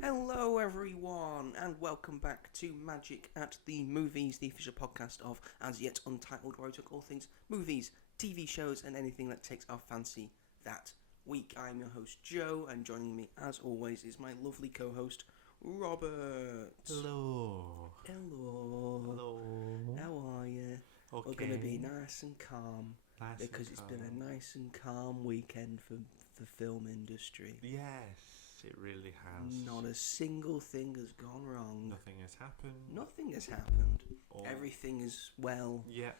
Hello everyone and welcome back to Magic at the Movies, the official podcast of As Yet Untitled, where I talk all things movies, TV shows and anything that takes our fancy that week. I'm your host Joe, and joining me as always is my lovely co-host Robert. Hello. Hello. Hello. How are you? Okay. We're going to be nice and calm because it's been a nice and calm weekend for the film industry. Yes, it really has. Not a single thing has gone wrong. Nothing has happened. Nothing has happened. Or... Everything is well. Yeah.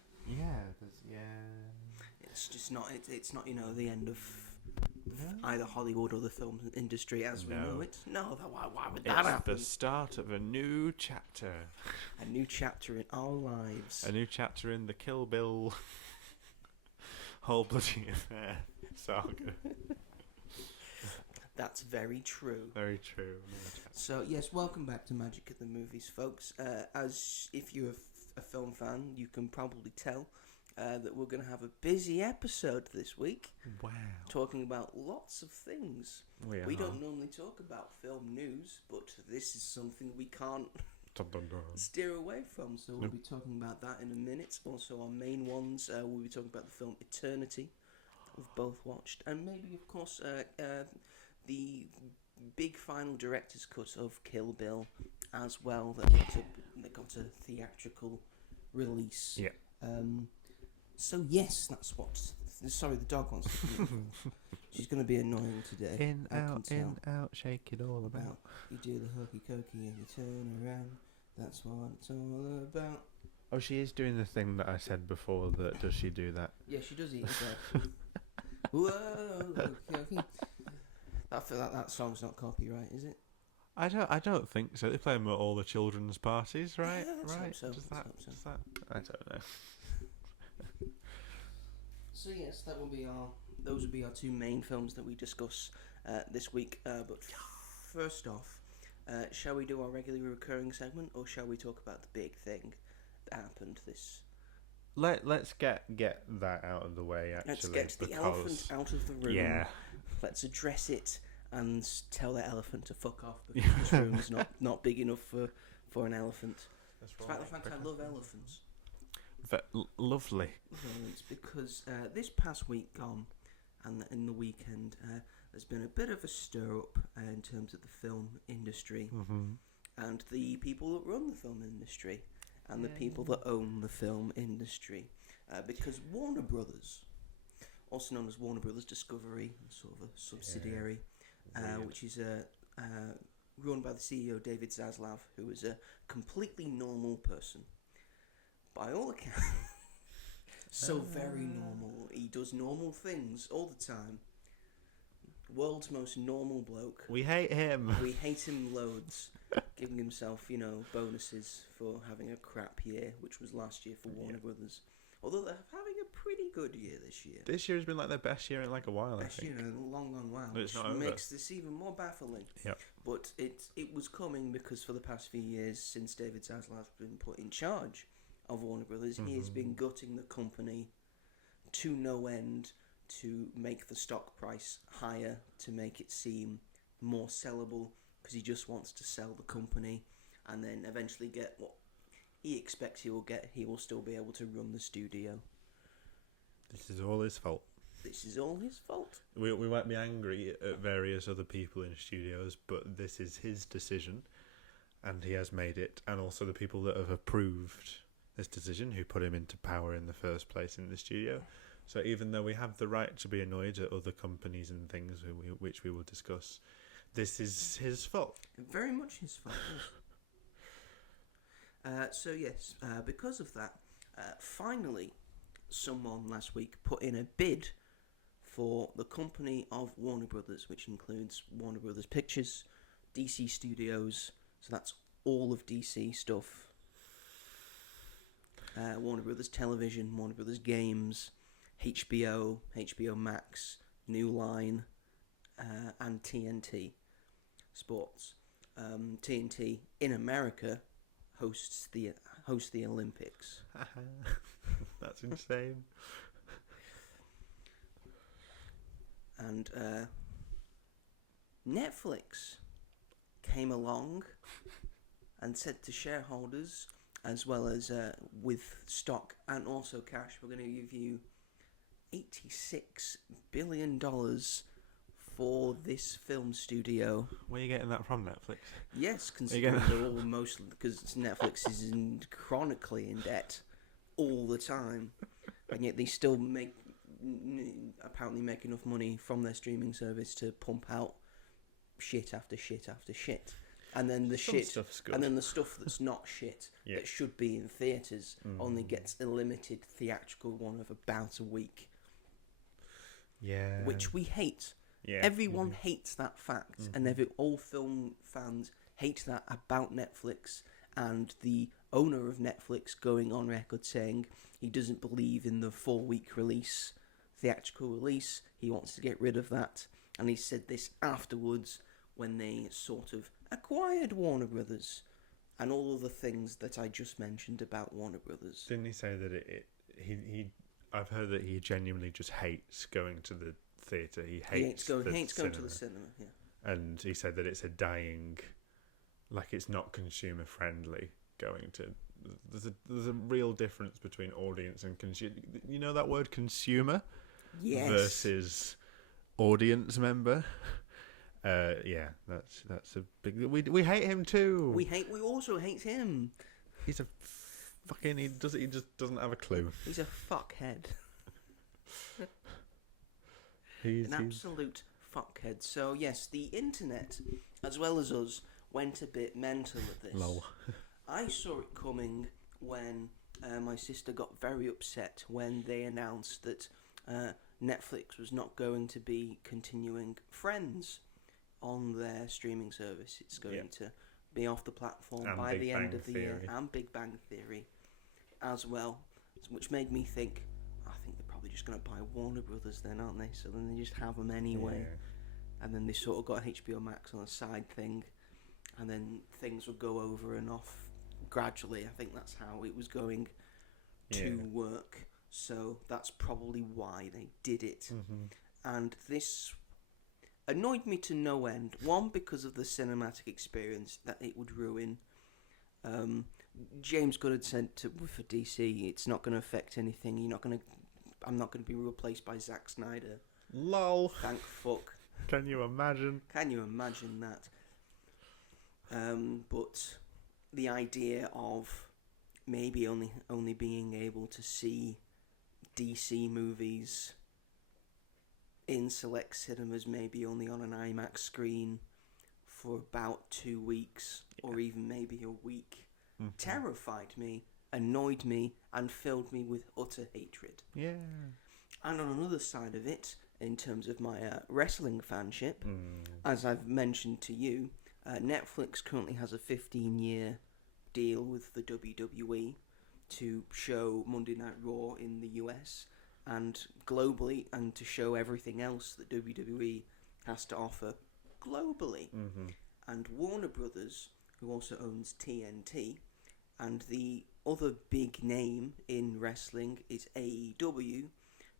It's just not. It's not. The end of either Hollywood or the film industry as we know it. No. Why would that happen? It's the start of a new chapter. A new chapter in our lives. A new chapter in the Kill Bill whole bloody affair saga. That's very true. Very true. So yes, welcome back to Magic at the Movies, folks. As if you're a film fan, you can probably tell that we're going to have a busy episode this week. Wow. Talking about lots of things. We don't normally talk about film news, but this is something we can't steer away from. So we'll be talking about that in a minute. Also, our main ones, we'll be talking about the film Eternity, we've both watched, and maybe, of course, the big final director's cut of Kill Bill as well that got a theatrical release. Yeah. So yes, that's what. Sorry, the dog wants to move. She's going to be annoying today. In, out, shake it all about. You do the hokey cokey and you turn around. That's what it's all about. Oh, she is doing the thing that I said before. That does she do that? Yeah, she does eat bread. Whoa, hokey cokey. That song's not copyright, is it? I don't think so. They play them at all the children's parties, right? Yeah, let's right. hope so. Does that? I don't know. So yes, those will be our two main films that we discuss this week. But first off, shall we do our regularly recurring segment, or shall we talk about the big thing that happened this? Let's get that out of the way. Actually, let's get the elephant out of the room. Yeah. Let's address it and tell the elephant to fuck off because this room is not big enough for an elephant. That's Despite the fact I love elephants. Lovely. It's because this past week gone and in the weekend there's been a bit of a stir up in terms of the film industry and the people that run the film industry and the people that own the film industry because Warner Brothers, also known as Warner Brothers Discovery, sort of a subsidiary, which is run by the CEO David Zaslav, who is a completely normal person. By all accounts, so very normal. He does normal things all the time. World's most normal bloke. We hate him. We hate him loads. Giving himself, bonuses for having a crap year, which was last year for Warner Brothers. Although they're having a pretty good year this year. This year has been like their best year in like a while, I think. Best year in a long while. But it's which not over. Makes this even more baffling. Yep. But it was coming because for the past few years, since David Zaslav's been put in charge of Warner Brothers, he has been gutting the company to no end to make the stock price higher, to make it seem more sellable, because he just wants to sell the company and then eventually get what he expects he will get. He will still be able to run the studio. This is all his fault. This is all his fault. We might be angry at various other people in studios, but this is his decision, and he has made it, and also the people that have approved this decision, who put him into power in the first place in the studio. So even though we have the right to be annoyed at other companies and things which we will discuss, this is his fault. Very much his fault, yes. So yes, because of that, finally, someone last week put in a bid for the company of Warner Brothers, which includes Warner Brothers Pictures, DC Studios, so that's all of DC stuff, Warner Brothers Television, Warner Brothers Games, HBO, HBO Max, New Line, and TNT Sports. TNT in America hosts the Olympics. That's insane. And Netflix came along and said to shareholders, as well as with stock and also cash, we're going to give you $86 billion for this film studio. Where are you getting that from, Netflix? Yes, considering they're all mostly, because Netflix is chronically in debt all the time, and yet they still apparently make enough money from their streaming service to pump out shit after shit after shit. And then the stuff that's not shit that should be in theatres only gets a limited theatrical one of about a week. Yeah, which we hate. Yeah, everyone hates that fact, and all film fans hate that about Netflix. And the owner of Netflix going on record saying he doesn't believe in the 4-week release, theatrical release. He wants to get rid of that, and he said this afterwards when they sort of acquired Warner Brothers and all of the things that I just mentioned about Warner Brothers. Didn't he say that he I've heard that he genuinely just hates going to the theatre. He hates going to the cinema, yeah. And he said that it's a dying, like it's not consumer friendly going to. There's a real difference between audience and consumer. You know that word consumer? Yes. Versus audience member. Yeah, that's a big. We hate him too. We also hate him. He's a fucking. He just doesn't have a clue. He's a fuckhead. An absolute fuckhead. So yes, the internet, as well as us, went a bit mental at this. Lol. I saw it coming when my sister got very upset when they announced that Netflix was not going to be continuing Friends on their streaming service. It's going to be off the platform by the end of the year, and Big Bang Theory as well, which made me think, I think they're probably just going to buy Warner Brothers then, aren't they? So then they just have them anyway. Yeah. And then they sort of got HBO Max on a side thing, and then things would go over and off gradually. I think that's how it was going to work. So that's probably why they did it. Mm-hmm. And this annoyed me to no end. One, because of the cinematic experience that it would ruin. James Gunn had said for DC, it's not going to affect anything. I'm not going to be replaced by Zack Snyder. Lol. Thank fuck. Can you imagine? Can you imagine that? But the idea of maybe only being able to see DC movies in select cinemas, maybe only on an IMAX screen for about 2 weeks or even maybe a week, terrified me, annoyed me, and filled me with utter hatred. Yeah. And on another side of it, in terms of my wrestling fanship, as I've mentioned to you, Netflix currently has a 15-year deal with the WWE to show Monday Night Raw in the US and globally, and to show everything else that WWE has to offer globally. Mm-hmm. And Warner Brothers, who also owns TNT, and the other big name in wrestling is AEW,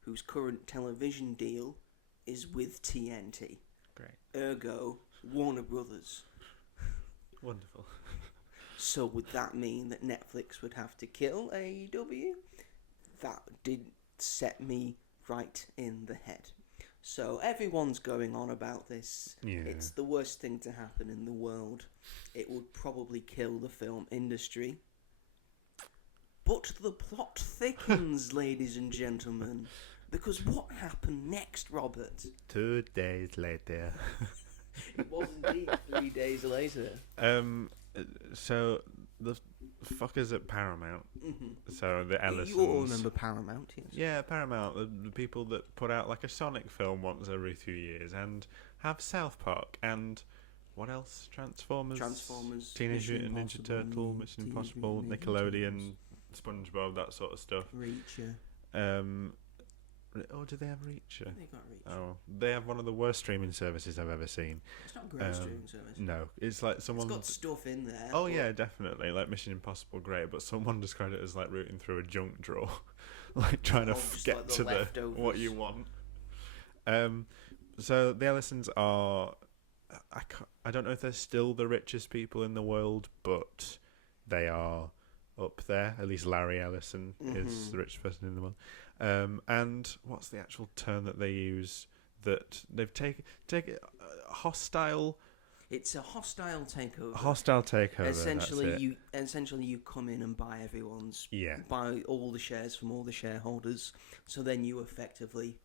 whose current television deal is with TNT. Great. Ergo, Warner Brothers. Wonderful. So would that mean that Netflix would have to kill AEW? That did set me right in the head. So everyone's going on about this. Yeah. It's the worst thing to happen in the world. It would probably kill the film industry. But the plot thickens, ladies and gentlemen. Because what happened next, Robert? 2 days later. It was indeed 3 days later. So the fuckers at Paramount. Mm-hmm. So the Ellisons. You all remember Paramount, yes? Yeah, Paramount, the people that put out like a Sonic film once every few years, and have South Park and what else? Transformers, Teenage Mutant Ninja Turtle, Mission Impossible, Nickelodeon, SpongeBob, that sort of stuff. Reach, yeah. Oh, do they have Reach? They got Reach. Oh, they have one of the worst streaming services I've ever seen. It's not a great streaming service. No, it's like someone. It's got stuff in there. Oh yeah, definitely. Like Mission Impossible, great, but someone described it as like rooting through a junk drawer, like trying to get like to what you want. So the Ellisons are I don't know if they're still the richest people in the world, but they are up there. At least Larry Ellison is the richest person in the world. And what's the actual term that they use? That they've taken hostile. It's a hostile takeover. Hostile takeover. Essentially, you come in and buy buy all the shares from all the shareholders. So then you effectively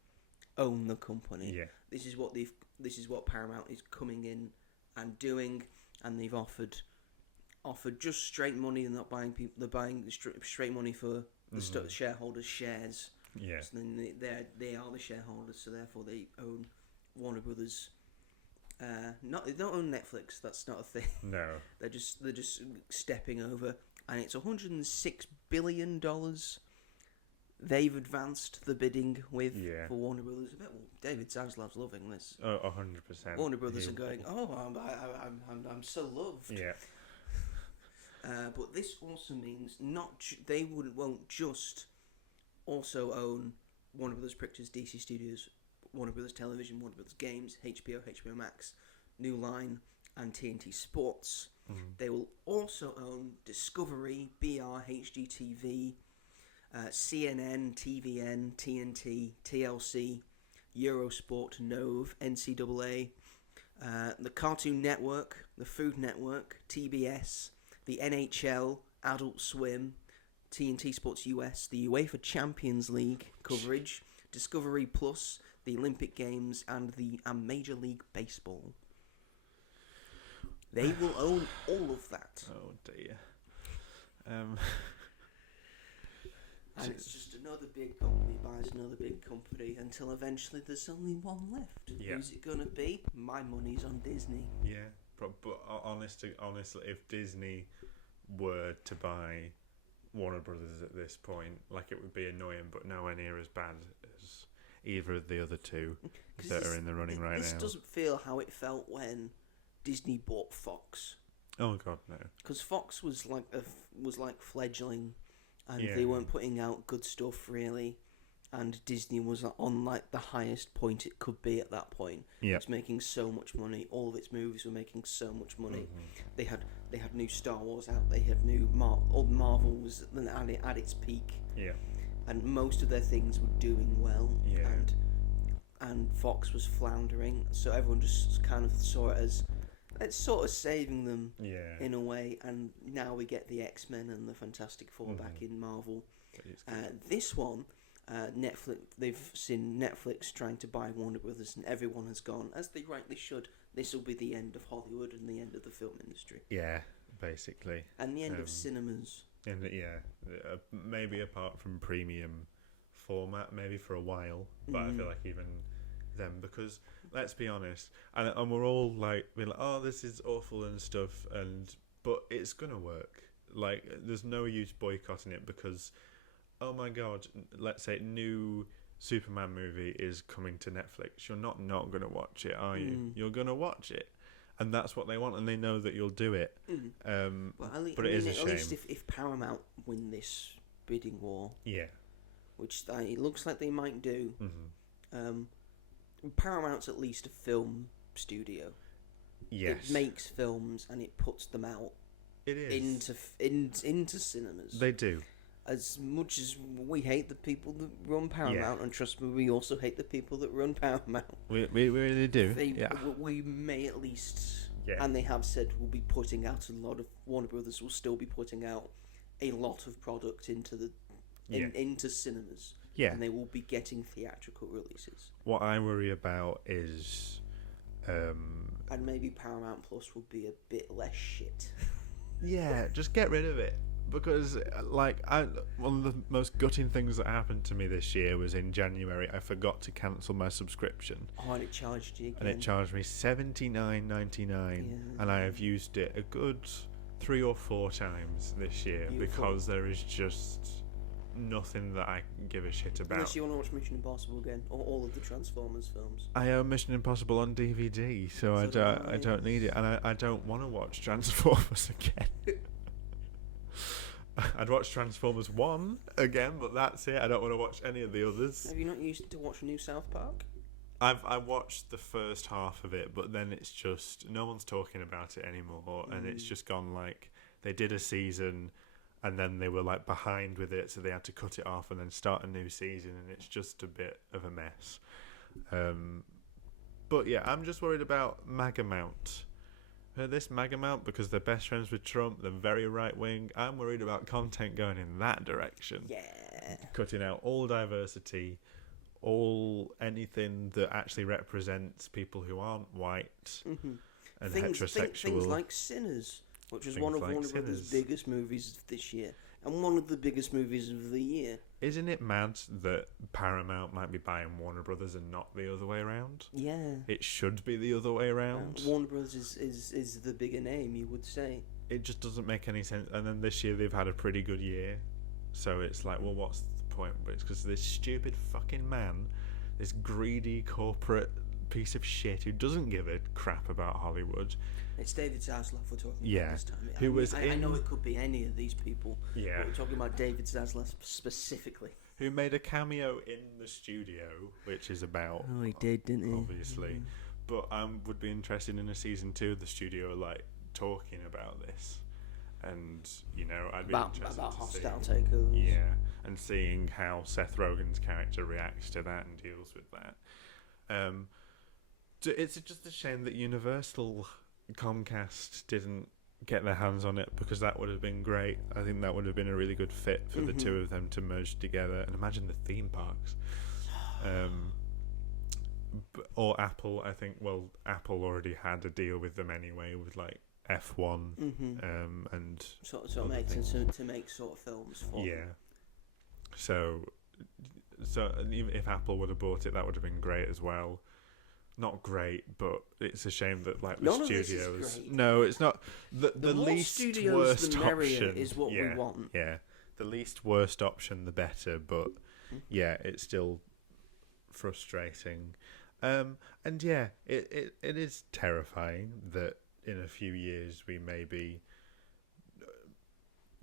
own the company. Yeah. This is what Paramount is coming in and doing, and they've offered just straight money and not buying people. They're buying straight money for the shareholders' shares. Yeah. So then they are the shareholders, so therefore they own Warner Brothers. They don't own Netflix. That's not a thing. No. They're just stepping over, and it's $106 billion. They've advanced the bidding with for Warner Brothers. I bet David Zaslav's loving this. Oh, 100%. Warner Brothers are going, I'm so loved. Yeah. But this also means they won't just also own Warner Brothers Pictures, DC Studios, Warner Brothers Television, Warner Brothers Games, HBO Max, New Line, and TNT Sports. They will also own Discovery, BR, HGTV, CNN, TVN, TNT, TLC, Eurosport, Nove, NCAA, the Cartoon Network, the Food Network, TBS, the NHL, Adult Swim, TNT Sports US, the UEFA Champions League coverage, Discovery Plus, the Olympic Games, and Major League Baseball. They will own all of that. Oh dear. And it's just another big company buys another big company until eventually there's only one left. Yeah. Who's it gonna be? My money's on Disney. Yeah, but honestly, if Disney were to buy Warner Brothers at this point, like, it would be annoying, but nowhere near as bad as either of the other two that are in the running right now. This doesn't feel how it felt when Disney bought Fox. Oh God, no. Because Fox was like fledgling, and they weren't putting out good stuff really, and Disney was on like the highest point it could be at that point. Yeah. It was making so much money. All of its movies were making so much money. They had new Star Wars out. They had new Marvel was at its peak. Yeah. And most of their things were doing well. Yeah. And Fox was floundering. So everyone just kind of saw it as it's sort of saving them in a way. And now we get the X-Men and the Fantastic Four back in Marvel. This one. Netflix. They've seen Netflix trying to buy Warner Brothers, and everyone has gone, as they rightly should. This will be the end of Hollywood and the end of the film industry. Yeah, basically. And the end of cinemas. And maybe apart from premium format, maybe for a while. But I feel like even then, because let's be honest, and we're all like, oh, this is awful and stuff, but it's gonna work. Like, there's no use boycotting it because. Oh my God, let's say new Superman movie is coming to Netflix. You're not going to watch it, are you? You're going to watch it. And that's what they want, and they know that you'll do it. But it is a shame. At least if Paramount win this bidding war, which it looks like they might do, Paramount's at least a film studio. Yes. It makes films and it puts them out it is. into cinemas. They do. As much as we hate the people that run Paramount, and trust me, we also hate the people that run Paramount. We really do. We may at least, and they have said we'll be putting out a lot of, Warner Brothers will still be putting out a lot of product into into cinemas. Yeah. And they will be getting theatrical releases. What I worry about is... and maybe Paramount Plus will be a bit less shit. Yeah, just get rid of it. Because, one of the most gutting things that happened to me this year was in January, I forgot to cancel my subscription. Oh, and it charged you again. And it charged me $79.99, and I have used it a good 3 or 4 times this year. Beautiful. Because there is just nothing that I give a shit about. Unless you want to watch Mission Impossible again, or all of the Transformers films. I own Mission Impossible on DVD, so I don't need it, and I don't want to watch Transformers again. I'd watch Transformers 1 again, but that's it. I don't want to watch any of the others. Have you not used to watch new South Park? I watched the first half of it, but then it's just no one's talking about it anymore, and it's just gone like they did a season, and then they were like behind with it, so they had to cut it off and then start a new season, and it's just a bit of a mess. But yeah, I'm just worried about Magamount. This Magamount, because they're best friends with Trump, they're very right wing. I'm worried about content going in that direction. Yeah. Cutting out all diversity, anything that actually represents people who aren't white and heterosexual. Things like Sinners, which was one of Warner Brothers' biggest movies this year, and one of the biggest movies of the year. Isn't it mad that Paramount might be buying Warner Brothers and not the other way around? Yeah. It should be the other way around. Warner Brothers is the bigger name, you would say. It just doesn't make any sense. And then this year they've had a pretty good year. So it's like, well, what's the point? But it's because this stupid fucking man, this greedy corporate piece of shit who doesn't give a crap about Hollywood. It's David Zaslav we're talking about this time. I know it could be any of these people. Yeah. But we're talking about David Zaslav specifically. Who made a cameo in the studio, which is about... Oh, he did, didn't he? Obviously. But I would be interested in a season 2 of the studio, like, talking about this. And, you know, I'd be interested about to hostile see... takeovers. Yeah. And seeing how Seth Rogen's character reacts to that and deals with that. It's just a shame that Universal Comcast didn't get their hands on it, because that would have been great. I think that would have been a really good fit for the two of them to merge together. And imagine the theme parks. Or Apple, I think. Well, Apple already had a deal with them anyway, with like F1 and sort of make to make sort of films for them. So even if Apple would have bought it, that would have been great as well. Not great, but it's a shame that like the None studios. Of this is great. No, it's not. The more least studios, worst the merrier option is what we want. Yeah, the least worst option, the better. But yeah, it's still frustrating. And yeah, it is terrifying that in a few years we may be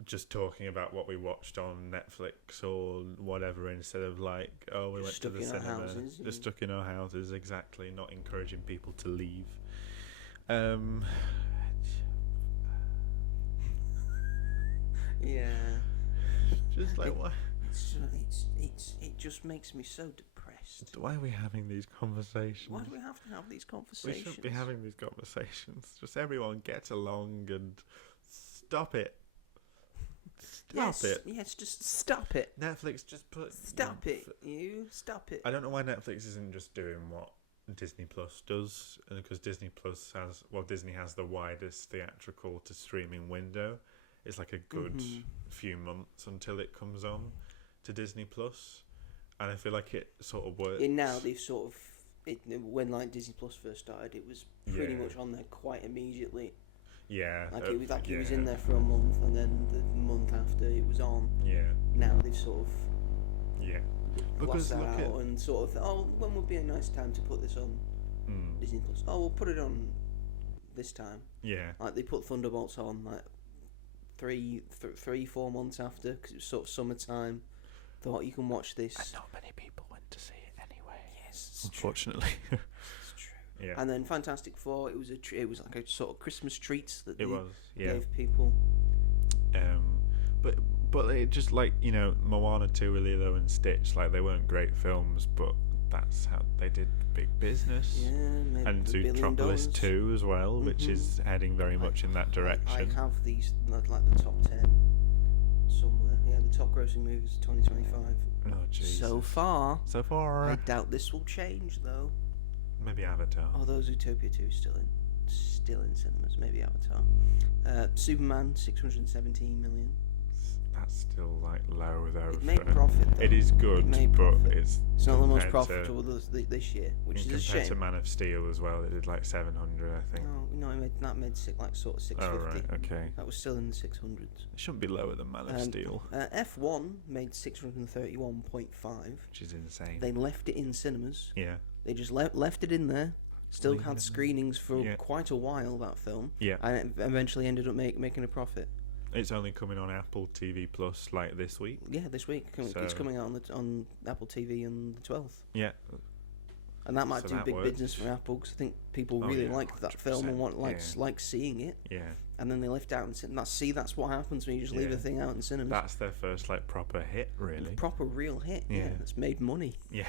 just talking about what we watched on Netflix or whatever, instead of like, oh, we went to the cinema. Just stuck in our houses, exactly. Not encouraging people to leave. Yeah. Just like what? It just makes me so depressed. Why are we having these conversations? Why do we have to have these conversations? We shouldn't be having these conversations. Just everyone get along and stop it. Stop it. Yes, just stop it. Netflix, just put... Stop it. Stop it. I don't know why Netflix isn't just doing what Disney Plus does, because Disney Plus has... Well, Disney has the widest theatrical to streaming window. It's like a good few months until it comes on to Disney Plus, and I feel like it sort of works. And now they've sort of... when like Disney Plus first started, it was pretty much on there quite immediately. Yeah. It was in there for a month, and then the month after it was on. Yeah. Now they've sort of because that out and sort of when would be a nice time to put this on Disney Plus? Oh, we'll put it on this time. Yeah. Like they put Thunderbolts on like 3-4 months after, because it was sort of summertime. Thought you can watch this. And not many people went to see it anyway. Yes, unfortunately. It's true. Yeah. And then Fantastic Four, it was like a sort of Christmas treats that they gave people. But it just like, you know, Moana 2 with Lilo and Stitch, like they weren't great films, but that's how they did big business. Yeah, maybe and Zootropolis 2 as well, which is heading very much in that direction. I have these like the top 10 somewhere. Yeah, the top grossing movies of 2025. Oh Jesus. So far. I doubt this will change though. Maybe Avatar. Although Zootopia 2 is still in cinemas. Maybe Avatar. Superman 617 million. That's still like low though. It made profit though. It is good, but it's not the most profitable this year, which is a shame. Compared to Man of Steel as well, it did like 700, I think. No, that made sort of 650. Oh right, okay. That was still in the 600s. It shouldn't be lower than Man of Steel. F1 made 631.5, which is insane. They left it in cinemas. Yeah. They just left it in there. Still had screenings for quite a while, that film. Yeah. And it eventually ended up making a profit. It's only coming on Apple TV Plus like this week. Yeah, this week. It's coming out on Apple TV on the 12th. Yeah. And that might So do that big works. business for Apple, because I think people Oh, really yeah, like that film and 100%, want yeah. like seeing it. Yeah. And then they left out and that's what happens when you just leave Yeah. a thing out in cinemas. That's their first like proper hit, really. Proper real hit. Yeah, Yeah. that's made money. Yeah.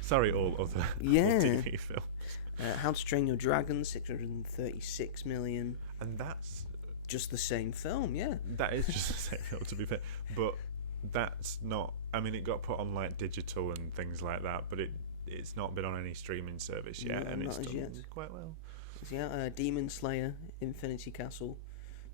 Sorry, all other Yeah. TV films. How to Train Your Dragon, 636 million. And that's Just the same film, yeah. that is just the same film, to be fair. But that's not. I mean, it got put on like digital and things like that, but it's not been on any streaming service yet, No, and not it's as done yet. quite well. So yeah, Demon Slayer, Infinity Castle.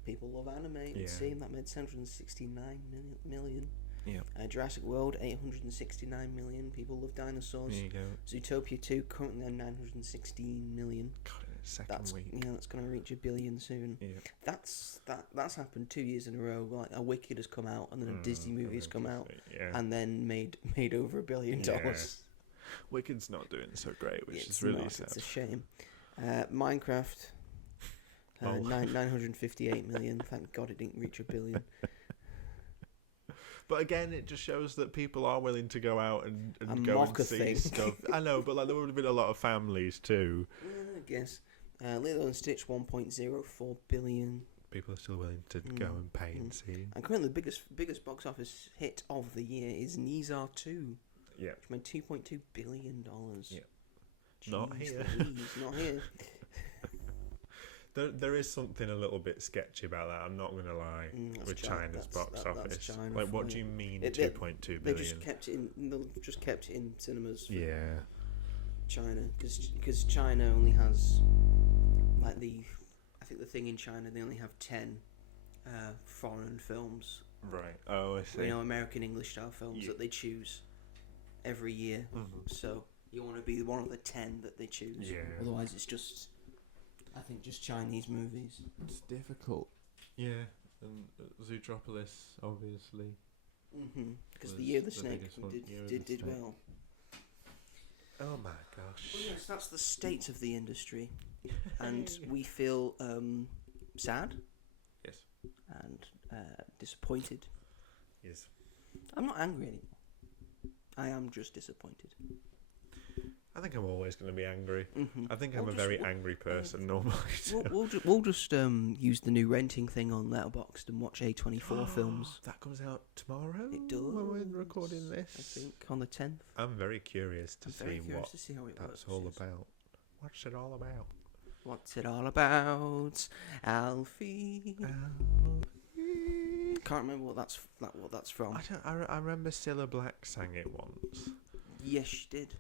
People love anime. Yeah. It's seen that made 769 million. Yeah. Jurassic World, 869 million. People love dinosaurs. There you go. Zootopia 2, currently on 916 million. God, it's second That's week. yeah, that's going to reach $1 billion soon. Yeah. That's happened 2 years in a row. Like a Wicked has come out, and then a Disney movie has come out, Yeah. and then made over $1 billion. Yeah. Wicked's not doing so great, which It's is really not, sad. It's a shame. Minecraft, Oh. 958 million. Thank God it didn't reach $1 billion. But again, it just shows that people are willing to go out and And go mock and a see thing. stuff. I know, but like there would have been a lot of families too. I guess. Lilo and Stitch, 1.04 billion. People are still willing to go and pay and see. And currently the biggest box office hit of the year is Nizar 2, Yeah. which made $2.2 billion. Yeah. Jeez Not here. Louise, not here. There is something a little bit sketchy about that. I'm not going to lie. With China's box office, that's China like, what for do you you. mean It- 2.2 They billion? just kept it in cinemas for Yeah, China, because China only has like I think the thing in China, they only have 10 foreign films, right. Oh, I see. you know, American English style films Yeah. that they choose every year. So you want to be one of the 10 that they choose. Yeah. Otherwise, it's just, I think, just Chinese movies. It's difficult. Yeah, and Zootropolis, obviously. Because Was the Year of the the Snake biggest one. Year of the did Snake. well. Oh my gosh. Well, yes, that's the state of the industry, and we feel sad. Yes. And disappointed. Yes. I'm not angry anymore. I am just disappointed. I think I'm always going to be angry. I think I'm We'll a very just- angry person normally. We'll just use the new renting thing on Letterboxd and watch A24 films. That comes out tomorrow. It does. When we're recording this. I think on the 10th. I'm very curious to I'm see very curious what to see how it that's works. all yes. about. What's it all about? What's it all about, Alfie? Can't remember what that's from. I remember Cilla Black sang it once. Yes, she did.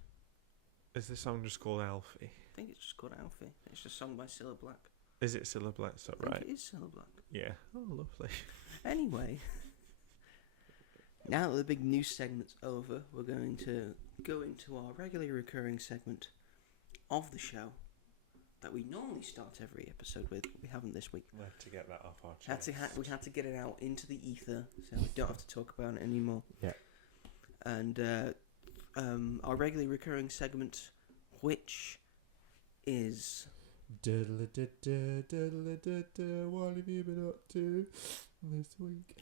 Is the song just called Alfie? I think it's just called Alfie. It's just sung by Cilla Black. Is it Cilla Black? Is that I think right? it is Cilla Black. Yeah. Oh, lovely. Anyway, now that the big news segment's over, we're going to go into our regularly recurring segment of the show that we normally start every episode with, but we haven't this week. We had to get that off our chest. We had to get it out into the ether, so we don't have to talk about it anymore. Yeah. And our regularly recurring segment, which is... What have you been up to this week?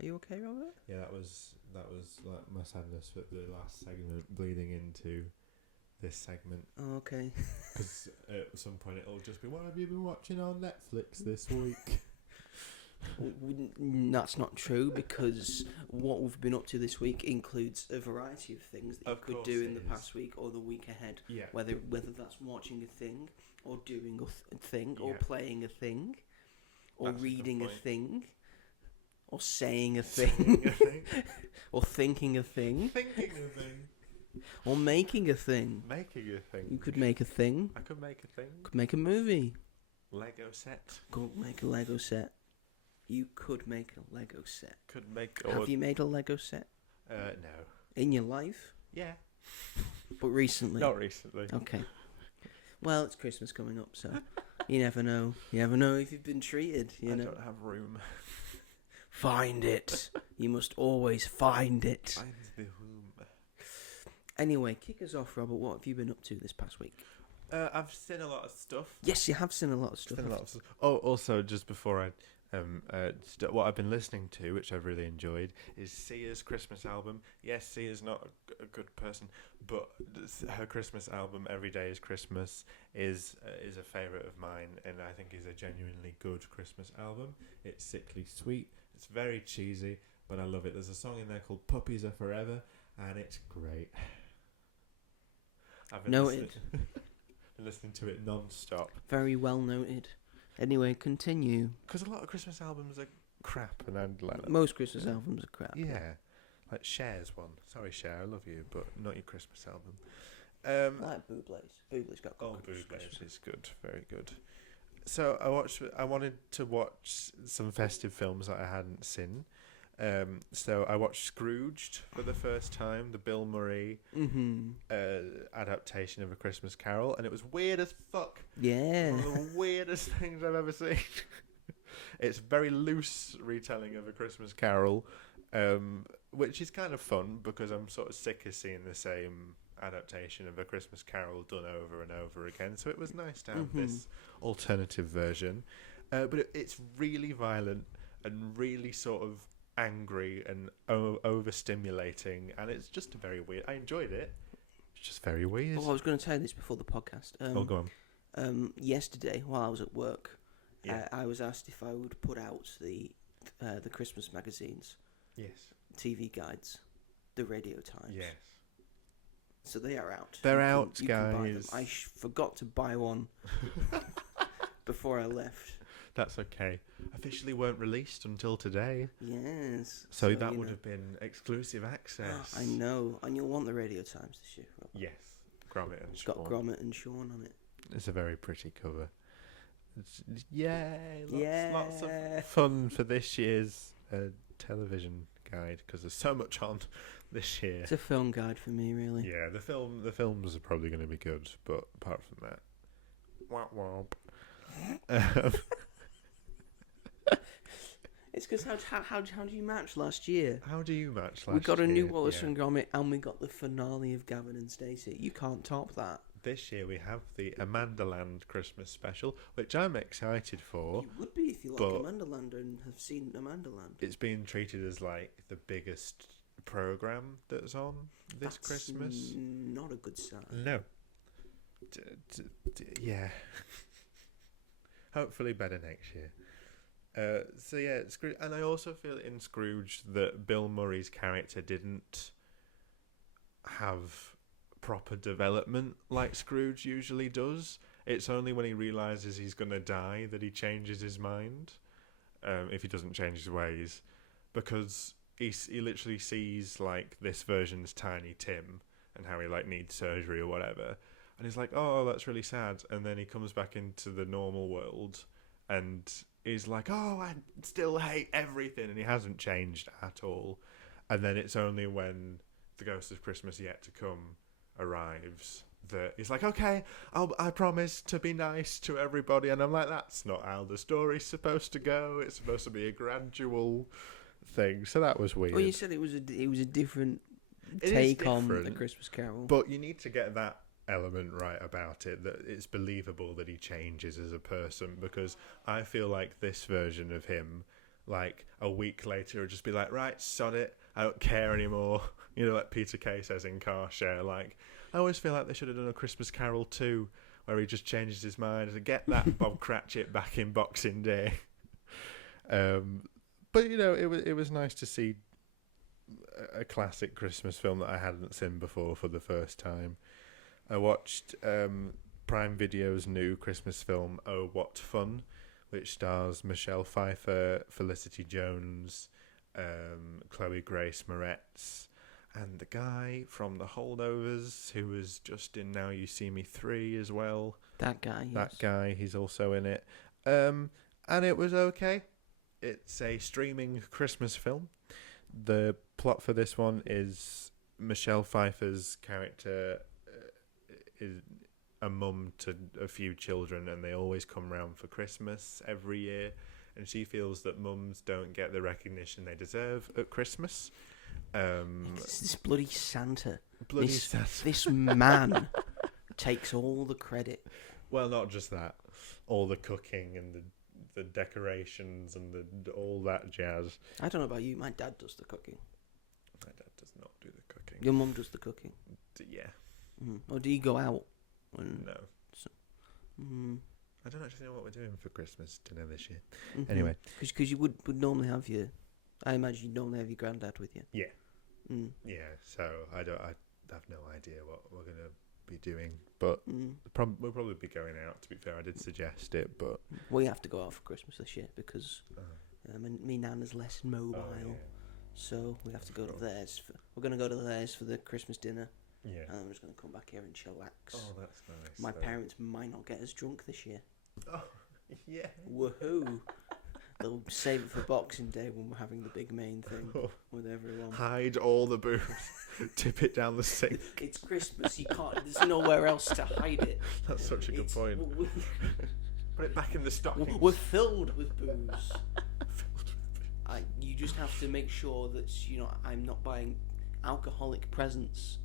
Are you okay, Robert? Yeah, that was like my sadness for the last segment bleeding into this segment. Oh, okay. Because at some point it'll just be, what have you been watching on Netflix this week? That's not true, because what we've been up to this week includes a variety of things that you Of could course do it in the is. past week or the week ahead. Yeah. Whether that's watching a thing, or doing a thing, or Yeah. playing a thing, or That's a good reading a point. thing, or saying a thing, or thinking a thing, Thinking a thing. or making a thing. Making a thing. You could make a thing. I could make a thing. Could make a movie. Lego set. Go make a Lego set. You could make a Lego set. Could make... Have you made a Lego set No. in your life? Yeah. But recently? Not recently. Okay. Well, it's Christmas coming up, so you never know. You never know if you've been treated, you I know. don't have room. Find it. You must always find it. Find the room. Anyway, kick us off, Robert. What have you been up to this past week? I've seen a lot of stuff. Yes, you have seen a lot of stuff. Oh, also, just before I What I've been listening to, which I've really enjoyed, is Sia's Christmas album. Yes, Sia's not a good person, but her Christmas album, Every Day is Christmas, is a favourite of mine, and I think is a genuinely good Christmas album. It's sickly sweet. It's very cheesy, but I love it. There's a song in there called Puppies Are Forever, and it's great. I've been Noted. listening to it non-stop. Very well noted. Anyway, continue. Because a lot of Christmas albums are crap, and I'd like that. Most Christmas albums are crap. Yeah. Like Cher's one. Sorry, Cher, I love you, but not your Christmas album. I like Bublé's. Bublé's got good Bublé's is good. Very good. So I wanted to watch some festive films that I hadn't seen. So I watched Scrooged for the first time, the Bill Murray adaptation of A Christmas Carol, and it was weird as fuck. Yeah. One of the weirdest things I've ever seen. It's a very loose retelling of A Christmas Carol, which is kind of fun because I'm sort of sick of seeing the same adaptation of A Christmas Carol done over and over again. So it was nice to have this alternative version. But it's really violent and really sort of angry and overstimulating, and it's just very weird. I enjoyed it. It's just very weird. Oh, I was going to tell you this before the podcast. Go on. Yesterday, while I was at work, I was asked if I would put out the Christmas magazines, Yes. TV guides, the Radio Times. Yes. So they are out. They're You can- out, you can buy them. guys. I forgot to buy one before I left. That's okay. Officially weren't released until today. Yes. So that would have been exclusive access. I know. And you'll want the Radio Times this year, Rob. Yes. Gromit and It's Sean. got Gromit and Sean on it. It's a very pretty cover. Yay! Lots of Yeah. fun for this year's television guide, because there's so much on this year. It's a film guide for me, really. Yeah, the films are probably going to be good, but apart from that, womp womp. It's because how do you match last year? How do you match last We got a new year? Wallace Yeah. and Gromit, and we got the finale of Gavin and Stacey. You can't top that. This year we have the Amandaland Christmas special, which I'm excited for. You would be if you like but- Amandaland and have seen Amandaland. It's being treated as like the biggest program that's on this That's Christmas. Not a good sign. No. Yeah. Hopefully better next year. So yeah, and I also feel in Scrooge that Bill Murray's character didn't have proper development like Scrooge usually does. It's only when he realises he's going to die that he changes his mind, if he doesn't change his ways, because he literally sees like this version's Tiny Tim and how he like needs surgery or whatever, and he's like, oh, that's really sad, and then he comes back into the normal world and he's like, oh, I still hate everything, and he hasn't changed at all. And then it's only when the Ghost of Christmas Yet to Come arrives that he's like, okay, I promise to be nice to everybody. And I'm like, that's not how the story's supposed to go. It's supposed to be a gradual thing. So that was weird. Well, you said it was a different It is take on different, the Christmas Carol. But you need to get that element right about it, that it's believable that he changes as a person, because I feel like this version of him, like a week later, would just be like, right, sod it, I don't care anymore. You know, like Peter Kay says in Car Share, like, I always feel like they should have done a Christmas Carol 2 where he just changes his mind and get that Bob Cratchit back in Boxing Day. But you know, it was nice to see a classic Christmas film that I hadn't seen before for the first time. I watched Prime Video's new Christmas film, Oh What Fun, which stars Michelle Pfeiffer, Felicity Jones, Chloe Grace Moretz, and the guy from The Holdovers, who was just in Now You See Me 3 as well. That guy, yes. That guy, he's also in it. And it was okay. It's a streaming Christmas film. The plot for this one is Michelle Pfeiffer's character is a mum to a few children, and they always come round for Christmas every year, and she feels that mums don't get the recognition they deserve at Christmas. It's this bloody Santa. Santa. This man takes all the credit. Well, not just that, all the cooking and the the decorations and all that jazz. I don't know about you. My dad does the cooking. My dad does not do the cooking. Your mum does the cooking. Yeah. Or do you go out? No. I don't actually know what we're doing for Christmas dinner this year. Anyway, because you would normally have your. I imagine you normally have your granddad with you. Yeah. Yeah. So I have no idea what we're gonna be doing, but we'll probably be going out. To be fair, I did suggest it, but we have to go out for Christmas this year because me nana's less mobile, so we have to go to theirs. We're gonna go to theirs for the Christmas dinner. Yeah. And I'm just gonna come back here and chillax. Oh, that's nice. My parents might not get as drunk this year. Oh, yeah. Woohoo! They'll save it for Boxing Day when we're having the big main thing with everyone. Hide all the booze. Tip it down the sink. It's Christmas. You can't. There's nowhere else to hide it. That's such a good point. Put it back in the stocking. We're filled with booze. You just have to make sure that I'm not buying alcoholic presents.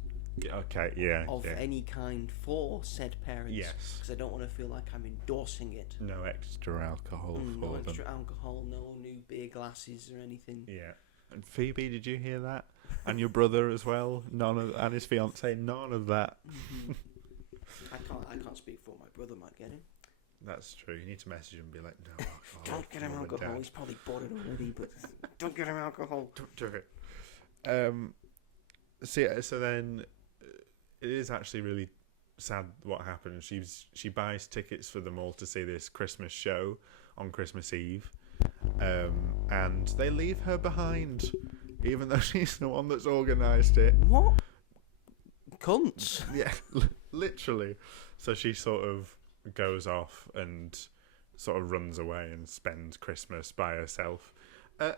Of any kind for said parents. Yes. Because I don't want to feel like I'm endorsing it. No extra alcohol for them. No extra alcohol, no new beer glasses or anything. Yeah. And Phoebe, did you hear that? And your brother as well? And his fiance, none of that. I can't speak for my brother. Might get him. That's true. You need to message him and be like, no alcohol. Don't get him alcohol. He's probably bought it already, but don't get him alcohol. Don't do it. So then it is actually really sad what happened. She buys tickets for them all to see this Christmas show on Christmas Eve, and they leave her behind, even though she's the one that's organised it. What? Cunts. Yeah, literally. So she sort of goes off and sort of runs away and spends Christmas by herself.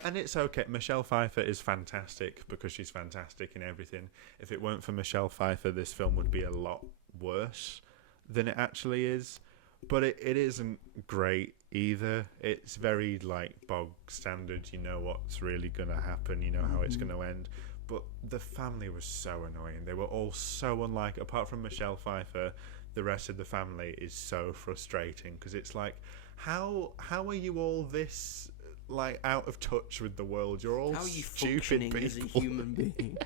And it's okay. Michelle Pfeiffer is fantastic because she's fantastic in everything. If it weren't for Michelle Pfeiffer, this film would be a lot worse than it actually is. But it isn't great either. It's very bog standard. You know what's really going to happen. You know how it's going to end. But the family was so annoying. They were all so unlike. Apart from Michelle Pfeiffer, the rest of the family is so frustrating because it's like, how are you all this out of touch with the world? You're all stupid people. As a human being.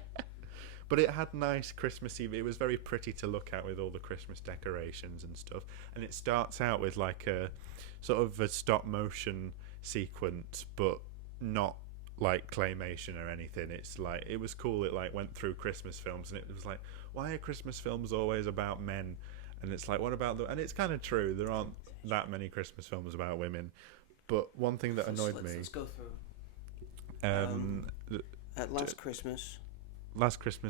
But it had nice Christmas Eve. It was very pretty to look at with all the Christmas decorations and stuff. And it starts out with a sort of a stop motion sequence, but not claymation or anything. It's it was cool. It went through Christmas films, and it was why are Christmas films always about men? And it's what about and it's kind of true. There aren't that many Christmas films about women. But one thing that annoyed me. Let's go through. At Last Christmas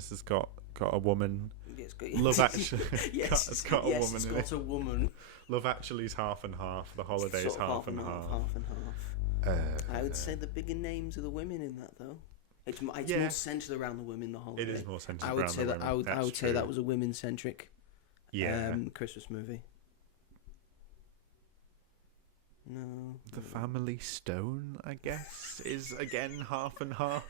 has got a woman. It's got, Love Actually. It's got a woman. It's got a woman. Love Actually's half and half. The Holiday's half and half. Half and half. I would say the bigger names are the women in that though. It's more centered around the women. The Holiday. It is more centered around the women. I would say that was a women-centric. Christmas movie. No. The Family Stone, I guess, is again half and half.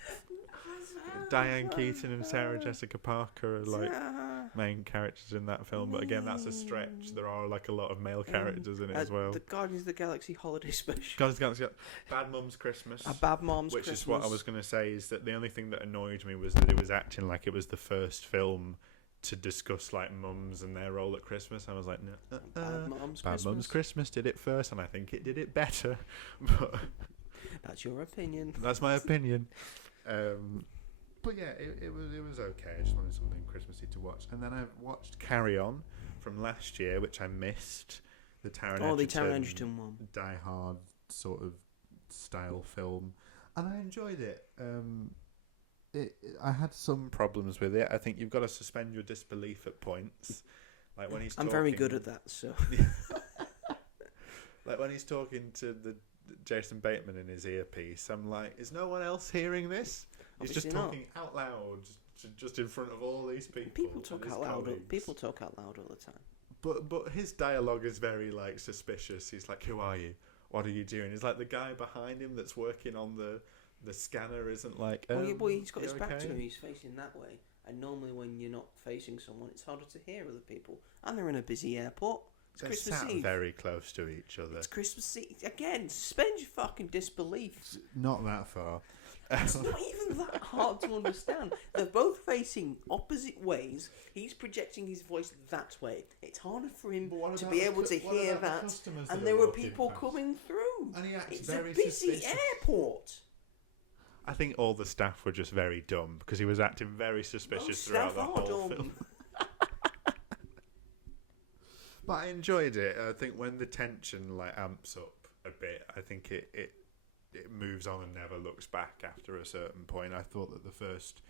Diane Keaton and Sarah Jessica Parker are main characters in that film, but again, that's a stretch. There are a lot of male characters in it as well. The Guardians of the Galaxy Holiday Special. Guardians of the Galaxy, Bad Mum's Christmas. A Bad Mom's Christmas. Which is what I was going to say, is that the only thing that annoyed me was that it was acting like it was the first film to discuss mums and their role at Christmas. I was like, no, Bad Mum's Christmas did it first, and I think it did it better. But that's your opinion. That's my opinion. But yeah, it was okay. I just wanted something Christmassy to watch, and then I watched Carry On from last year, which I missed. The Taron Egerton one. Die Hard sort of style film, and I enjoyed it. I had some problems with it. I think you've got to suspend your disbelief at points. When he's I'm very good at that, so. When he's talking to the Jason Bateman in his earpiece, I'm like, is no one else hearing this? He's just talking out loud, just in front of all these people. People talk out loud. People talk out loud all the time. But his dialogue is very suspicious. He's like, "Who are you? What are you doing?" It's like the guy behind him that's working on the scanner isn't like. He's got his back to him. He's facing that way. And normally, when you're not facing someone, it's harder to hear other people. And they're in a busy airport. It's They're Christmas sat Eve. very close to each other. It's Christmas Eve. Again, suspend your fucking disbelief. Not that far. It's not even that hard to understand. They're both facing opposite ways. He's projecting his voice that way. It's harder for him to be able to hear that. And there were people coming through. And he acts It's a very busy suspicious. airport. I think all the staff were just very dumb because he was acting very suspicious throughout the whole film. But I enjoyed it. I think when the tension like amps up a bit, I think it moves on and never looks back after a certain point. I thought that the first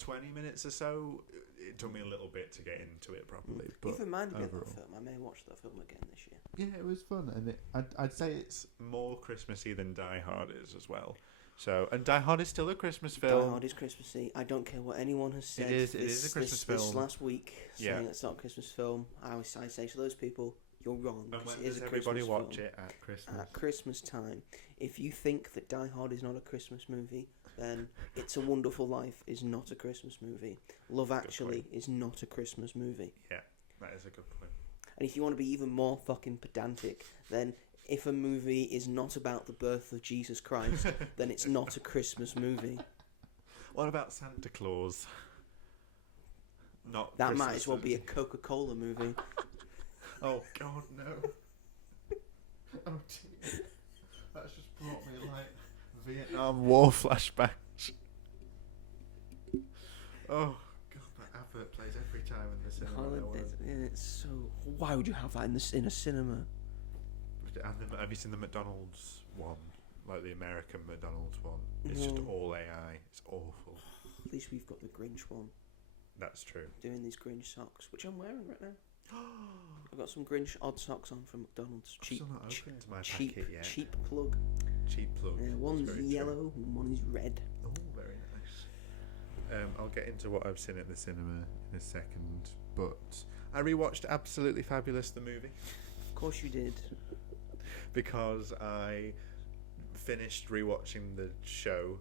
20 minutes or so, it took me a little bit to get into it properly. But You've reminded me of overall, that film. I may watch that film again this year. yeah, it was fun, and I'd say it's more Christmassy than Die Hard is as well. So, and Die Hard is still a Christmas film. Die Hard is Christmassy. I don't care what anyone has said. It is a Christmas film. This last week, saying Yeah. it's not a Christmas film. I say to those people, you're wrong. And when it is does a everybody Christmas watch film. it at Christmas? At Christmas time. If you think that Die Hard is not a Christmas movie, then It's a Wonderful Life is not a Christmas movie. Love Actually is not a Christmas movie. Yeah, that is a good point. And if you want to be even more fucking pedantic, then if a movie is not about the birth of Jesus Christ, then it's not a Christmas movie. What about Santa Claus? Not That Christmas might as well be a movie. Coca-Cola movie. Oh God, no! Oh dear, that's just brought me like Vietnam War flashbacks. Oh God, that advert plays every time in the cinema. It's so. Why would you have that in a cinema? And have you seen the McDonald's one? Like the American McDonald's one? It's just all AI. It's awful. At least we've got the Grinch one. That's true. Doing these Grinch socks, which I'm wearing right now. I've got some Grinch odd socks on from McDonald's. I've still not opened my cheap, packet yet. cheap plug. Cheap plug. One's Very yellow true. and one is red. Oh, very nice. I'll get into what I've seen at the cinema in a second, but I rewatched Absolutely Fabulous the movie Of course you did. because I finished rewatching the show.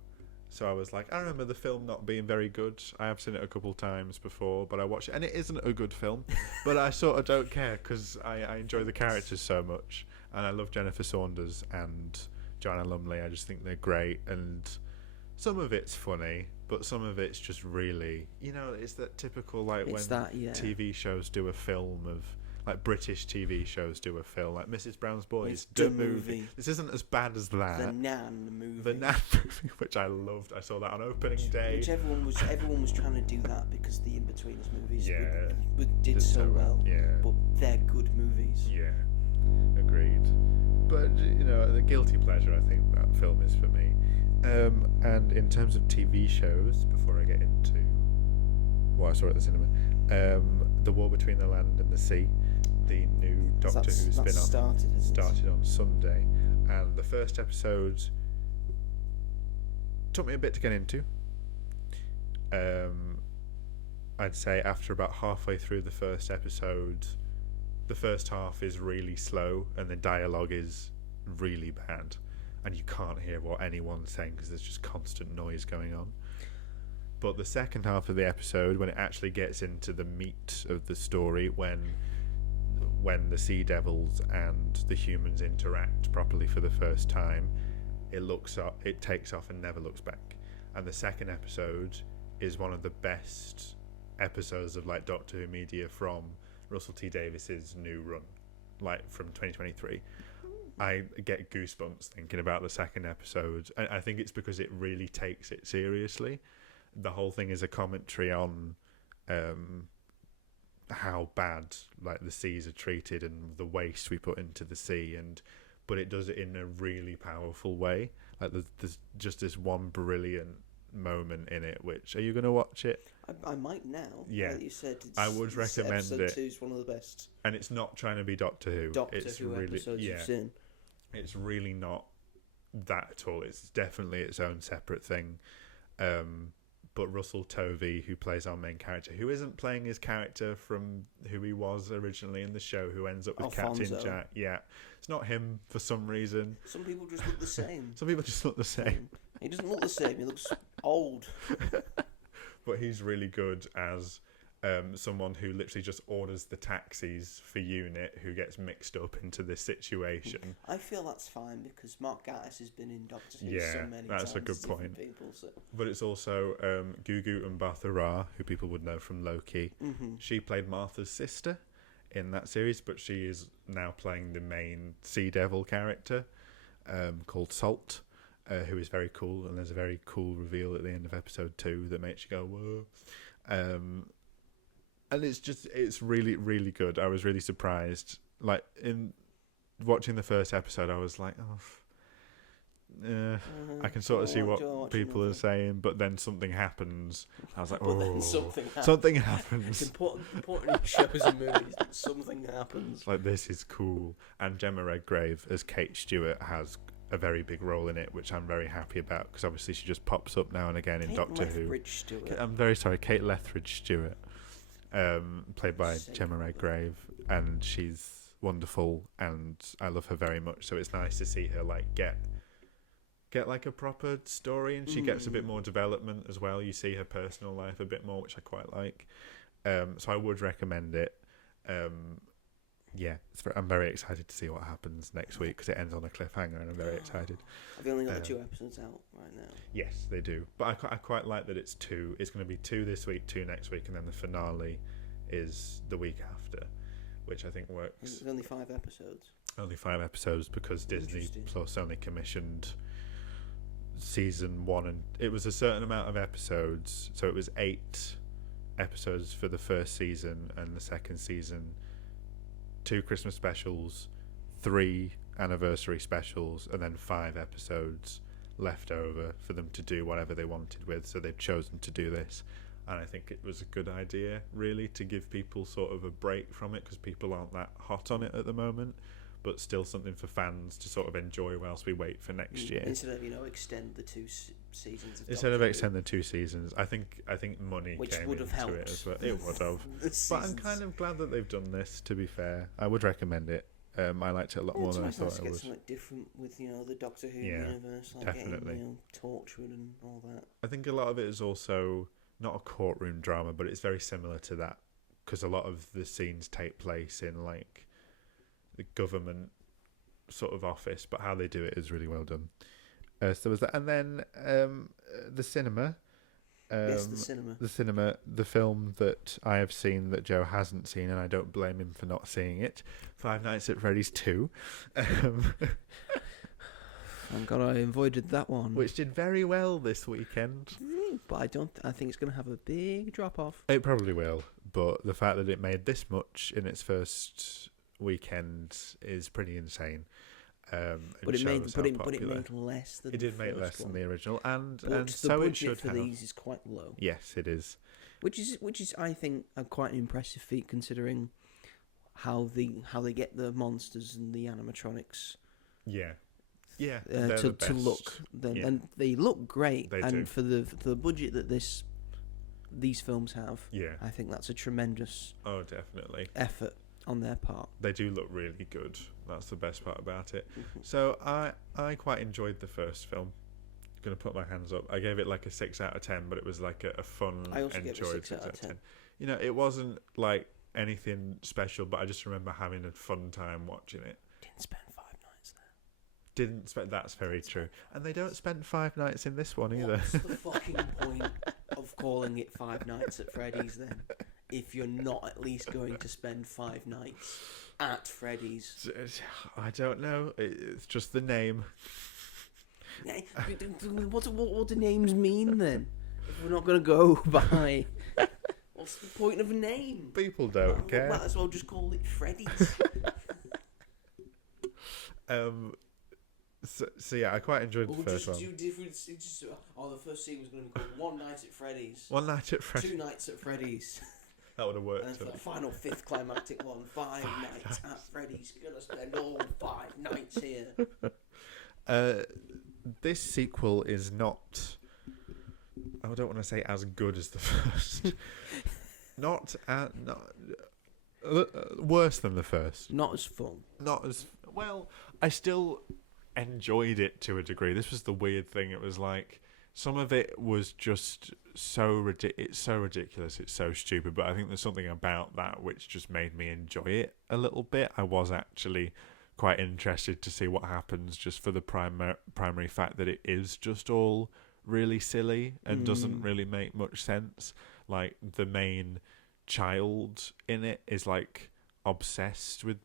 So I was like, I remember the film not being very good. I have seen it a couple times before, but I watched it, and it isn't a good film. But I sort of don't care because I enjoy the characters so much, and I love Jennifer Saunders and Joanna Lumley. I just think they're great, and some of it's funny, but some of it's just really, it's that typical when TV shows do a film of. Like British TV shows do a film, like Mrs. Brown's Boys, the movie. This isn't as bad as that. The Nan movie. The Nan movie, which I loved. I saw that on opening day. Which everyone was trying to do that because the In-Betweeners movies Yeah. did so well. Yeah. But they're good movies. Yeah. Agreed. But, the guilty pleasure, I think that film is for me. And in terms of TV shows, before I get into what I saw at the cinema, The War Between the Land and the Sea, the new Doctor Who spin-off, started on Sunday, and the first episode took me a bit to get into. I'd say after about halfway through the first episode, the first half is really slow and the dialogue is really bad, and you can't hear what anyone's saying because there's just constant noise going on. But the second half of the episode, when it actually gets into the meat of the story, when the Sea Devils and the humans interact properly for the first time, it takes off and never looks back. And the second episode is one of the best episodes of Doctor Who media from Russell T Davies's new run, from 2023. I get goosebumps thinking about the second episode, and I think it's because it really takes it seriously. The whole thing is a commentary on how bad the seas are treated and the waste we put into the sea, but it does it in a really powerful way. There's just this one brilliant moment in it. Which, are you going to watch it? I might now. Yeah, you said I would recommend episode it. 2 is one of the best. And it's not trying to be Doctor Who. It's Who really, episodes you've seen. It's really not that at all. It's definitely its own separate thing. But Russell Tovey, who plays our main character, who isn't playing his character from who he was originally in the show, who ends up with Alfonso. Captain Jack. Yeah, it's not him for some reason. Some people just look the same. Some people just look the same. He doesn't look the same. He looks old. But he's really good as someone who literally just orders the taxis for Unit who gets mixed up into this situation. I feel that's fine because Mark Gatiss has been in Doctor Who so many times. That's a good point. People, so. But it's also Gugu Mbatha-Raw, who people would know from Loki. Mm-hmm. She played Martha's sister in that series, but she is now playing the main Sea Devil character called Salt, who is very cool, and there's a very cool reveal at the end of episode 2 that makes you go, whoa. And it's really, really good. I was really surprised. Like, in watching the first episode, I was like, I can sort of see what people are saying, but then something happens. I was like, then something happens. It's important in shows and movies that something happens. Like, this is cool. And Gemma Redgrave as Kate Stewart has a very big role in it, which I'm very happy about, because obviously she just pops up now and again in Doctor Who. I'm very sorry, Kate Lethbridge Stewart. Played by Gemma Redgrave, and she's wonderful, and I love her very much. So it's nice to see her like get like a proper story, and she gets a bit more development as well. You see her personal life a bit more, which I quite like. So I would recommend it. I'm very excited to see what happens next week, because it ends on a cliffhanger, and I'm very excited. Have you only got the 2 episodes out right now? Yes, they do. But I quite like that it's 2. It's going to be 2 this week, 2 next week, and then the finale is the week after, which I think works. It's only 5 episodes. Only 5 episodes, because Disney Plus only commissioned season 1, and it was a certain amount of episodes. So it was 8 episodes for the first season, and the second season 2 Christmas specials, 3 anniversary specials, and then 5 episodes left over for them to do whatever they wanted with. So they've chosen to do this, and I think it was a good idea, really, to give people sort of a break from it, because people aren't that hot on it at the moment, but still something for fans to sort of enjoy whilst we wait for next year. Instead of extend the 2 seasons. Instead of extend the 2 seasons, I think money came into helped. it as well. It would have. But I'm kind of glad that they've done this. To be fair, I would recommend it. I liked it a lot more than I thought I would. It's something different with the Doctor Who universe, like definitely. Getting, Torchwood and all that. I think a lot of it is also not a courtroom drama, but it's very similar to that, because a lot of the scenes take place in like the government sort of office, but how they do it is really well done. So there was that, and then the cinema. Yes, the cinema. The cinema, the film that I have seen that Joe hasn't seen, and I don't blame him for not seeing it. Five Nights at Freddy's 2. Thank God I avoided that one. Which did very well this weekend. But I think it's going to have a big drop off. It probably will, but the fact that it made this much in its first weekend is pretty insane. But it made less than it did make less than the original, and so the it should budget for these is quite low. Yes, it is. Which is I think a quite an impressive feat, considering how they get the monsters and the animatronics. Yeah. To look, and they look great. They and do. for the budget that these films have, I think that's a tremendous definitely effort on their part. They do look really good. That's the best part about it. So I quite enjoyed the first film. I'm gonna put my hands up. I gave it like a 6 out of 10, but it was like a fun, I also enjoyed gave it 6 out of 10. It wasn't like anything special, but I just remember having a fun time watching it. Didn't spend 5 nights there. That's very true. And they don't spend 5 nights in this one either. What's the fucking point of calling it Five Nights at Freddy's then, if you're not at least going to spend 5 nights at Freddy's? I don't know. It's just the name. What do names mean then? If we're not going to go by... What's the point of a name? People don't care. Might as well just call it Freddy's. So yeah, I quite enjoyed the first one. The first scene was going to be called One Night at Freddy's. 1 night at Freddy's. 2 nights at Freddy's. That would have worked. And the final 5th climactic one, 5 nights at Freddy's. Gonna spend all 5 nights here. This sequel is not. I don't want to say as good as the first. Not worse than the first. Not as fun. Not as well. I still enjoyed it to a degree. This was the weird thing. It was like some of it was just it's so ridiculous, it's so stupid, but I think there's something about that which just made me enjoy it a little bit. I was actually quite interested to see what happens, just for the primary fact that it is just all really silly and doesn't really make much sense. Like, the main child in it is like obsessed with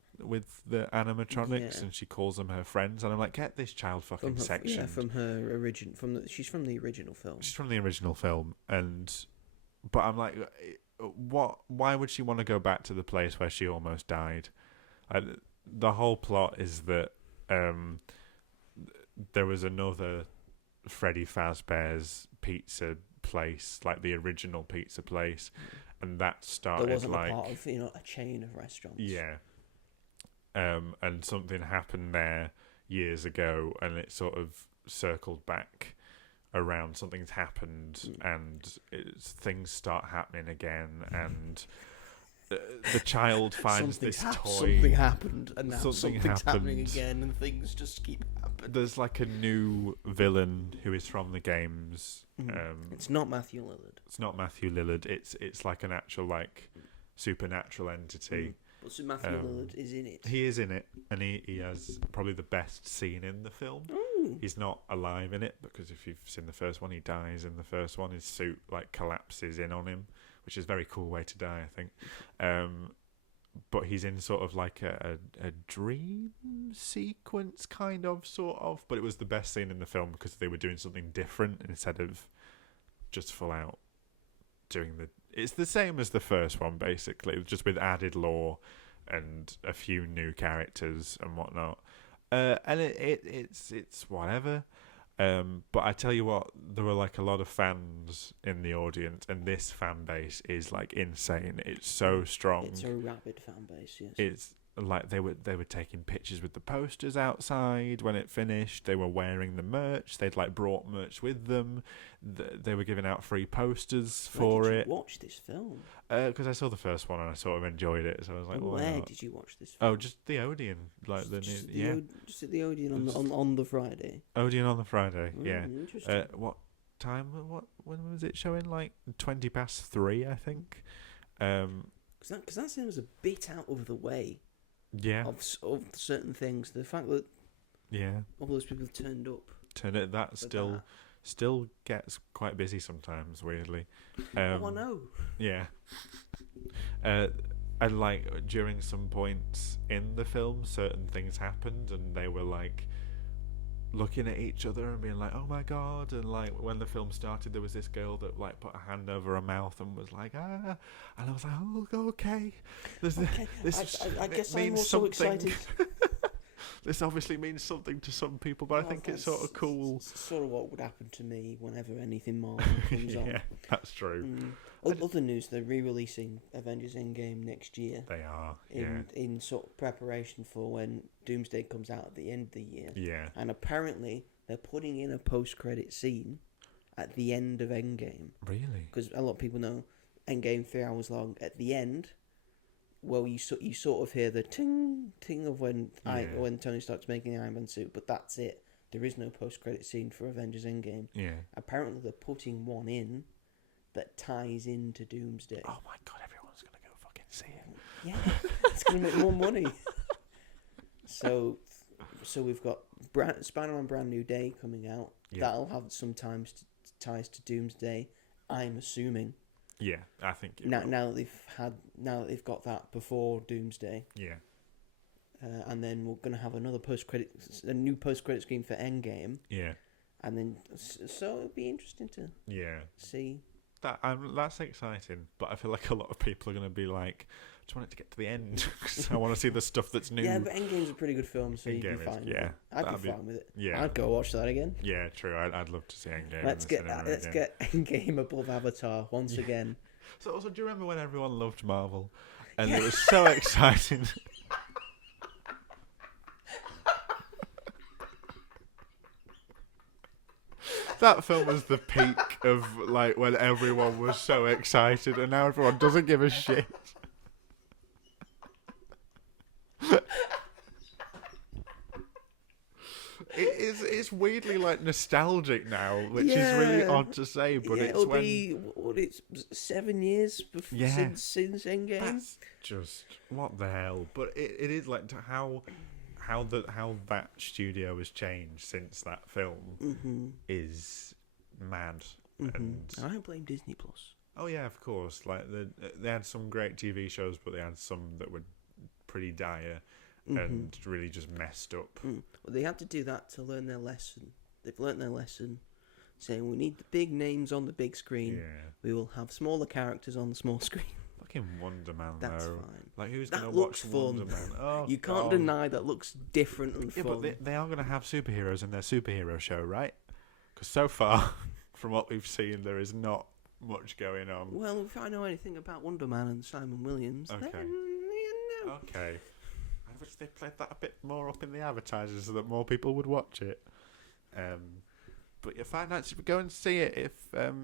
the animatronics, and she calls them her friends, and I'm like, get this child fucking section. Yeah, from her origin, she's from the original film. She's from the original film, but I'm like, why would she want to go back to the place where she almost died? The whole plot is that there was another Freddy Fazbear's pizza place, like the original pizza place, and that started, that wasn't like, a part of, a chain of restaurants. Yeah. And something happened there years ago, and it sort of circled back around. Something's happened, and things start happening again, and the child finds this toy. Something happened, and now something's happening again, and things just keep happening. There's like a new villain who is from the games. It's not Matthew Lillard. It's not Matthew Lillard. It's like an actual, like, supernatural entity. But so Matthew Lillard is in it. He is in it, and he has probably the best scene in the film. Ooh. He's not alive in it, because if you've seen the first one, he dies in the first one. His suit, like, collapses in on him, which is a very cool way to die, I think. But he's in sort of like a dream sequence, sort of. But it was the best scene in the film because they were doing something different instead of just full out doing it's the same as the first one, basically, just with added lore and a few new characters and whatnot. And it's whatever. But I tell you what, there were like a lot of fans in the audience, and this fan base is like insane. It's so strong. It's a rabid fan base, yes. It's like they were taking pictures with the posters outside when it finished. They were wearing the merch. They'd like brought merch with them. They were giving out free posters for it. Did you watch this film? Because I saw the first one and I sort of enjoyed it, so I was like, where did you watch this film? Oh, just the Odeon, like just at the Odeon on the Friday. Odeon on the Friday, yeah. Interesting. What time? When was it showing? Like 3:20, I think. Because that seems a bit out of the way. Yeah. Of certain things, the fact that all those people turned up. That still gets quite busy sometimes, weirdly. I know. Yeah. And like during some points in the film, certain things happened, and they were like looking at each other and being like, "Oh my god!" And like when the film started, there was this girl that like put a hand over her mouth and was like, "Ah," and I was like, "Oh, okay." I guess I'm also excited. This obviously means something to some people, but I think it's sort of cool. It's sort of what would happen to me whenever anything Marvel comes on. Yeah, that's true. Other news, they're re-releasing Avengers Endgame next year. They are, in sort of preparation for when Doomsday comes out at the end of the year. Yeah. And apparently they're putting in a post-credit scene at the end of Endgame. Really? Because a lot of people know Endgame 3 hours long. At the end, well, you sort of hear the ting of when Tony Stark's making the Iron Man suit, but that's it. There is no post-credit scene for Avengers Endgame. Yeah. Apparently they're putting one in that ties into Doomsday. Oh my god, everyone's gonna go fucking see it. Yeah, it's gonna make more money. So we've got Spider-Man Brand New Day coming out. Yeah. That'll have some ties to Doomsday, I'm assuming. Yeah, I think now that they've got that before Doomsday. Yeah. And then we're gonna have a new post-credit screen for Endgame. Yeah. And then so it'll be interesting to see. That's exciting, but I feel like a lot of people are going to be like, I just want it to get to the end because I want to see the stuff that's new. Yeah, but Endgame's a pretty good film, so you'd be fine with it. I'd be fine with it. Yeah. I'd go watch that again. Yeah, true. I'd love to see Endgame. Let's get Endgame above Avatar once again. So also, do you remember when everyone loved Marvel? And it was so exciting. That film was the peak of like when everyone was so excited, and now everyone doesn't give a shit. it's weirdly like nostalgic now, which is really odd to say. But it's it'll when be 7 years since Endgame. that's just what the hell. But it is like how that studio has changed since that film is mad. And I don't blame Disney Plus. oh yeah, of course. Like they had some great TV shows, but they had some that were pretty dire and really just messed up. Well, they had to do that to learn their lesson. They've learnt their lesson, saying we need the big names on the big screen. Yeah. We will have smaller characters on the small screen. Fucking Wonder Man, That's though. fine. Like, who's That going to watch looks fun. Wonder Man? Oh, You can't God. deny that looks different and Yeah, fun. but they are going to have superheroes in their superhero show, right? Because so far, from what we've seen, there is not much going on. Well, if I know anything about Wonder Man and Simon Williams, Okay. then you know. Okay. I wish they played that a bit more up in the advertisers so that more people would watch it. But yeah, Five Nights, go and see it. If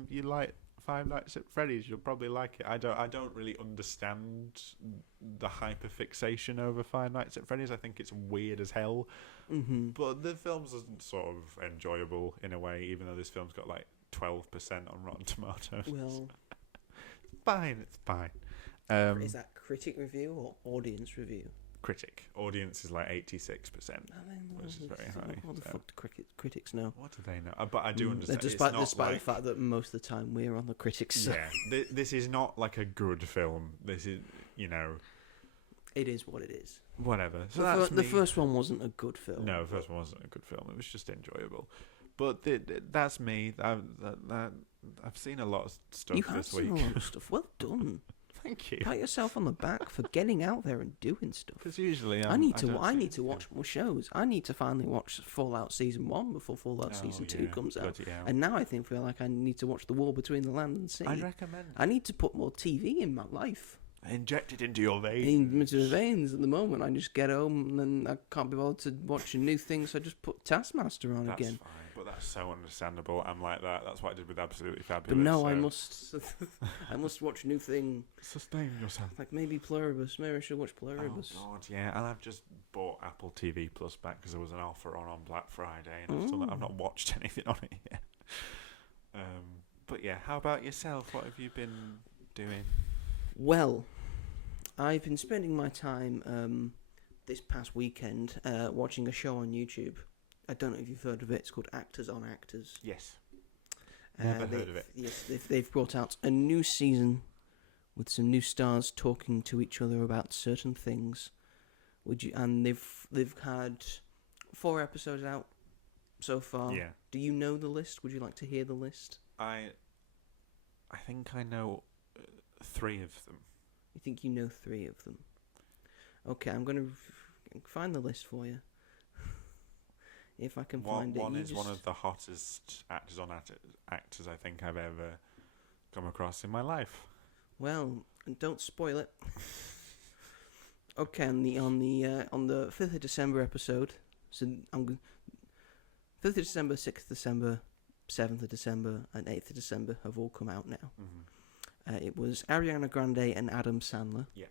you like Five Nights at Freddy's, you'll probably like it. I don't really understand the hyperfixation over Five Nights at Freddy's. I think it's weird as hell. But the film's sort of enjoyable in a way, even though this film's got like 12% on Rotten Tomatoes. Well, It's fine. is that critic review or audience review? Critic. Audience is like 86%, which is very high. What the fuck do critics know? What do they know? But I do understand. Despite it's not the fact that most of the time we're on the critics' side. Yeah, this is not like a good film. This is, It is what it is. whatever. So The first one wasn't a good film. No, the first one wasn't a good film. It was just enjoyable. But that's me. I've seen a lot of stuff You have this seen week. a lot of stuff. Well done. Thank you. Pat yourself on the back for getting out there and doing stuff. Because usually I need to watch more shows. I need to finally watch Fallout Season 1 before Fallout Season 2 comes out. And now I feel like I need to watch The War Between the Land and Sea. I'd recommend. I need to put more TV in my life. Inject it into your veins. Into the veins at the moment. I just get home and then I can't be bothered to watch a new thing, so I just put Taskmaster on again. Fine, but that's so understandable. I'm like that. That's what I did with Absolutely Fabulous. But no, so. I must watch a new thing. Sustain yourself. Like maybe Pluribus. Maybe I should watch Pluribus. Oh God, yeah. And I've just bought Apple TV Plus back because there was an offer on Black Friday, and I've not watched anything on it yet. But yeah, how about yourself? What have you been doing? Well, I've been spending my time this past weekend watching a show on YouTube. I don't know if you've heard of it. It's called Actors on Actors. Yes. Never heard of it. Yes, they've brought out a new season with some new stars talking to each other about certain things. And they've had 4 episodes out so far. Yeah. Do you know the list? Would you like to hear the list? I think I know 3 of them. You think you know 3 of them? Okay, I'm going to find the list for you. If I can find it. One is one of the hottest actors I think I've ever come across in my life. Well, don't spoil it. Okay, on the 5th of December episode, so 5th of December, 6th of December, 7th of December, and 8th of December have all come out now. Mm-hmm. It was Ariana Grande and Adam Sandler. Yeah.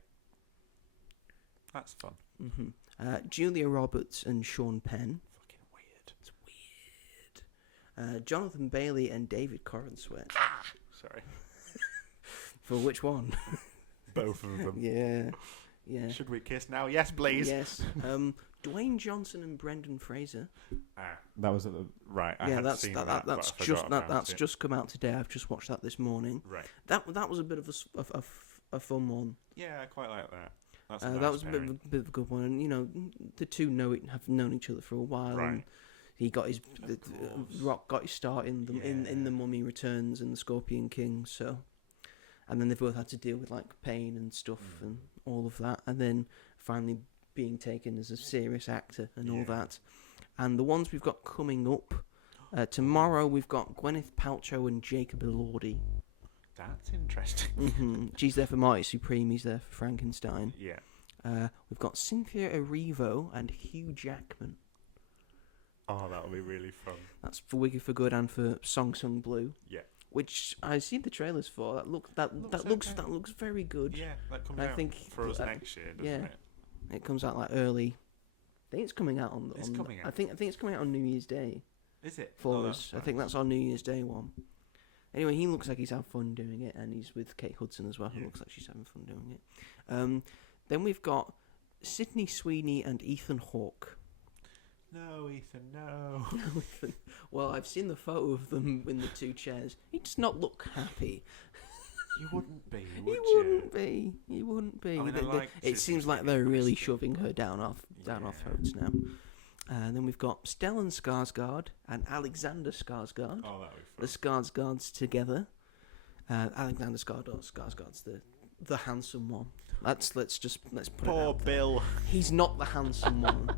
That's fun. Mm-hmm. Julia Roberts and Sean Penn. Fucking weird. It's weird. Jonathan Bailey and David Corenswet. Sorry. For which one? Both of them. Yeah. Should we kiss now? Yes, please. Yes. Dwayne Johnson and Brendan Fraser. That was right. I had seen that. That's just come out today. I've just watched that this morning. Right. That was a bit of a fun one. Yeah, I quite like that. That's that was a bit of a good one, and the two have known each other for a while. Right. And he got his Rock got his start in the Mummy Returns and the Scorpion King. So, and then they've both had to deal with like pain and stuff and all of that, and then finally being taken as a serious actor and all that. And the ones we've got coming up tomorrow, we've got Gwyneth Paltrow and Jacob Elordi. That's interesting. Mm-hmm. She's there for Marty Supreme. He's there for Frankenstein. Yeah. We've got Cynthia Erivo and Hugh Jackman. Oh, that'll be really fun. That's for Wicked for Good and for Song Sung Blue. Yeah. Which I've seen the trailers for. That looks very good. Yeah, that comes out for us next year, doesn't it? It comes out like early I think it's coming out on. It's coming out. I think it's coming out on New Year's Day. Is it? For us, I think that's our New Year's Day one. Anyway, he looks like he's having fun doing it, and he's with Kate Hudson as well, who looks like she's having fun doing it. Then we've got Sydney Sweeney and Ethan Hawke. No, Ethan, no. No, Ethan. Well, I've seen the photo of them in the two chairs. He does not look happy. You wouldn't be, He wouldn't be. He wouldn't be. I mean, it seems like they're really shoving her down our throats now. And then we've got Stellan Skarsgård and Alexander Skarsgård. Oh, that would be The Skarsgårds together. Alexander Skarsgård's the handsome one. Let's put it out there. Bill. He's not the handsome one.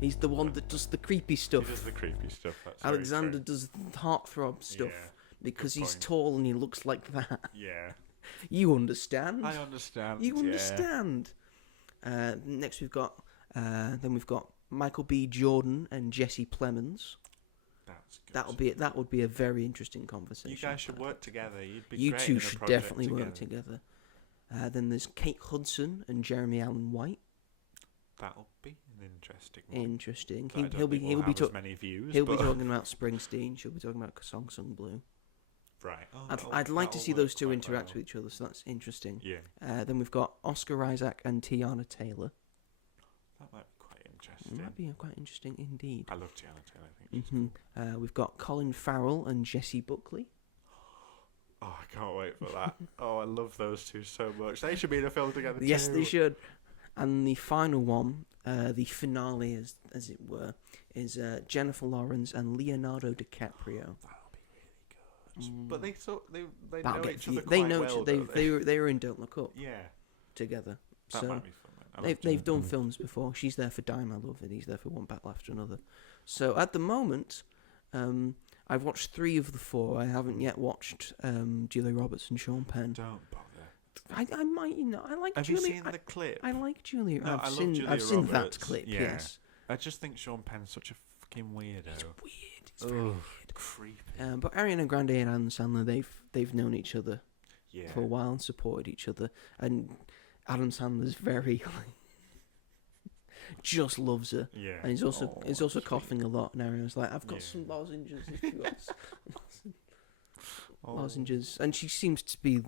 He's the one that does the creepy stuff. He does the creepy stuff. That's Alexander does the heartthrob stuff because he's tall and he looks like that. Yeah. You understand? I understand. You understand. Next we've got Michael B. Jordan and Jesse Plemons. That's good. That would be a very interesting conversation. You guys should work together. You two should definitely work together. Then there's Kate Hudson and Jeremy Allen White. That'll be an interesting one. Interesting. He'll be many views. He'll be talking about Springsteen. She'll be talking about Song Sung Blue. Right. I'd like to see those two interact with each other, so that's interesting. Yeah. Then we've got Oscar Isaac and Tiana Taylor. That might be quite interesting. Might be quite interesting indeed. I love Tiana Taylor. I think she's cool. We've got Colin Farrell and Jessie Buckley. Oh, I can't wait for that. Oh, I love those two so much. They should be in a film together too. Yes, they should. And the final one, the finale, as it were, is Jennifer Lawrence and Leonardo DiCaprio. That'll be really good. But they That'll know get each other they quite know well. they were in Don't Look Up. Yeah. Together. That so might be fun. they've done films before. She's there for Dime, I Love It. He's there for One Battle After Another. So at the moment, I've watched 3 of the 4. I haven't yet watched Julia Roberts and Sean Penn. Don't bother. I might, I like Have Julia. Have you seen the clip? I like Julia. No, I've seen that clip. Yeah. Yes. I just think Sean Penn's such a fucking weirdo. It's weird. It's very weird. Creepy. But Ariana Grande and Adam Sandler, they've known each other Yeah. for a while and supported each other. And Adam Sandler's very just loves her. Yeah. And he's also sweet. coughing a lot. And Ariana's like, I've got some lozenges. If you got lozenges. And she seems to be,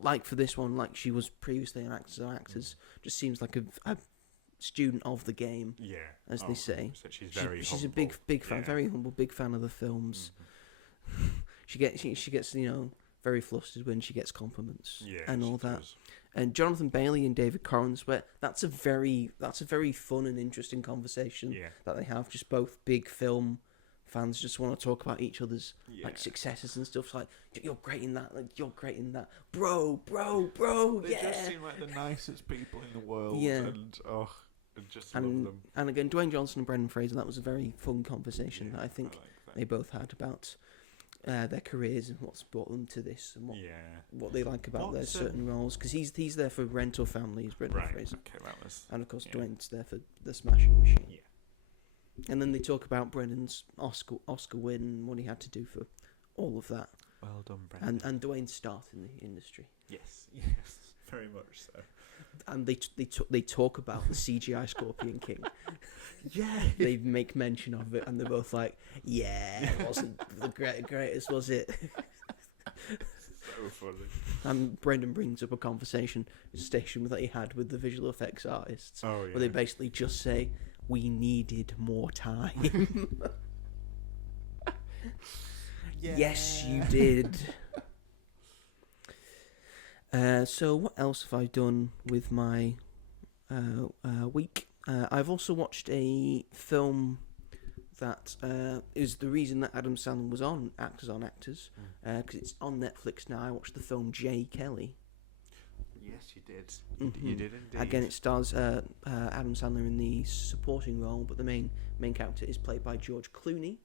like for this one, like she was previously an Actors on Actors, just seems like a student of the game. Yeah. As they say. So she's a big fan, very humble, big fan of the films. Mm-hmm. She gets very flustered when she gets compliments and all that. Does. And Jonathan Bailey and David Corenswet, that's a very fun and interesting conversation that they have. Just both big film fans just want to talk about each other's like successes and stuff. It's like, you're great in that, like you're great in that, bro. They just seem like the nicest people in the world. Yeah. And I just love them. And again, Dwayne Johnson and Brendan Fraser, that was a very fun conversation that I think they both had about their careers and what's brought them to this and what they like about their certain roles. Because he's there for Rental Families, Brendan Fraser. Okay, that was, and of course Dwayne's there for The Smashing Machine. Yeah. And then they talk about Brendan's Oscar win and what he had to do for all of that. Well done, Brendan. And Dwayne's start in the industry. Yes, very much so. And they talk about the CGI Scorpion King. Yeah. They make mention of it, and they're both like, it wasn't the greatest, was it? So funny. And Brendan brings up a conversation that he had with the visual effects artists. Oh, yeah. Where they basically just say, we needed more time. Yes, you did. So what else have I done with my week? I've also watched a film that is the reason that Adam Sandler was on Actors on Actors, because it's on Netflix now. I watched the film J. Kelly. Yes, you did. Mm-hmm. You did indeed. Again, it stars Adam Sandler in the supporting role, but the main character is played by George Clooney.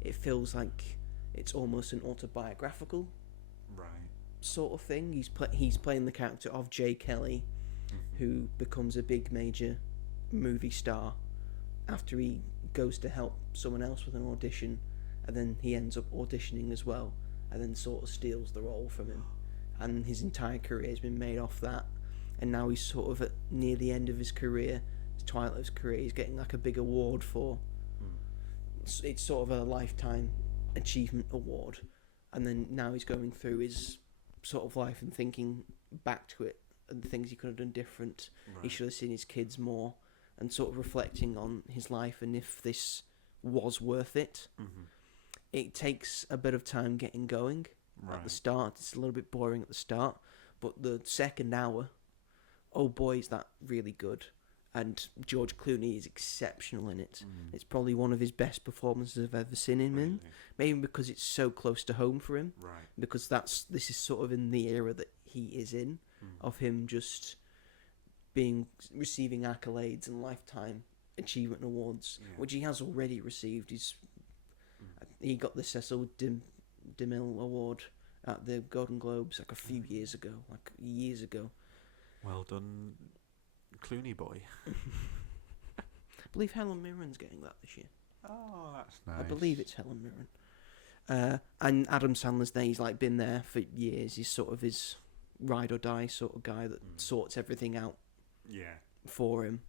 It feels like it's almost an autobiographical sort of thing. He's playing the character of J. Kelly, who becomes a big major movie star after he goes to help someone else with an audition, and then he ends up auditioning as well, and then sort of steals the role from him. And his entire career has been made off that, and now he's sort of near the end of his career, twilight of his career, he's getting like a big award for. It's sort of a lifetime achievement award, and then now he's going through his sort of life and thinking back to it and the things he could have done different. Right. He should have seen his kids more, and sort of reflecting on his life and if this was worth it. Mm-hmm. It takes a bit of time getting going. Right. At the start, it's a little bit boring at the start, but the second hour, oh boy, is that really good. And George Clooney is exceptional in it. It's probably one of his best performances I've ever seen him in. Maybe because it's so close to home for him. Right. Because this is sort of in the era that he is in, of him just receiving accolades and lifetime achievement awards, which he has already received. He got the Cecil DeMille Award at the Golden Globes like a few years ago. Well done, Clooney boy. I believe Helen Mirren's getting that this year. Oh, that's nice. I believe it's Helen Mirren. And Adam Sandler's there. He's like been there for years. He's sort of his ride or die sort of guy that sorts everything out. For him,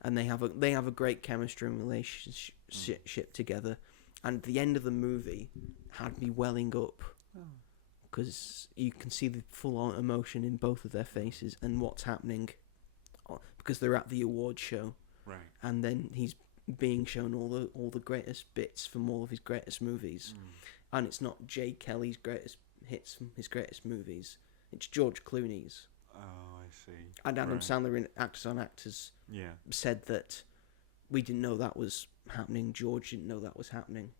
and they have a great chemistry and relationship together. And the end of the movie had me welling up because you can see the full-on emotion in both of their faces and what's happening because they're at the award show, right? And then he's being shown all the greatest bits from all of his greatest movies, and it's not Jay Kelly's greatest hits from his greatest movies; it's George Clooney's. Oh, I see. And Adam Sandler in Actors on Actors said that we didn't know that was happening. George didn't know that was happening.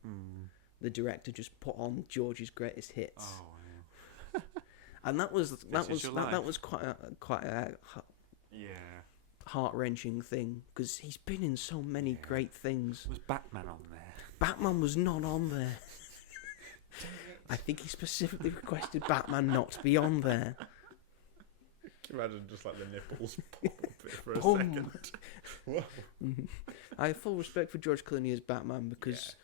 The director just put on George's greatest hits. Oh, wow. And that was quite a heart-wrenching thing because he's been in so many great things. Was Batman on there? Batman was not on there. I think he specifically requested Batman not to be on there. Can you imagine just like the nipples pop up for a second? Whoa. I have full respect for George Clooney as Batman because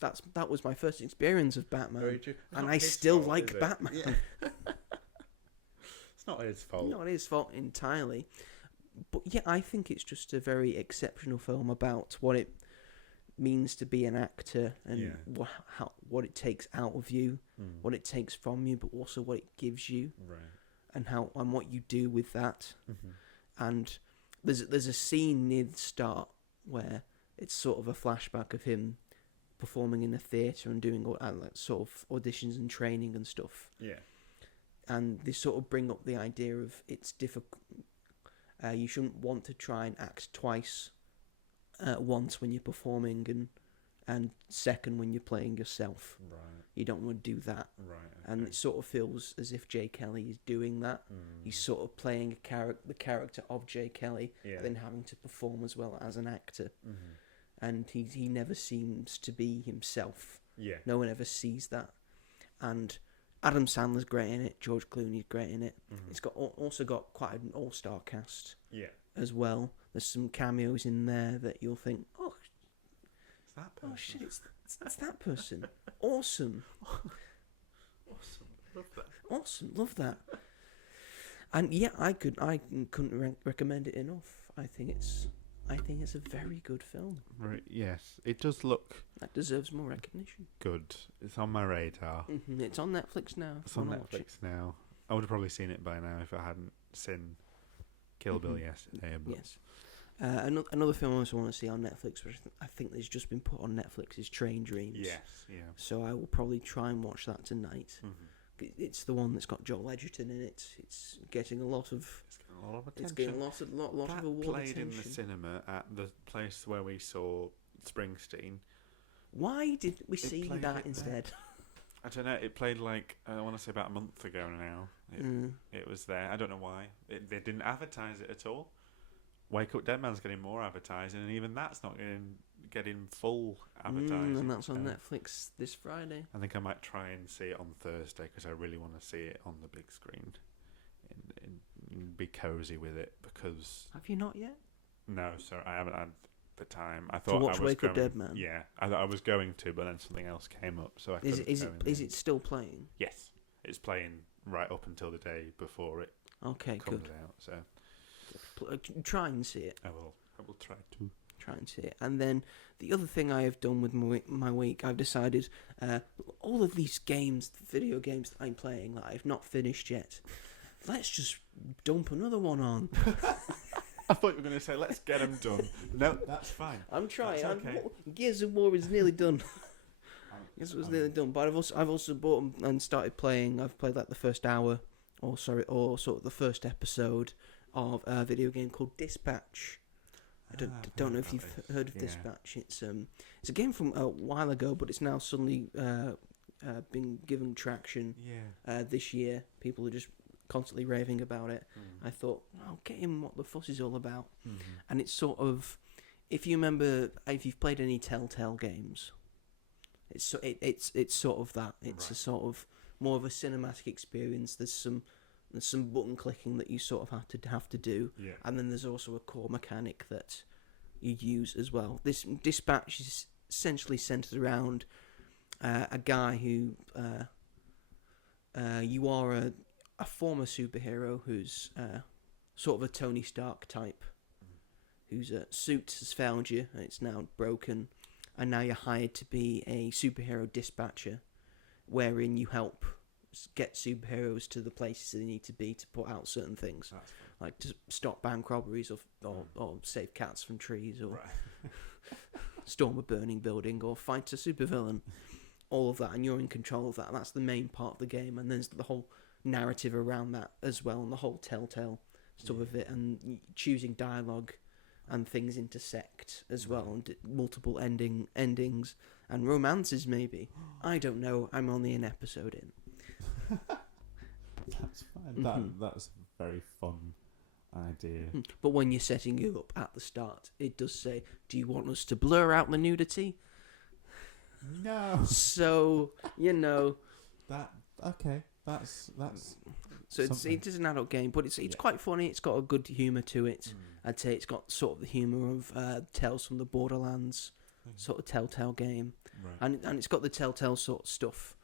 that was my first experience of Batman. Very true. And I still like Batman. Yeah. It's not his fault. Not his fault entirely. But yeah, I think it's just a very exceptional film about what it means to be an actor and what it takes out of you, what it takes from you, but also what it gives you. Right. And what you do with that, and there's a scene near the start where it's sort of a flashback of him performing in a theatre and doing all like sort of auditions and training and stuff. Yeah, and they sort of bring up the idea of it's difficult. You shouldn't want to try and act twice, once when you're performing and second when you're playing yourself. Right. You don't want to do that. Right. Okay. And it sort of feels as if Jay Kelly is doing that. He's sort of playing the character of Jay Kelly, then having to perform as well as an actor. And he never seems to be himself. Yeah. No one ever sees that. And Adam Sandler's great in it. George Clooney's great in it. It's also got quite an all-star cast. Yeah. As well. There's some cameos in there that you'll think, oh, that person. Oh shit! It's that person. Awesome. Awesome. Love that. Awesome. Love that. And yeah, I couldn't recommend it enough. I think it's a very good film. Right. Yes, it does look. That deserves more recognition. Good. It's on my radar. It's on Netflix now. It's on Netflix now. I would have probably seen it by now if I hadn't seen Kill Bill yesterday. But yes. Another film I also want to see on Netflix, which I think has just been put on Netflix, is Train Dreams. Yes, yeah. So I will probably try and watch that tonight. It's the one that's got Joel Edgerton in it. It's getting a lot of attention. It's getting a lot of award attention. That played in the cinema at the place where we saw Springsteen. Why did we see that instead? I don't know. It played I want to say about a month ago now. It was there. I don't know why. They didn't advertise it at all. Wake Up Dead Man's getting more advertising, and even that's not getting full advertising. And that's on Netflix this Friday. I think I might try and see it on Thursday because I really want to see it on the big screen and be cozy with it. Because have you not yet? No, sorry, I haven't had the time. I thought to watch I was Wake Up Dead Man. Yeah, I was going to, but then something else came up, so I couldn't. Is it still playing? Yes, it's playing right up until the day before it. Okay, comes good. Out, so. Try and see it. I will. I will try to. Try and see it. And then the other thing I have done with my week, I've decided all of these games, video games that I'm playing that I've not finished yet, let's just dump another one on. I thought you were going to say, let's get them done. No, that's fine. I'm trying. That's okay. Gears of War is nearly done. Gears of War is nearly done. But I've also bought and started playing. I've played like the first hour, or sort of the first episode of a video game called Dispatch. I don't know if you've heard of Dispatch. It's a game from a while ago, but it's now suddenly been given traction. This year, people are just constantly raving about it. I thought, I'll get him what the fuss is all about. And it's sort of, if you remember, if you've played any Telltale games, it's sort of that. It's a sort of more of a cinematic experience. There's some button clicking that you sort of have to do, and then there's also a core mechanic that you use as well. This Dispatch is essentially centered around a guy who you are a former superhero who's sort of a Tony Stark type, whose suit has failed you and it's now broken, and now you're hired to be a superhero dispatcher, wherein you help get superheroes to the places they need to be to put out certain things, like to stop bank robberies or save cats from trees or storm a burning building or fight a supervillain. All of that, and you're in control of that. That's the main part of the game, and there's the whole narrative around that as well, and the whole Telltale stuff of it, and choosing dialogue and things intersect as well, and multiple endings and romances maybe. I don't know. I'm only an episode in. That's fine. That's a very fun idea. But when you're setting you up at the start, it does say, "Do you want us to blur out the nudity?" No. So that okay. That's so it is an adult game, but it's quite funny. It's got a good humour to it. I'd say it's got sort of the humour of Tales from the Borderlands, sort of Telltale game, and it's got the Telltale sort of stuff,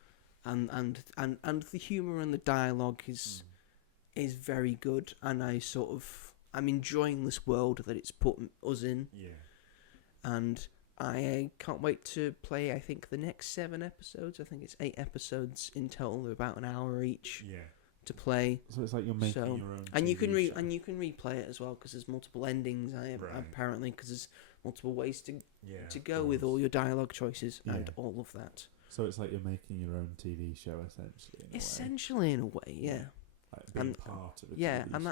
and the humour and the dialogue is very good, and I'm enjoying this world that it's put us in, and I can't wait to play. I think the next 7 episodes. I think it's 8 episodes in total. They're about an hour each to play. So it's like you're making your own. And you can TV show. and you can replay it as well, because there's multiple endings. Apparently, because there's multiple ways to go with all your dialogue choices and all of that. So it's like you're making your own TV show essentially. In a way, yeah. Like being part of it. And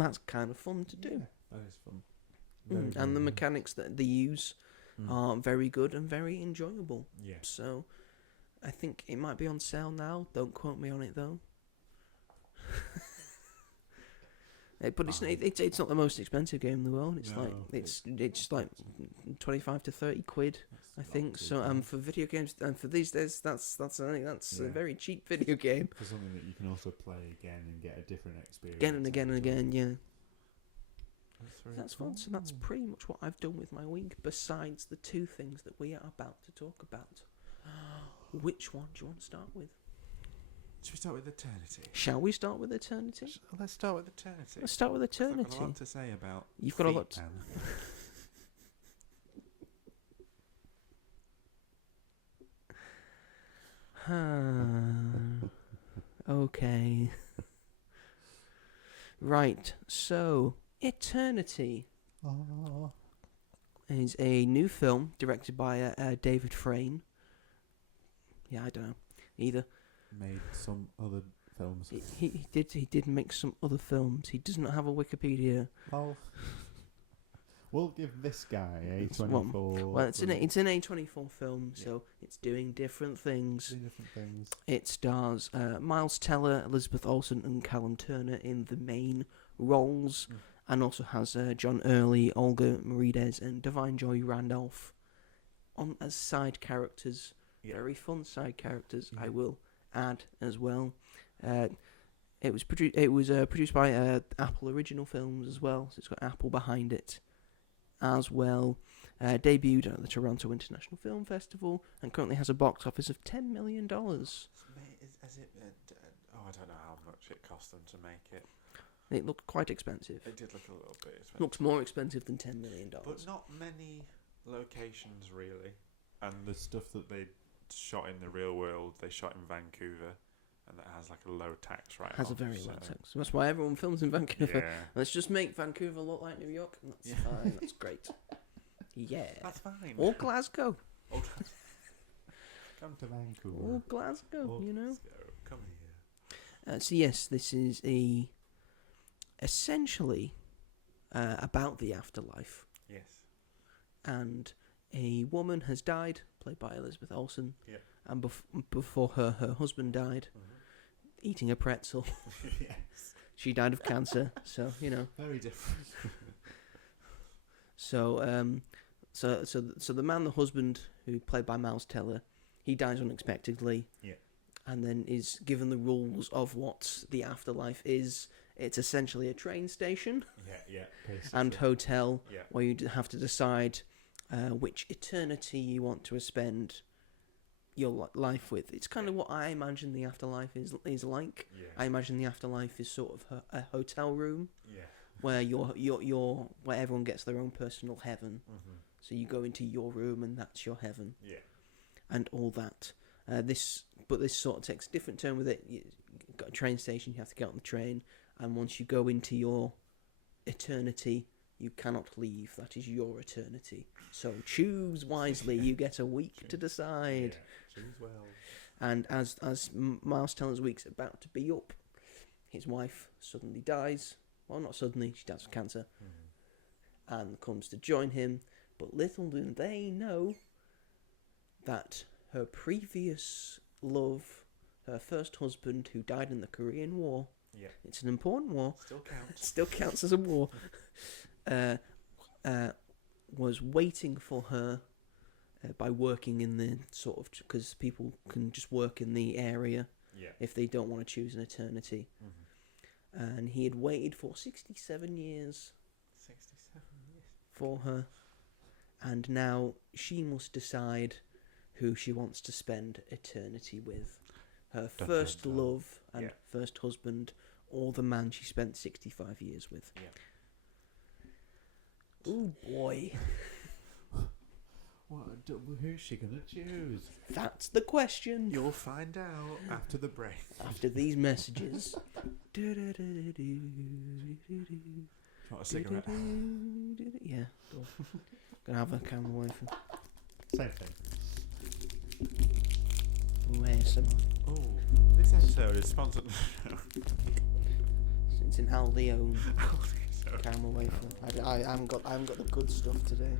that's kind of fun to do. Yeah, that is fun. Very, and the mechanics that they use are very good and very enjoyable. Yeah. So, I think it might be on sale now. Don't quote me on it though. But it's not the most expensive game in the world. It's like 25 to 30 quid, I think. So for video games and for these days, that's a very cheap video game. For something that you can also play again and get a different experience. Again and again and again, yeah. That's cool. fun. So that's pretty much what I've done with my week, besides the 2 things that we are about to talk about. Which one do you want to start with? Should we start with Eternity? Shall we start with Eternity? Let's start with Eternity. Let's start with Eternity. I've got a lot to say about. You've got a lot. Okay. Right. So, Eternity is a new film directed by David Frayne. Yeah, I don't know either. Made some other films. He did make some other films. He does not have a Wikipedia. Oh. We'll give this guy A24. Well, it's an A24 film, so it's doing different things. It stars Miles Teller, Elizabeth Olsen, and Callum Turner in the main roles, and also has John Early, Olga Merides, and Divine Joy Randolph on as side characters. Very fun side characters, I will add as well. It was produced by Apple Original Films as well, so it's got Apple behind it as well. Debuted at the Toronto International Film Festival and currently has a box office of $10 million. I don't know how much it cost them to make it. It looked quite expensive. It did look a little bit expensive. Looks more expensive than $10 million. But not many locations, really. And the stuff that they shot in the real world, they shot in Vancouver, and that has like a low tax write-off. Has a very low tax. That's why everyone films in Vancouver. Yeah. Let's just make Vancouver look like New York. And that's fine. That's great. Yeah. That's fine. Or Glasgow. Come to Vancouver. Or Glasgow, you know. Come here. So yes, this is essentially about the afterlife. Yes. And a woman has died, played by Elizabeth Olsen. Yeah. And before her husband died, eating a pretzel. Yes. She died of cancer, so, you know. Very different. So the man, the husband, who played by Miles Teller, he dies unexpectedly. Yeah. And then is given the rules of what the afterlife is. It's essentially a train station Yeah. Basically. and hotel Yeah. where you have to decide which eternity you want to spend your life with. It's kind of what I imagine the afterlife is like. Yeah. I imagine the afterlife is sort of a hotel room Yeah. where where everyone gets their own personal heaven. Mm-hmm. So you go into your room and that's your heaven. Yeah. And all that. This sort of takes a different turn with it. You've got a train station, you have to get on the train, and once you go into your eternity, you cannot leave. That is your eternity. So choose wisely. You get a week to decide. Yeah. Choose well. And as Miles Teller's week's about to be up, his wife suddenly dies. Well, not suddenly, she dies of cancer. And comes to join him. But little do they know that her previous love, her first husband who died in the Korean War, Yeah. it's an important war, Still counts. still counts as a war, was waiting for her by working in the sort of, because people can just work in the area Yeah. if they don't want to choose an eternity. And he had waited for 67 years 67 years. for her, and now she must decide who she wants to spend eternity with. Her Dun, first dun, dun. love and Yeah. first husband, or the man she spent 65 years with. Yeah. Oh boy, Who's she gonna choose? that's the question. You'll find out after the break. After these messages. Want a cigarette? Yeah, go. Gonna have a camera away from. Same thing. ASMR. Oh, this episode is sponsored. Since in Aldi own So, camera away from. I haven't got the good stuff today.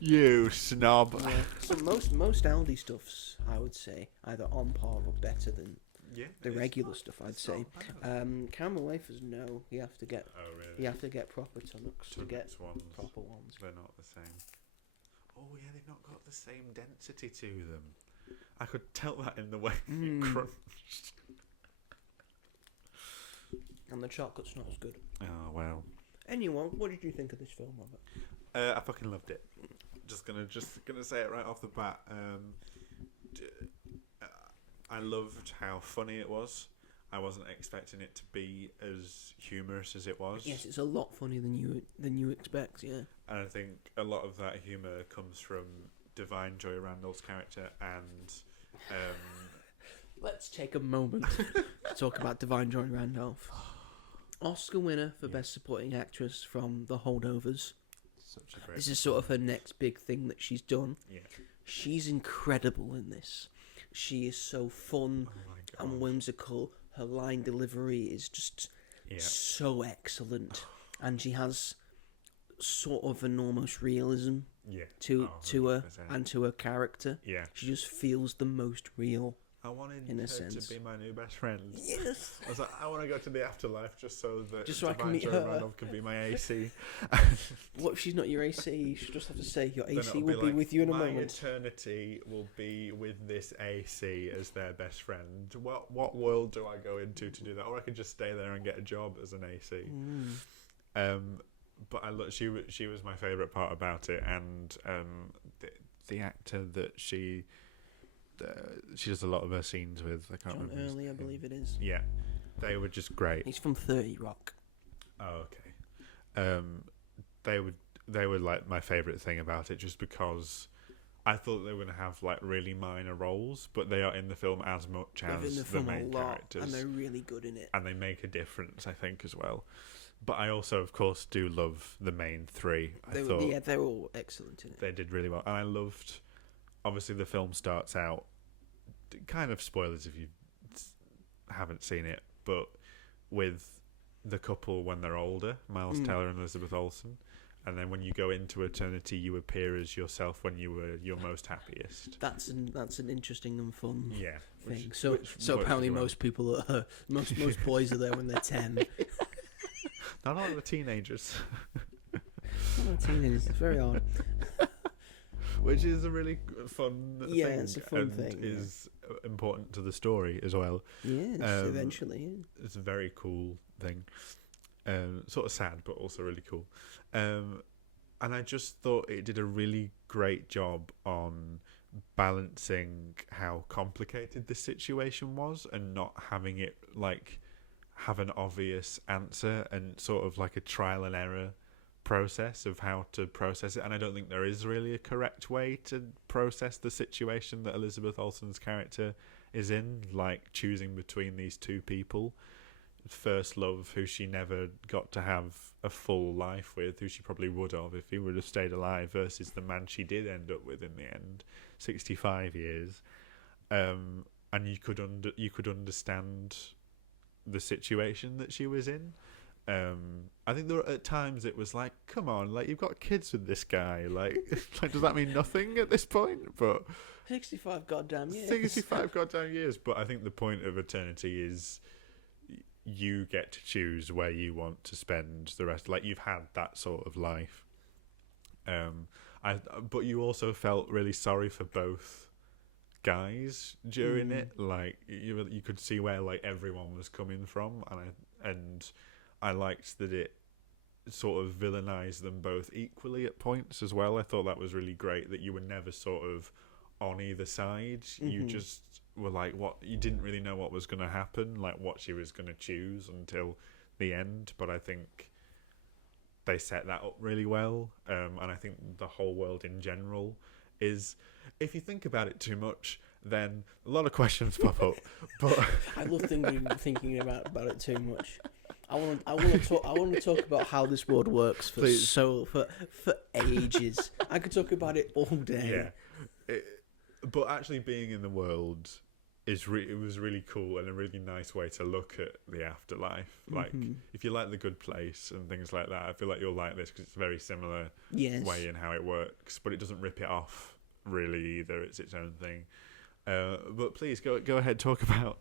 you snob. Yeah. So most Aldi stuffs, I would say, either on par or better than Yeah. the it's regular not- stuff. I'd it's say. not bad. Caramel wafers, no. You have to get Oh really? proper Tunnocks to get Tunnocks ones. proper ones. They're not the same. Oh yeah, they've not got the same density to them. I could tell that in the way you crunched. And the chocolate's not as good. Oh well. Anyway, what did you think of this film, Robert? I fucking loved it. Just gonna say it right off the bat. I loved how funny it was. I wasn't expecting it to be as humorous as it was. Yes, it's a lot funnier than you expect. Yeah. And I think a lot of that humour comes from Divine Joy Randall's character and Let's take a moment to talk about Divine Joy Randolph. Oscar winner for Best Supporting Actress from The Holdovers. such a great. This is sort of her next big thing that she's done. Yeah. She's incredible in this. She is so fun Oh my god. and whimsical. Her line delivery is just so excellent, and she has sort of an almost realism Yeah. to her 100%. and to her character. Yeah. She just feels the most real. I wanted in a her sense. to be my new best friend. Yes. I was like, I want to go to the afterlife just so that Just so I can Divine meet Joy her. Randolph can be my AC. What if she's not your AC? You should just have to say your Then AC it'll will be like, with you in a my moment. eternity will be with this AC as their best friend. What world do I go into to do that? Or I could just stay there and get a job as an AC. But she was my favourite part about it, and the actor that she does a lot of her scenes with. I can't John remember. his Early, I name. believe it is. Yeah, They were just great. He's from 30 Rock. Oh, okay. They were like my favourite thing about it, just because I thought they were going to have like really minor roles, but they are in the film as much They're in as the the film main a lot, characters, and they're really good in it. and they make a difference, I think, as well. But I also, of course, do love the main three. They're all excellent in it. They did really well, and I loved. Obviously, the film starts out kind of spoilers if you haven't seen it, but with the couple when they're older, Miles Teller and Elizabeth Olsen, and then when you go into eternity, you appear as yourself when you were your most happiest. That's an interesting and fun thing. Which So apparently most people are most boys are there when they're 10. Not all the teenagers. Not teenagers. It's very odd. Which is a really fun thing. Yeah, it's a fun and thing. is important to the story as well. Yes, eventually. Yeah. It's a very cool thing. Sort of sad, but also really cool. And I just thought it did a really great job on balancing how complicated the situation was and not having it like have an obvious answer and sort of like a trial and error process of how to process it. And I don't think there is really a correct way to process the situation that Elizabeth Olsen's character is in, like choosing between these two people. First love, who she never got to have a full life with, who she probably would have if he would have stayed alive, versus the man she did end up with in the end, 65 years. And you could understand the situation that she was in. I think there were, at times it was like, come on, like you've got kids with this guy, like does that mean nothing at this point? But 65 goddamn years. 65 goddamn years. But I think the point of eternity is you get to choose where you want to spend the rest. Like you've had that sort of life. But you also felt really sorry for both guys during it. Like you could see where like everyone was coming from, and I liked that it sort of villainized them both equally at points as well. I thought that was really great, that you were never sort of on either side. You just were like, what, you didn't really know what was going to happen, like what she was going to choose until the end. But I think they set that up really well. And I think the whole world in general is, if you think about it too much, then a lot of questions pop up. But I love thinking about it too much. I want to talk about how this world works for ages. I could talk about it all day. Yeah, but actually being in the world it was really cool and a really nice way to look at the afterlife. Like if you like The Good Place and things like that, I feel like you'll like this because it's a very similar way in how it works, but it doesn't rip it off really either. It's its own thing. But please go ahead, talk about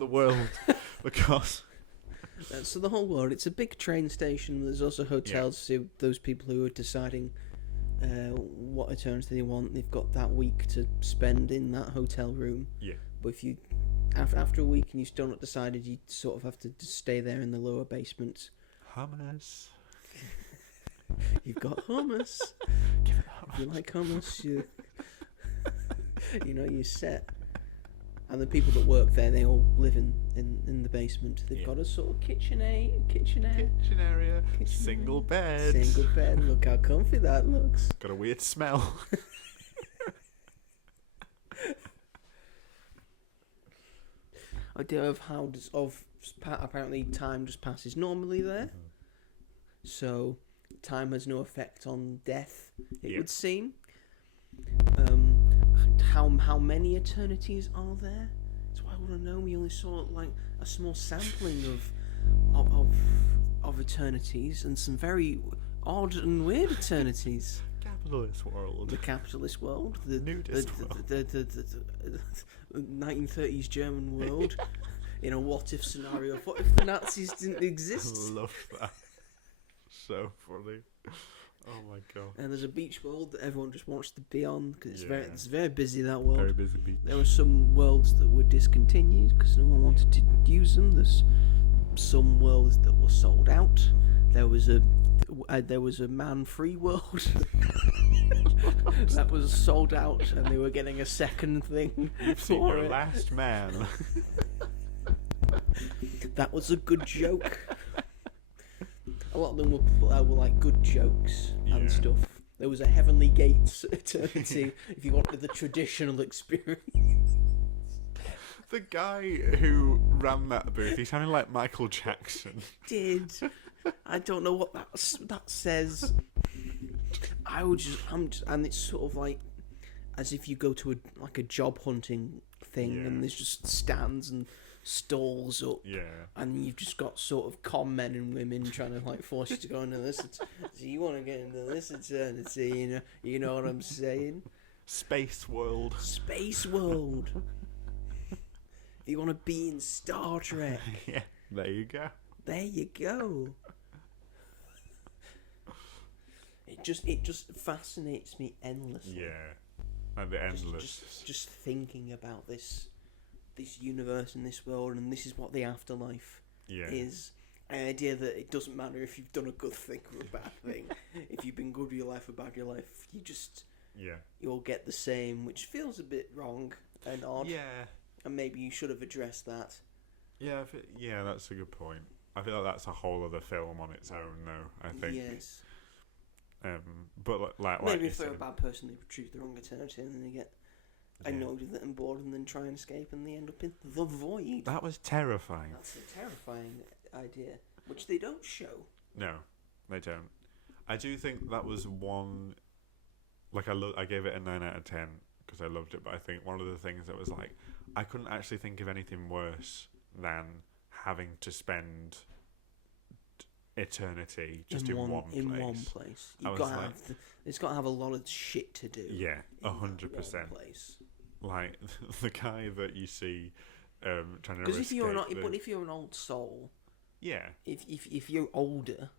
the world because. So the whole world, it's a big train station. There's also hotels, so those people who are deciding what eternity they want, they've got that week to spend in that hotel room. Yeah. But if you, after a week and you still not decided, you sort of have to just stay there in the lower basement. Hummus. You've got hummus. Give it hummus. If you like hummus, you're set. And the people that work there, they all live in the basement. They've got a sort of kitchen area. Single bed. Look how comfy that looks. Got a weird smell. Idea of apparently time just passes normally there. So time has no effect on death, it would seem. How many eternities are there? That's what I want to know. We only saw like a small sampling of eternities and some very odd and weird eternities. Capitalist world. The capitalist world. The nudist world. The 1930s German world. In a what if scenario. What if the Nazis didn't exist? I love that. So funny. Oh my god! And there's a beach world that everyone just wants to be on because it's very busy, that world. Very busy beach. There were some worlds that were discontinued because no one wanted to use them. There's some worlds that were sold out. There was a man-free world that was sold out, and they were getting a second thing You've seen for your it. last man. That was a good joke. A lot of them were like good jokes and stuff. There was a Heavenly Gates eternity if you wanted the traditional experience. The guy who ran that booth, he sounded like Michael Jackson. I don't know what that says. And it's sort of like as if you go to a job hunting thing, and there's just stands and stalls up, and you've just got sort of con men and women trying to like force you to go into this. So you want to get into this eternity, you know what I'm saying? Space World. You want to be in Star Trek? Yeah, there you go. It just fascinates me endlessly. Yeah, and the endless. Just thinking about this universe and this world, and this is what the afterlife is. An idea that it doesn't matter if you've done a good thing or a bad thing. If you've been good with your life or bad with your life, you'll get the same, which feels a bit wrong and odd. Yeah. And maybe you should have addressed that. Yeah, that's a good point. I feel like that's a whole other film on its own, though. I think. Yes. But like maybe if they're a bad person, they choose the wrong eternity, and then they get annoyed with it and bored, and then try and escape, and they end up in the void. That was terrifying. That's a terrifying idea, which they don't show. No, they don't. I do think that was one. Like I gave it a 9 out of 10 because I loved it, but I think one of the things that was like I couldn't actually think of anything worse than having to spend eternity just in one place. It's got to have a lot of shit to do. Yeah, 100%. Like the guy that you see trying to. Because if you're an old soul, if you're older,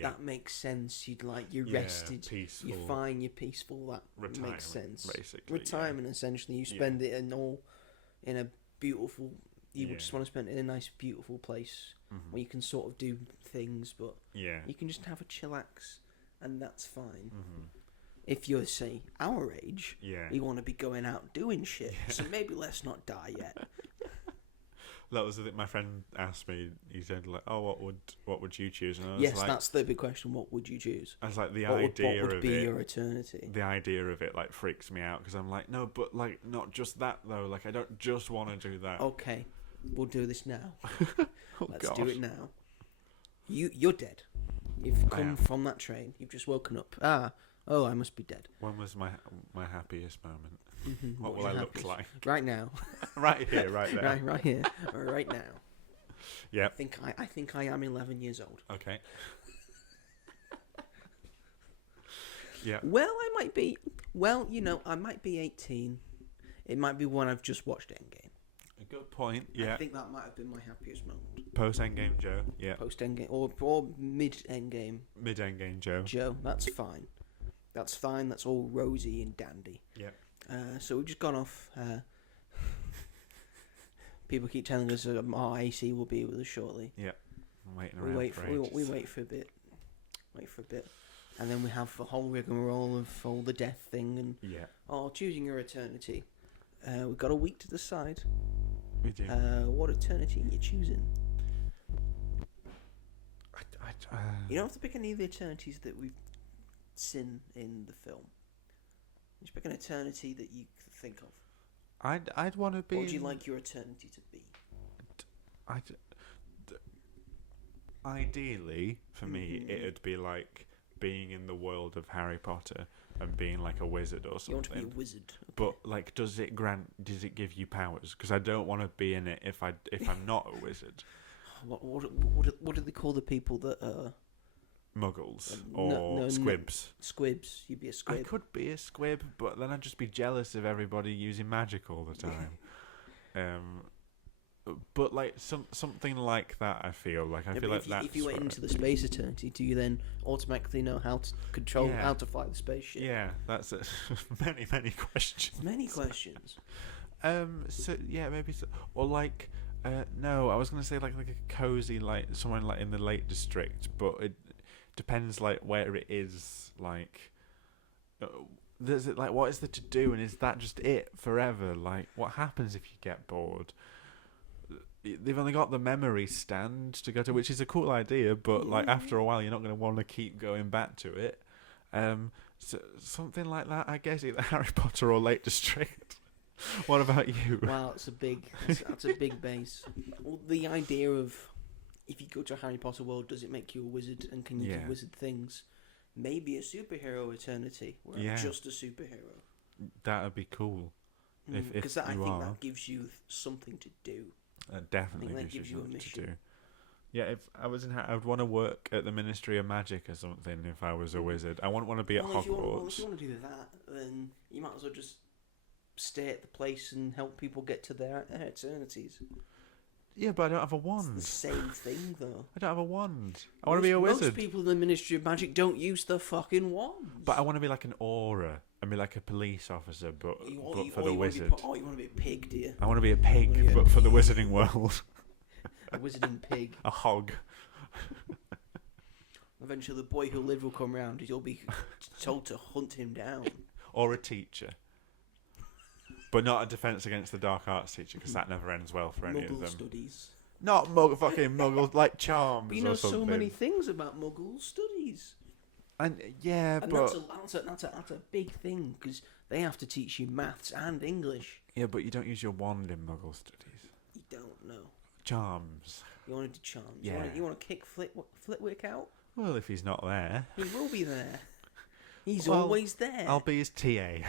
that makes sense. You're rested, peaceful. You're fine, you're peaceful. That makes sense. Basically, retirement essentially. You spend it in a beautiful. You would just want to spend it in a nice, beautiful place where you can sort of do things, but you can just have a chillax, and that's fine. If you're, say, our age, you want to be going out doing shit, so maybe let's not die yet. That was the thing my friend asked me. He said, like, "Oh, what would you choose?" And I was like, that's the big question. What would you choose? I was like, what would be your eternity? The idea of it like freaks me out because I'm like, no, but like not just that though. Like I don't just want to do that. Okay, we'll do this now. Let's do it now. You're dead. You've come from that train. You've just woken up. Oh, I must be dead. When was my happiest moment? What will I look like? Right now. Right here, right there. Right here, or right now. Yeah. I think I am 11 years old. Okay. Yeah. Well, I might be. Well, I might be 18. It might be when I've just watched Endgame. A good point. Yeah. I think that might have been my happiest moment. Post Endgame Joe. Yeah. Post Endgame or mid Endgame. Mid Endgame Joe. Joe, that's fine. That's fine. That's all rosy and dandy. Yeah. So we've just gone off. People keep telling us our AC will be with us shortly. Yeah. I'm waiting around we wait for a bit. And then we have the whole rigmarole of all the death thing and choosing your eternity. We've got a week to decide. We do. What eternity are you choosing? You don't have to pick any of the eternities that we've seen in the film. You just pick an eternity that you think of. I'd want to be. What would you like your eternity to be? Ideally, for me, it'd be like being in the world of Harry Potter and being like a wizard or something. You want to be a wizard, okay. But like, does it give you powers? Because I don't want to be in it if I'm not a wizard. What do they call the people that are muggles or squibs? Squibs. You'd be a squib. I could be a squib, but then I'd just be jealous of everybody using magic all the time. But like something like that, I feel like that's if you went into the space eternity, do you then automatically know how to control how to fly the spaceship? Yeah, that's it. many questions. Many questions. So yeah, maybe so. Or like. No, I was gonna say like a cozy, like somewhere like in the Lake District, but it depends like where it is. Like, there's it like what is there to do, and is that just it forever? Like, what happens if you get bored? they've only got the memory stand to go to, which is a cool idea, but like after a while, you're not going to want to keep going back to it. So something like that, I guess, either Harry Potter or Lake District. What about you? Wow, that's a big base. Well, the idea of if you go to a Harry Potter world, does it make you a wizard and can you do wizard things? Maybe a superhero eternity where I'm just a superhero. That'd be cool. Because I think that gives you something to do. Definitely gives you a mission. To do. Yeah, if I was I would want to work at the Ministry of Magic or something if I was a wizard. I wouldn't want to be at Hogwarts. If you want to do that, then you might as well just stay at the place and help people get to their eternities. Yeah, but I don't have a wand. It's the same thing, though. I don't have a wand. I want to be a wizard. Most people in the Ministry of Magic don't use the fucking wands. But I want to be like an aura. I mean, like a police officer, but for the wizard. You want to be a pig, do you? I want to be a pig, but for the wizarding world. A wizarding pig. A hog. Eventually, the boy who lived will come round. You'll be told to hunt him down. Or a teacher. But not a defence against the dark arts teacher, because that never ends well for any of them. Studies. Not fucking muggles, like charms but you know or something. so many things about muggle studies. And but that's a big thing, because they have to teach you maths and English. Yeah, but you don't use your wand in muggle studies. You don't know. Charms. You want to do charms? Yeah. You want to kick Flitwick out? Well, if he's not there. He will be there. He's always there. I'll be his TA.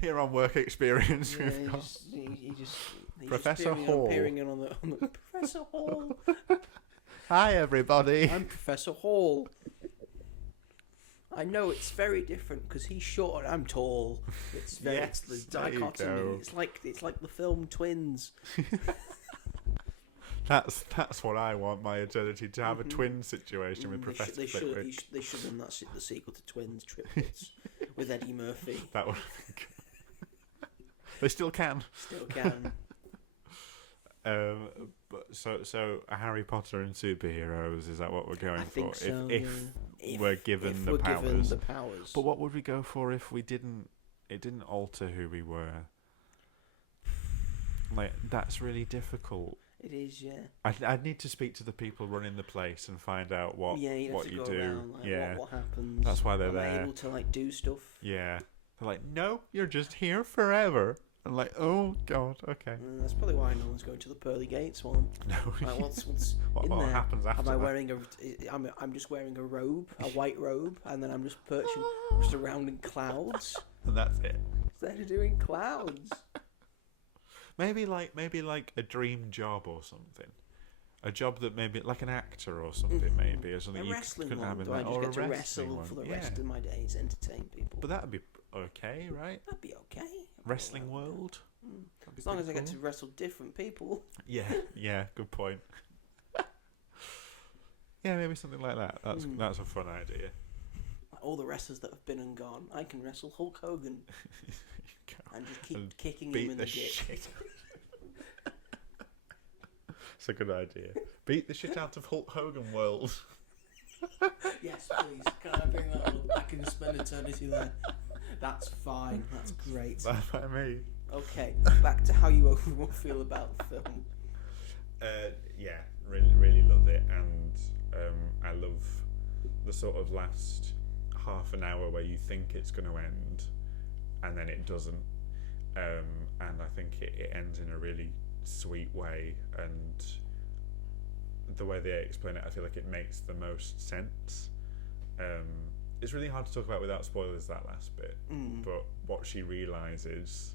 Here on Work Experience, we've got Professor Hall. Appearing on the Professor Hall. Hi, everybody. I'm Professor Hall. I know it's very different because he's short and I'm tall. It's very it's the dichotomy. It's like the film Twins. That's what I want my eternity to have, a twin situation with Professor Flitwick. They should have done that the sequel to Twins, Triplets, with Eddie Murphy. That would be good. They still can. Still can. But so a Harry Potter and superheroes, is that what we're going for? Think so, if we're given the powers. But what would we go for if we didn't? It didn't alter who we were. Like, that's really difficult. It is, yeah. I'd need to speak to the people running the place and find out what you do. Around, like, what happens. That's why they're there. Able to like do stuff. Yeah, they're like, no, you're just here forever. I'm like, oh god, okay. That's probably why no one's going to the pearly gates one. No. Like, what's what in there? Happens after? Am I wearing I'm just wearing a robe, a white robe, and then I'm just perching just around in clouds. And that's it. They're doing clouds. Maybe like a dream job or something. A job that maybe like an actor or something, maybe, or something a you wrestling couldn't have in one. that. I Or just a get to wrestling wrestle one. for the rest of my days, entertain people. But that'd be okay, right? That'd be okay. Wrestling world. As long as I get to wrestle different people. Yeah, good point. Yeah, maybe something like that. That's a fun idea. Like all the wrestlers that have been and gone, I can wrestle Hulk Hogan. And just keep kicking him in the dick. Shit. It's a good idea. Beat the shit out of Hulk Hogan world. Yes, please. Can I bring that up? I can spend eternity there. That's fine. That's great. That's by me. Okay, back to how you overall feel about the film. Yeah, really love it, and I love the sort of last half an hour where you think it's going to end, and then it doesn't. And I think it ends in a really sweet way, and the way they explain it, I feel like it makes the most sense. It's really hard to talk about without spoilers, that last bit, but what she realises,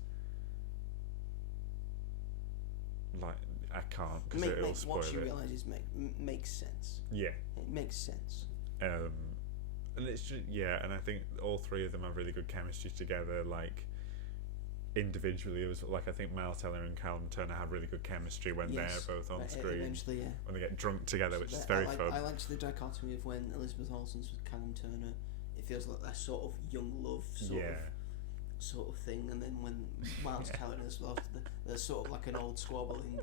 like, I can't, because it'll spoil what she it. realises makes sense. Yeah. It makes sense. And it's just, and I think all three of them have really good chemistry together, like, individually. It was like, I think Miles Teller and Callum Turner have really good chemistry when they're both on screen. Eventually, yeah. When they get drunk together, which is very fun. I liked the dichotomy of when Elizabeth Olsen's with Callum Turner. It feels like that sort of young love sort of thing, and then when Miles Teller and Elizabeth Olsen, they're sort of like an old squabbling,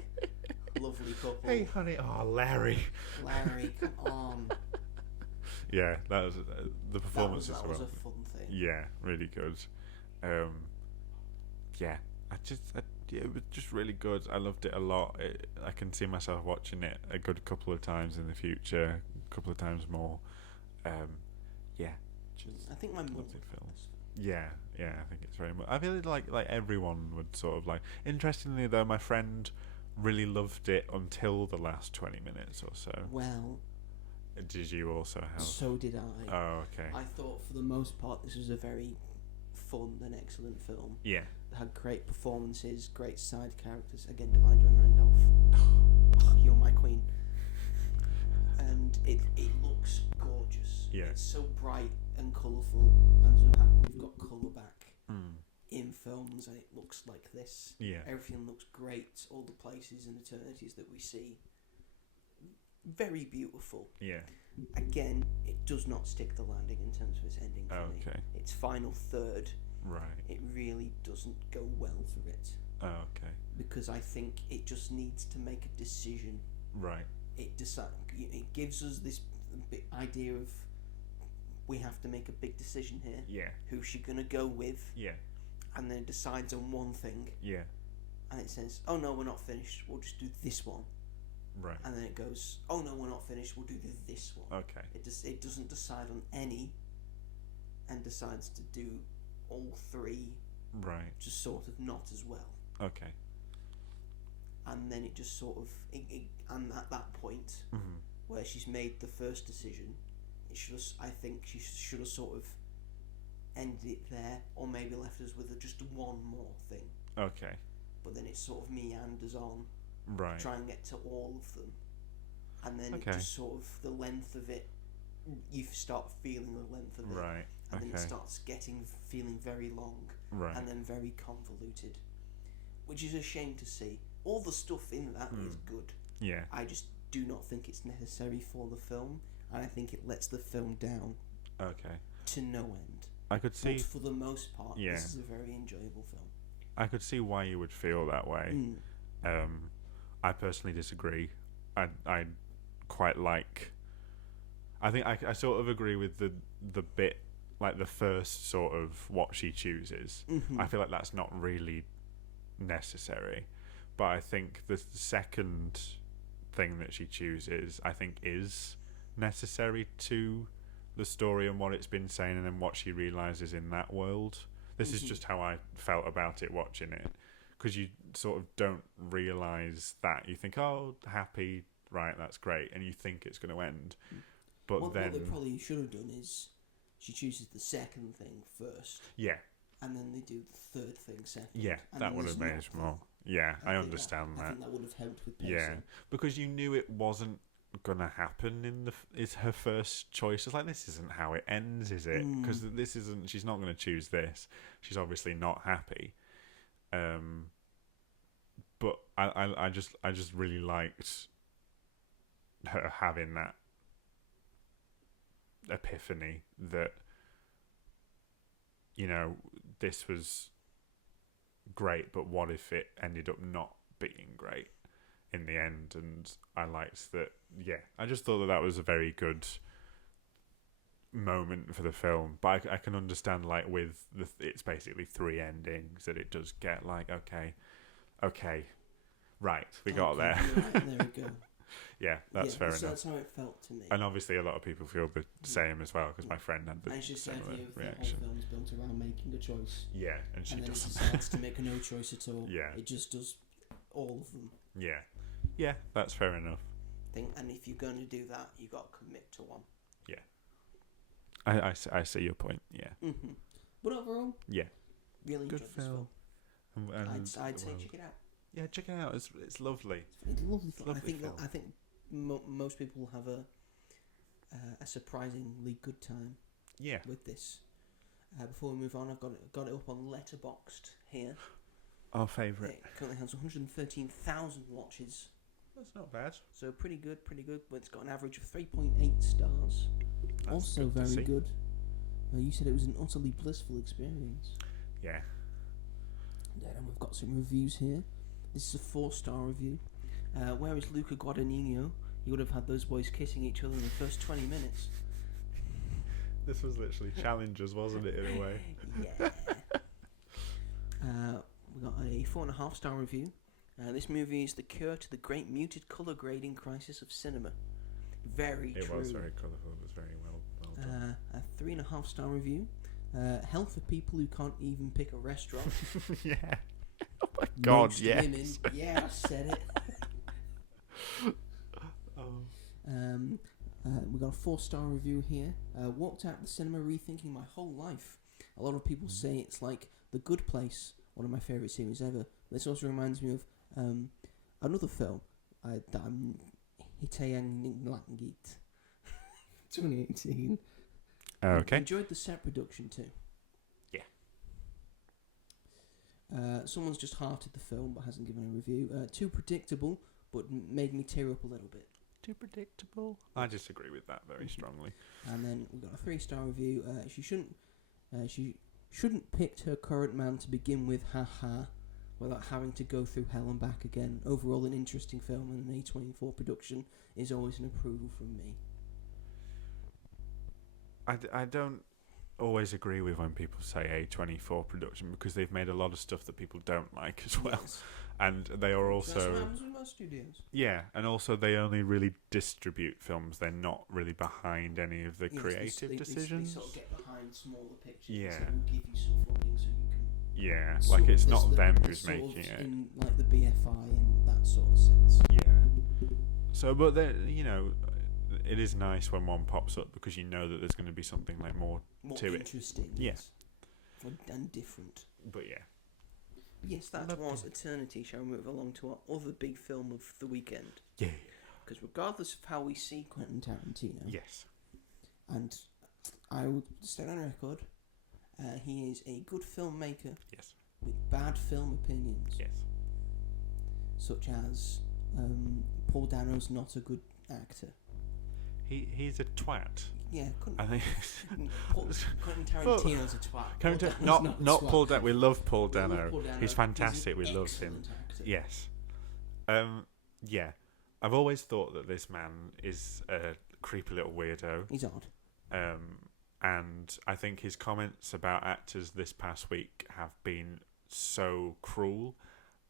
lovely couple. Hey, honey. Oh, Larry, come on. Yeah, that was the performance. That was a fun thing. Yeah, really good. Yeah, it was just really good. I loved it a lot. I can see myself watching it a good couple of times in the future, a couple of times more. Yeah, just I think my mum would lovely film. like this. Yeah, I think it's very much. I feel like everyone would sort of like. Interestingly, though, my friend really loved it until the last 20 minutes or so. Well, Did you also have? so did I. Oh, okay. I thought for the most part this was a very fun and excellent film. Yeah. It had great performances, great side characters. Again, Divine John Randolph. Oh, you're my queen. And it looks gorgeous. Yeah. It's so bright and colourful. I'm so happy we've got colour back in films, and it looks like this. Yeah. Everything looks great. All the places and eternities that we see, very beautiful. Yeah. Again, it does not stick the landing in terms of its ending for me. Okay. Its final third, Right. it really doesn't go well for it. Oh, okay. Because I think it just needs to make a decision. Right. It gives us this idea of we have to make a big decision here. Yeah. Who's she gonna go with? Yeah. And then it decides on one thing. Yeah. And it says, "Oh no, we're not finished. We'll just do this one." Right. And then it goes, "Oh no, we're not finished. We'll do this one." Okay. It doesn't decide on any, and decides to do all three. Right. Just sort of not as well. Okay. And then it just sort of, and at that point where she's made the first decision, I think she should have sort of ended it there, or maybe left us with just one more thing. Okay. But then it sort of meanders on, Right. try and get to all of them, and then Okay. it just sort of, the length of it, you start feeling the length of it, Right. and then it Okay. starts feeling very long, Right. and then very convoluted, which is a shame to see. All the stuff in that is good. Yeah. I just do not think it's necessary for the film, and I think it lets the film down Okay. to no end. I could see. But for the most part, Yeah. this is a very enjoyable film. I could see why you would feel that way. I personally disagree. I quite like. I think I sort of agree with the bit, like the first sort of what she chooses. I feel like that's not really necessary, but I think the second thing that she chooses, I think, is necessary to the story and what it's been saying, and then what she realizes in that world. This is just how I felt about it watching it, because you sort of don't realize that. You think, oh, happy, right, that's great, and you think it's going to end, but then what they probably should have done is she chooses the second thing first, yeah, and then they do the third thing second. yeah, and that then would there's have made not it more. Yeah, I think understand I that. think that would have helped with pacing. Yeah, because you knew it wasn't gonna happen in is her first choice. It's like, this isn't how it ends, is it? Because this isn't. She's not gonna choose this. She's obviously not happy. But I just really liked her having that epiphany that, you know, this was great, but what if it ended up not being great in the end? And I liked that. Yeah, I just thought that was a very good moment for the film. But I can understand, like, with it's basically three endings, that it does get like, okay, right, we got there. Right, there we go. Yeah, that's fair enough. That's how it felt to me. And obviously a lot of people feel the same as well, because my friend had the And it's just the similar idea of the reaction. whole film's built around making a choice. Yeah, and she And then it doesn't. decides to make no choice at all. Yeah. It just does all of them. Yeah, that's fair enough. And if you're going to do that, you got to commit to one. I see your point. Yeah. But overall, Yeah. really Good enjoyed this film. film. And I'd say well, check it out. yeah, check it out. It's lovely. It's a lovely film. Lovely film. I think most people will have a surprisingly good time Yeah. with this. Before we move on, I've got it up on Letterboxd here. Our favourite. It currently has 113,000 watches, That's not bad. so pretty good. But it's got an average of 3.8 stars. That's Also good to very see. good. You said it was an utterly blissful experience. Yeah. And we've got some reviews here. This is a 4-star review. Where is Luca Guadagnino? He would have had those boys kissing each other in the first 20 minutes. This was literally Challengers, wasn't it, in a way? Yeah. we got a 4.5-star review. This movie is the cure to the great muted colour grading crisis of cinema. Very true. It was very colourful. It was very well done. A 3.5-star review. Hell for people who can't even pick a restaurant. Yeah. Oh my God, Most yes. women. Yeah, I said it. We got a 4-star review here. Walked out of the cinema rethinking my whole life. A lot of people say it's like The Good Place, one of my favourite series ever. This also reminds me of another film that I'm Hitayang Langit 2018. Okay. Enjoyed the set production too. Yeah. Someone's just hearted the film but hasn't given a review. Too predictable, but made me tear up a little bit. Too predictable. I disagree with that very strongly. And then we got a 3-star review. She shouldn't picked her current man to begin with, haha, without having to go through hell and back again. Overall, an interesting film and an A24 production is always an approval from me. I don't always agree with when people say A24 production because they've made a lot of stuff that people don't like as well. Yes. And they are also... That's what happens with most studios. Yeah, and also they only really distribute films. They're not really behind any of the creative decisions. They sort of get behind smaller pictures. Yeah. And will give you some funding so you can... Yeah, like it's not them who's making it. In like the BFI and that sort of sense. Yeah. So, but you know, it is nice when one pops up because you know that there's going to be something like more to it. Interesting. Yeah. Yes. And different. But yeah. Yes, that was Eternity. Shall we move along to our other big film of the weekend? Yeah. Because regardless of how we see Quentin Tarantino, Yes. and I will stand on record, he is a good filmmaker. Yes. With bad film opinions. Yes. Such as Paul Dano's not a good actor. He's a twat. Yeah, I think. Quentin Tarantino's a twat. Not Paul Dano. We love Paul We love Dano. Paul Dano. He's fantastic. We He's an love him. excellent actor. Yes. Yeah. I've always thought that this man is a creepy little weirdo. He's odd. And I think his comments about actors this past week have been so cruel,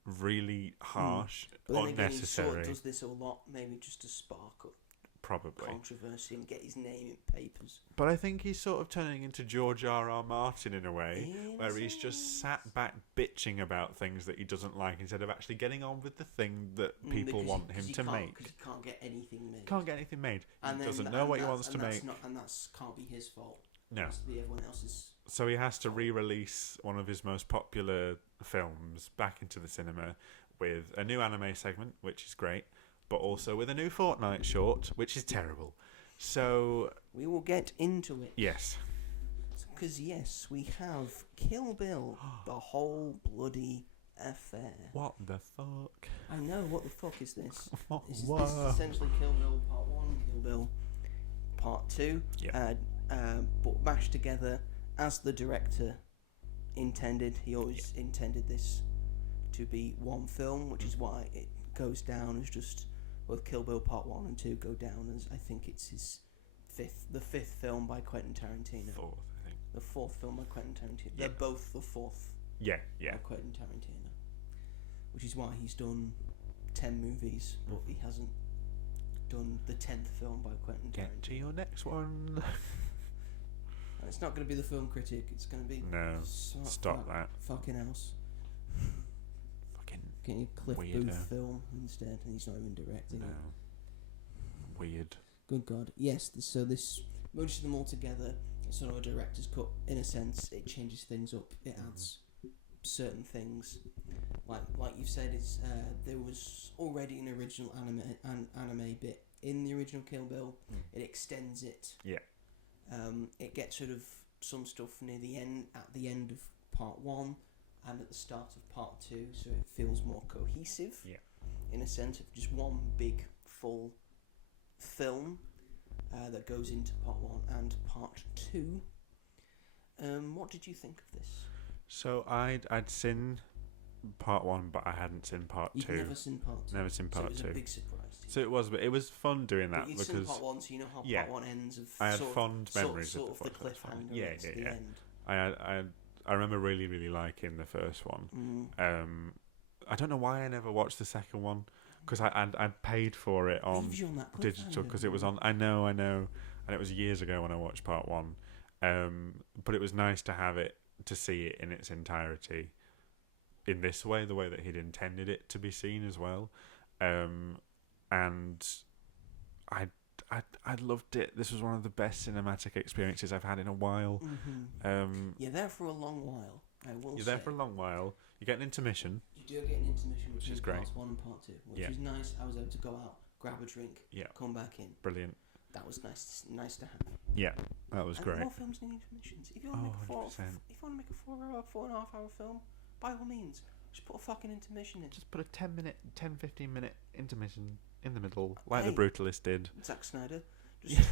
really harsh, But then unnecessary. again, he sort of does this a lot, maybe just to spark up Probably. controversy and get his name in papers. But I think he's sort of turning into George R.R. Martin in a way, where he's just sat back bitching about things that he doesn't like instead of actually getting on with the thing that people want him to make. Because he can't get anything made. Can't get anything made. And He doesn't know what he wants to make. And that's can't be his fault. No. It has to be everyone else's. So he has to re-release one of his most popular films back into the cinema with a new anime segment, which is great, but also with a new Fortnite short, which is terrible. So we will get into it. Yes. Because yes, we have Kill Bill, the whole bloody affair. What the fuck? I know, what the fuck is this? This is What? essentially Kill Bill Part 1, Kill Bill Part 2, Yeah. but mashed together as the director intended. He always intended this to be one film, which is why it goes down as just both Kill Bill Part 1 and 2 go down as, I think it's the fifth film by Quentin Tarantino. Fourth, I think. The fourth film by Quentin Tarantino. Yeah. They're both the fourth Yeah. by Quentin Tarantino. Which is why he's done 10 movies, but he hasn't done the 10th film by Quentin Tarantino. Get to your next one. And it's not going to be the film critic, it's going to be... No. Stop that. Fucking else. Fucking Getting a Cliff weirdo. Booth film instead, and he's not even directing no. it. Weird. Good God. Yes, so this merges them all together. It's sort of a director's cut. In a sense, it changes things up. It adds certain things. Like you've said, it's there was already an original anime bit in the original Kill Bill. It extends it. Yeah. It gets rid of some stuff near the end, at the end of Part 1 and at the start of Part 2, so it feels more cohesive. Yeah. In a sense of just one big full film that goes into Part 1 and Part 2. What did you think of this? So I'd seen Part 1, but I hadn't seen Part 2. You've never seen Part 2? Never seen Part 2. So it was a big surprise to you. So it was, but it was fun doing that But you'd because seen Part 1, so you know how Part 1 ends. I had fond memories sort of the the first one. cliffhanger. Yeah, at the end. I I remember really, really liking the first one. I don't know why I never watched the second one, because I'd paid for it on Leaves you on that digital, because it was cliffhanger, on. I know, and it was years ago when I watched part one. But it was nice to have it, to see it in its entirety, in this way, the way that he'd intended it to be seen as well. And I loved it. This was one of the best cinematic experiences I've had in a while. You're there for a long while. You're there for a long while. You get an intermission. You do get an intermission, which is is great. Parts 1 and Part 2, which is nice. I was able to go out, grab a drink, come back in. Brilliant. That was nice to have. Yeah, that was great. More films need intermissions. If you want to make a 4.5 hour film, by all means, just put a fucking intermission in. Just put a 15 minute intermission in the middle, like The Brutalist did. Zack Snyder. Just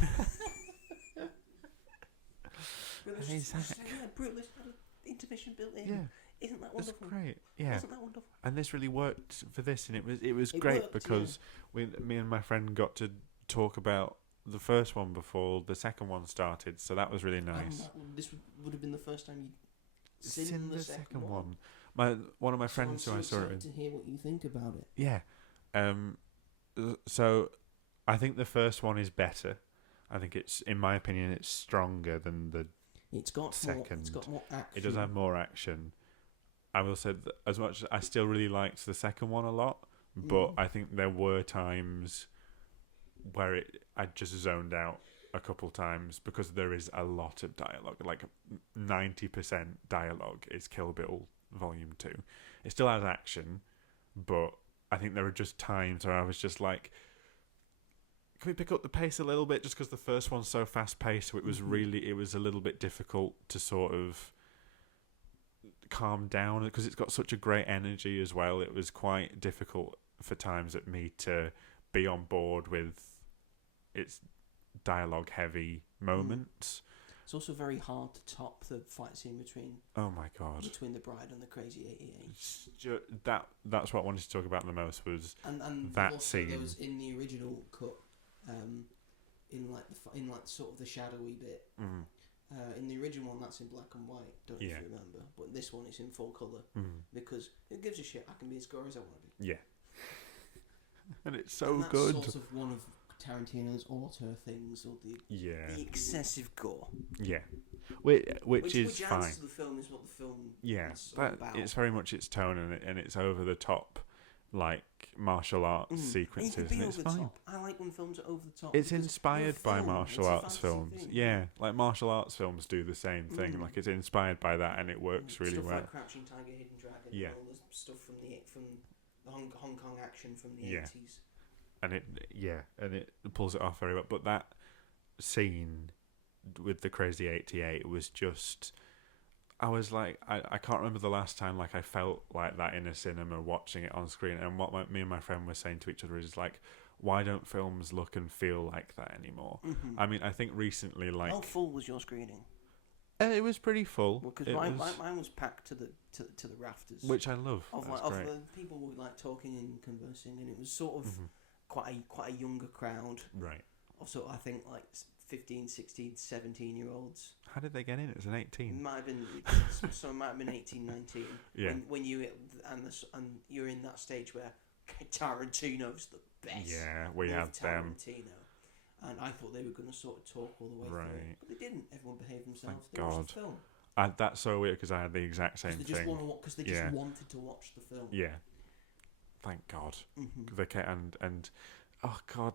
Brutalist had an intermission built in. Yeah. Isn't that wonderful? That's great. Yeah. Isn't that wonderful? And this really worked for this, and it was great because me and my friend got to talk about the first one before the second one started, so that was really nice. This would have been the first time you'd seen the second one. One of my friends who I saw it with. To hear what you think about it. Yeah. So I think the first one is better. I think in my opinion, it's stronger than the second. It's got more action. It does have more action. I will say that as much as I still really liked the second one a lot, but I think there were times where I just zoned out a couple times, because there is a lot of dialogue. Like 90% dialogue is Kill Bill Volume 2. It still has action, but I think there are just times where I was just like, can we pick up the pace a little bit, just because the first one's so fast paced, so it was it was a little bit difficult to sort of calm down, because it's got such a great energy as well. It was quite difficult for times at me to be on board with its dialogue heavy moments. It's also very hard to top the fight scene between the bride and the crazy 88. That's what I wanted to talk about the most, was and that also scene. There was in the original cut, in like sort of the shadowy bit. In the original one, that's in black and white. Don't know if you remember, but this one is in full color because who gives a shit? I can be as gory as I want to be. Yeah, and it's so good. That's sort of one of Tarantino's auteur things, or the excessive gore. Yeah, which is fine. Adds to the film is what the film is about. It's very much its tone, and it's over the top, like martial arts sequences, and it's fine. Top. I like when films are over the top. It's inspired by martial arts films. Yeah, like martial arts films do the same thing. Like it's inspired by that, and it works really well. Like Crouching Tiger, Hidden Dragon, and all the stuff from the Hong Kong action from the 80s. And it pulls it off very well. But that scene with the Crazy 88 was just, I was like, I can't remember the last time like I felt like that in a cinema watching it on screen. And what me and my friend were saying to each other is like, why don't films look and feel like that anymore? I mean, I think recently, like, how full was your screening? It was pretty full. Because mine was packed to the rafters, which I love. Of people were like talking and conversing, and it was sort of quite a younger crowd. Right. Also, I think like 15, 16, 17-year-olds. How did they get in? It was an 18. It might have been 18, 19. Yeah. When you and you're in that stage where Tarantino's the best. Yeah, we have them. And I thought they were going to sort of talk all the way through, but they didn't. Everyone behaved themselves. Thank God. Watched the film. That's so weird, because I had the exact same thing. Because they just wanted to watch the film. Yeah. Thank God. And oh God,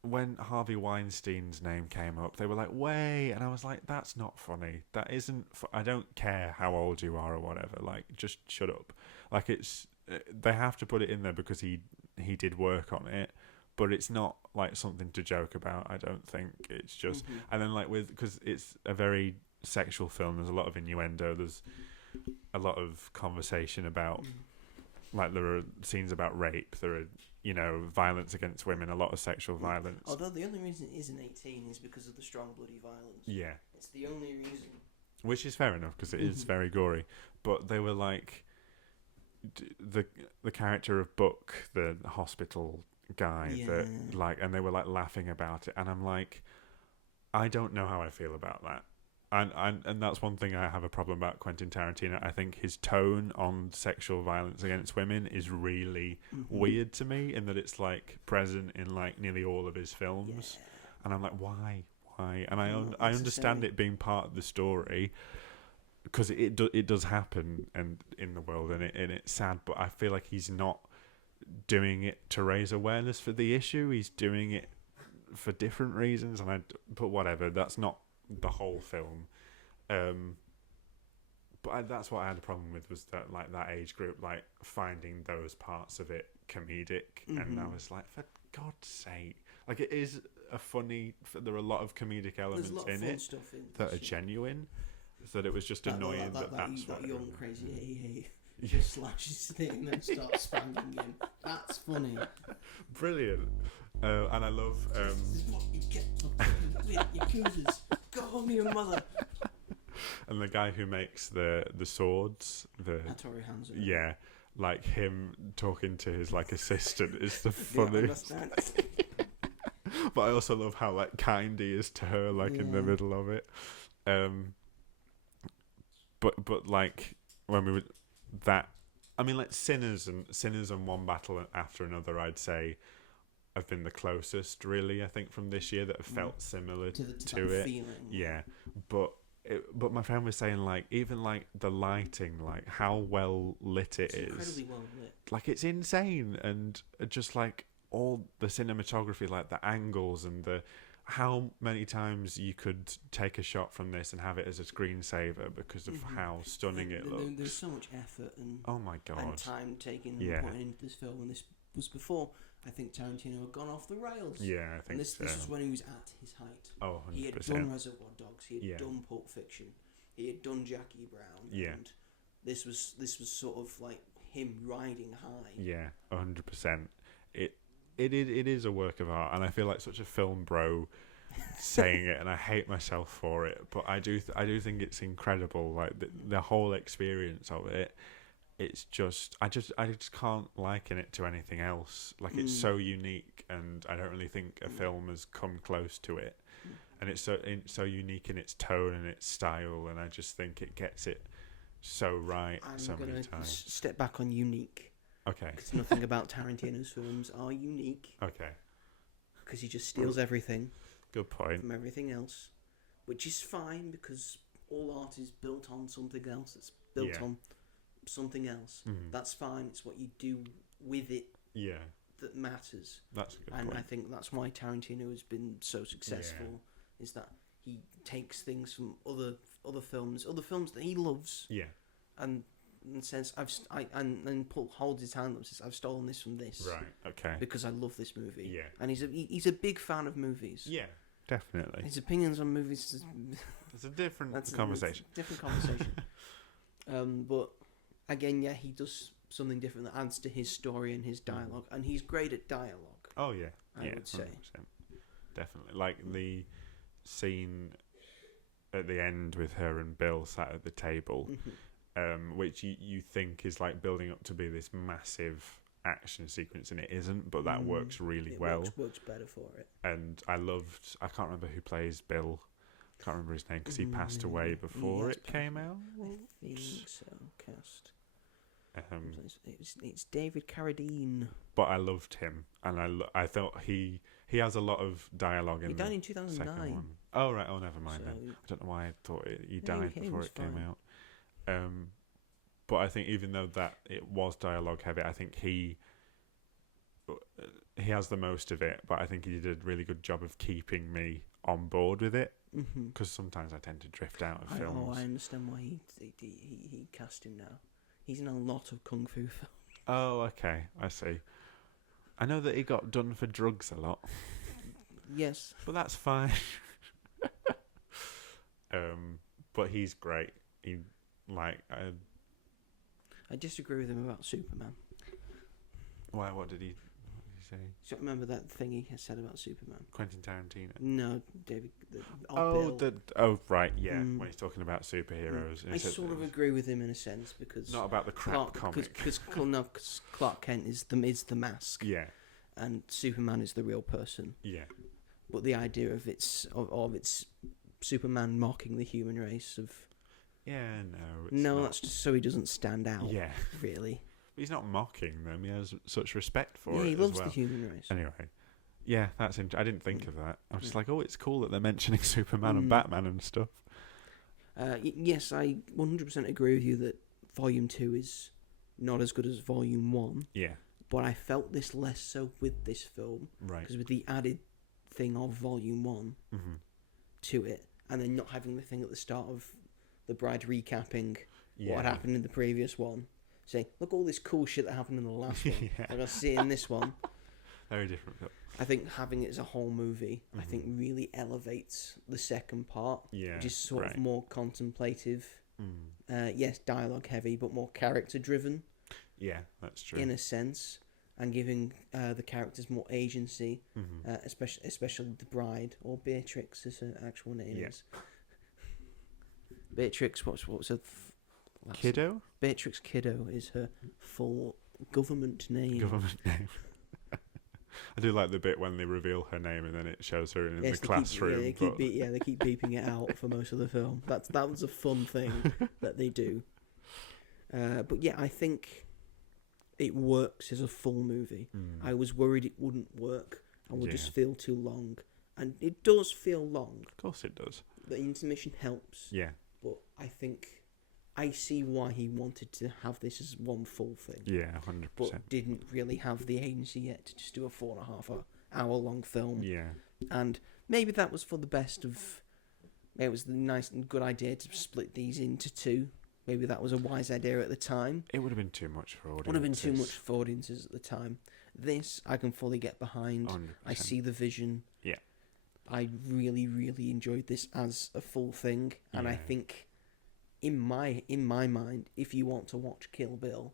when Harvey Weinstein's name came up, they were like, "Way," and I was like, "That's not funny. That isn't. I don't care how old you are or whatever. Like, just shut up." Like, it's they have to put it in there because he did work on it, but it's not like something to joke about. I don't think it's just. And then like because it's a very sexual film. There's a lot of innuendo. There's a lot of conversation about. Like, there are scenes about rape, there are, violence against women, a lot of sexual violence. Although the only reason it isn't 18 is because of the strong bloody violence. Yeah. It's the only reason. Which is fair enough, because it is very gory. But they were like, the character of Buck, the hospital guy, and they were like laughing about it. And I'm like, I don't know how I feel about that. And that's one thing I have a problem about Quentin Tarantino. I think his tone on sexual violence against women is really weird to me, in that it's like present in like nearly all of his films, and I'm like, why? And I understand it being part of the story, because it does happen and in the world, and it's sad, but I feel like he's not doing it to raise awareness for the issue. He's doing it for different reasons, but whatever. That's not the whole film. But that's what I had a problem with, was that like that age group like finding those parts of it comedic, and I was like, for God's sake, like it is a funny. There are a lot of comedic elements in it that are genuine. So that it was just annoying that's that young crazy just slashes it and then starts spanking him. That's funny. Brilliant. And I love. This is what you get for with Yakuzas. Go home to your mother. And the guy who makes the swords, Hattori Hanzo. Yeah, like him talking to his like assistant is the funniest. But I also love how like kind he is to her, like in the middle of it. But like when we were that, I mean, like Sinners and One Battle After Another, I'd say have been the closest, really. I think from this year that have felt similar to it. Feeling. Yeah, but my friend was saying like even like the lighting, like how well lit it's incredibly well lit. Like it's insane, and just like all the cinematography, like the angles and the. How many times you could take a shot from this and have it as a screensaver because of how stunning it looks. There's so much effort and oh my God, and time taken and put into this film, and this was before I think Tarantino had gone off the rails. Yeah, I think this was when he was at his height. Oh, 100%. He had done Reservoir Dogs. He had done Pulp Fiction. He had done Jackie Brown. Yeah. And this was sort of like him riding high. Yeah, 100%. It is a work of art, and I feel like such a film bro saying it, and I hate myself for it. But I do think it's incredible. Like the whole experience of it. It's just I just can't liken it to anything else. Like it's so unique, and I don't really think a film has come close to it. And it's so unique in its tone and its style, and I just think it gets it so right so many times. I'm going to step back on unique. Okay. Because nothing about Tarantino's films are unique. Okay. Because he just steals everything. Good point. From everything else, which is fine because all art is built on something else. It's built on something else. That's fine. It's what you do with it. Yeah. That matters. That's a good point. And I think that's why Tarantino has been so successful. Is that he takes things from other films that he loves. Yeah. And says holds his hand up and says, I've stolen this from this. Right. Okay. Because I love this movie. Yeah. And he's a big fan of movies. Yeah. Definitely. His opinions on movies. It's a different conversation. Different conversation. But again, he does something different that adds to his story and his dialogue, and he's great at dialogue. Oh yeah. I would say 100%. Definitely. Like the scene at the end with her and Bill sat at the table. Which you think is like building up to be this massive action sequence, and it isn't, but that works really well. It works better for it. And I can't remember who plays Bill. I can't remember his name because he passed away before it came out. I think so. Cast. It's David Carradine. But I loved him, and I thought he has a lot of dialogue in. He died in 2009. Oh right. Oh, never mind then. I don't know why I thought he died before it came out. But I think even though that it was dialogue heavy, I think he has the most of it. But I think he did a really good job of keeping me on board with it. Because sometimes I tend to drift out of films. I understand why he cast him now. He's in a lot of kung fu films. Oh, okay, I see. I know that he got done for drugs a lot. Yes, but that's fine. But he's great. I disagree with him about Superman. Why? What did he say? Do you remember that thing he said about Superman? Quentin Tarantino. No, David. Right, yeah. When he's talking about superheroes, I sort of agree with him in a sense because not about the crap comic. Because Clark Kent is the mask. Yeah. And Superman is the real person. Yeah. But the idea of its Superman mocking the human race of. Yeah, no. It's No, not. that's just so he doesn't stand out. Yeah. Really. He's not mocking them. He has such respect for Yeah, it he as loves well. the human race. Anyway, yeah, that's I didn't think of that. I was just like, oh, it's cool that they're mentioning Superman and Batman and stuff. Yes, I 100% agree with you that Volume 2 is not as good as Volume 1. Yeah. But I felt this less so with this film. Right. Because with the added thing of Volume 1 to it, and then not having the thing at the start of the bride recapping what had happened in the previous one, saying, look, all this cool shit that happened in the last one. Yeah. Like I see it in this one. Very different film. I think having it as a whole movie, I think really elevates the second part, which is sort of more contemplative. Yes, dialogue heavy, but more character driven. Yeah, that's true. In a sense, and giving the characters more agency, especially the bride, or Beatrix, as her actual name is. Beatrix, what's her? Kiddo? Beatrix Kiddo is her full government name. Government name. I do like the bit when they reveal her name and then it shows her in the classroom. They keep beeping it out for most of the film. That was a fun thing that they do. But yeah, I think it works as a full movie. I was worried it wouldn't work and would just feel too long. And it does feel long. Of course it does. The intermission helps. Yeah. But I think I see why he wanted to have this as one full thing. Yeah, 100%. But didn't really have the agency yet to just do a 4.5 hour long film. Yeah. And maybe that was for the best of... Maybe it was the nice and good idea to split these into two. Maybe that was a wise idea at the time. It would have been too much for audiences. Would have been too much for audiences at the time. This, I can fully get behind. 100%. I see the vision. Yeah. I really, really enjoyed this as a full thing. And I think... In my mind, if you want to watch Kill Bill,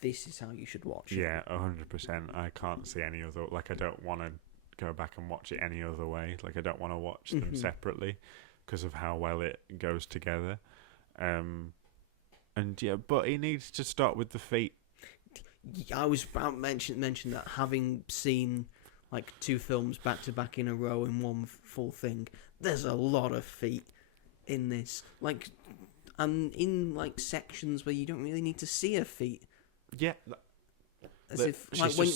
this is how you should watch it. Yeah, 100%. I can't see any other... Like, I don't want to go back and watch it any other way. Like, I don't want to watch them separately because of how well it goes together. And yeah, but he needs to start with the feet. I was about to mention that having seen like two films back to back in a row in one full thing, there's a lot of feet in this. Like... And in like sections where you don't really need to see her feet. Yeah. As if like when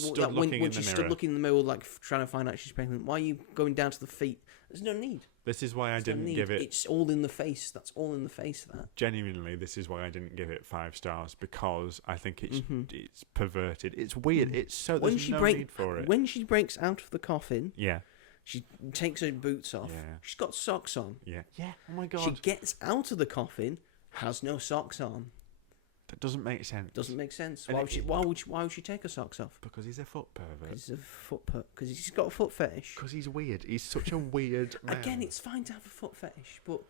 she stood looking in the mirror, like trying to find out she's pregnant. Why are you going down to the feet? There's no need. This is why I didn't give it. It's all in the face. That's all in the face. That genuinely, this is why I didn't give it 5 stars, because I think it's perverted. It's weird. It's so there's no need for it. When she breaks out of the coffin, she takes her boots off. Yeah. She's got socks on. Yeah. Oh my god. She gets out of the coffin, has no socks on. That doesn't make sense. Doesn't make sense. Why would she take her socks off? Because he's a foot pervert. Because he's got a foot fetish. Because he's weird. He's such a weird man. Again, it's fine to have a foot fetish, but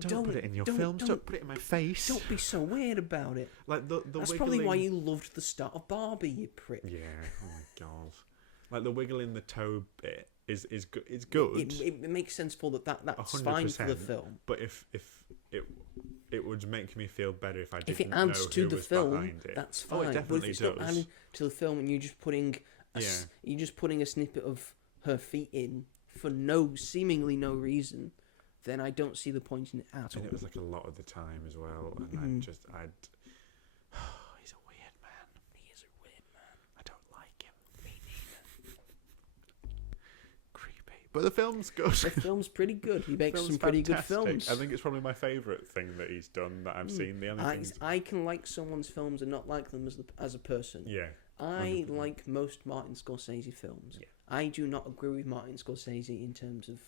don't put it in your films. Don't put it in my face. Don't be so weird about it. Like the That's wiggling... probably why you loved the start of Barbie, you prick. Yeah. Oh my god. Like the wiggling the toe bit is good. It's good. It makes sense for that's 100%, fine for the film. But if it would make me feel better if I didn't if it adds know to who the was film, behind it. that's fine. Oh, it definitely but if it's does. not adding to the film and you're just putting a snippet of her feet in for seemingly no reason, then I don't see the point in it at all. And it was like a lot of the time as well, and he's a weird man. He is a weird man. I don't like him. Me neither. Creepy. But the film's good. The film's pretty good. He makes some pretty good films. I think it's probably my favourite thing that he's done that I've seen. The other things... I can like someone's films and not like them as a person. Yeah. I like most Martin Scorsese films. Yeah. I do not agree with Martin Scorsese in terms of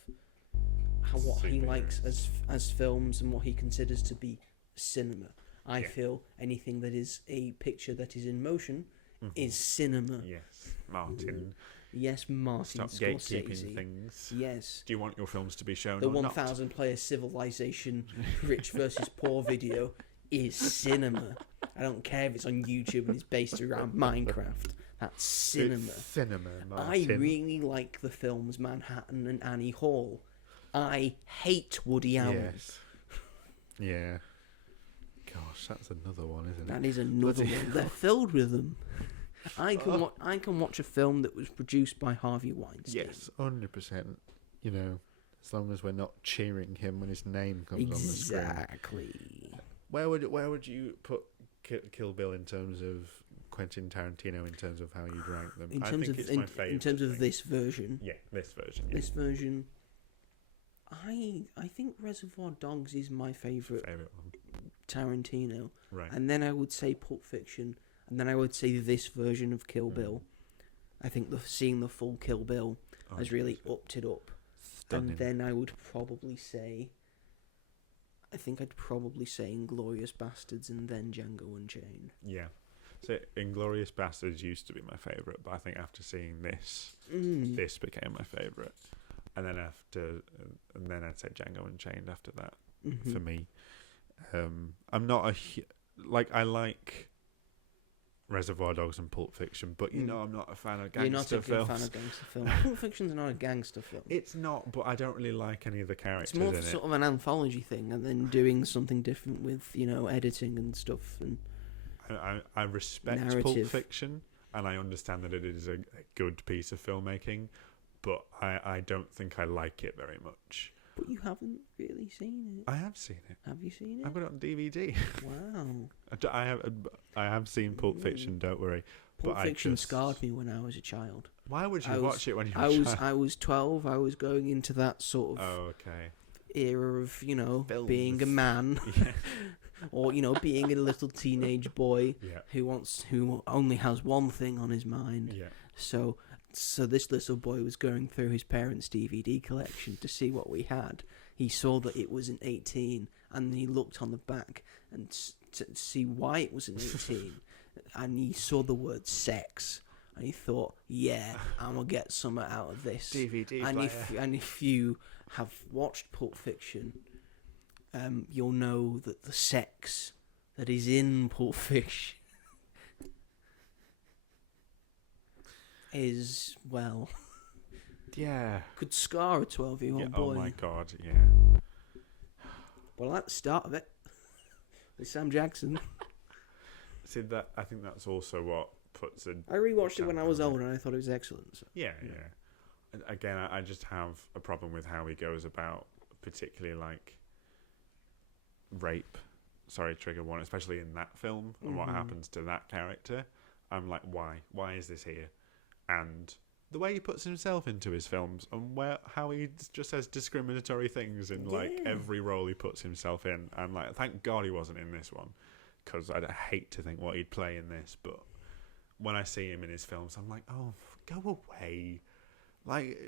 what he likes as films and what he considers to be cinema. I feel anything that is a picture that is in motion is cinema. Yes, Martin. Yes, Martin Stop Scorsese. gatekeeping things. Yes. Do you want your films to be shown the or not? 1,000 player Civilization rich versus poor video is cinema. I don't care if it's on YouTube and it's based around Minecraft. That's cinema. It's cinema, Martin. I really like the films Manhattan and Annie Hall. I hate Woody Allen. Yes. Yeah. Gosh, that's another one, isn't it? That is another one. They're filled with them. I can watch a film that was produced by Harvey Weinstein. Yes, 100%. You know, As long as we're not cheering him when his name comes on the screen. Exactly. Where would you put Kill Bill in terms of Quentin Tarantino, in terms of how you'd rank them? I think it's my favourite. In terms of this version. Yeah, this version. Yeah. This version. I think Reservoir Dogs is my favourite one. Tarantino. Right. And then I would say Pulp Fiction. And then I would say this version of Kill Bill. I think seeing the full Kill Bill has really upped it up. Stunning. And then I would probably say... I think I'd probably say Inglourious Bastards and then Django Unchained. Yeah. So Inglourious Bastards used to be my favourite, but I think after seeing this, this became my favourite. And then I'd say Django Unchained after that, for me. I'm not I like Reservoir Dogs and Pulp Fiction, but I'm not a fan of gangster films. You're not a big fan of gangster films. Pulp Fiction's not a gangster film. It's not, but I don't really like any of the characters in it. It's more sort of an anthology thing, and then doing something different with, editing and stuff. And I respect narrative. Pulp Fiction, and I understand that it is a good piece of filmmaking, but I don't think I like it very much. But you haven't really seen it. I have seen it. Have you seen it? I've got it on DVD. Wow. I have seen Pulp Fiction. Don't worry. Pulp Fiction scarred me when I was a child. Why would you watch it when you were a child? I was 12. I was going into that sort of era of Films. being a man, or being a little teenage boy who only has one thing on his mind. Yeah. So this little boy was going through his parents' DVD collection to see what we had. He saw that it was an 18, and he looked on the back and to see why it was an 18, and he saw the word sex, and he thought, "Yeah, I'm gonna get something out of this." DVD player. If you have watched Pulp Fiction, you'll know that the sex that is in Pulp Fiction is, well, could scar a 12-year-old boy. Oh my god, yeah. Well, at the start of it, with Sam Jackson. See, I think that's also what puts it. I rewatched it when I was older, and I thought it was excellent. So. Yeah. And again, I just have a problem with how he goes about, particularly like rape. Sorry, trigger warning, especially in that film, and what happens to that character. I'm like, why? Why is this here? And the way he puts himself into his films, and how he just says discriminatory things in every role he puts himself in. I'm like, thank God he wasn't in this one, because I'd hate to think what he'd play in this. But when I see him in his films, I'm like, oh, go away. Like,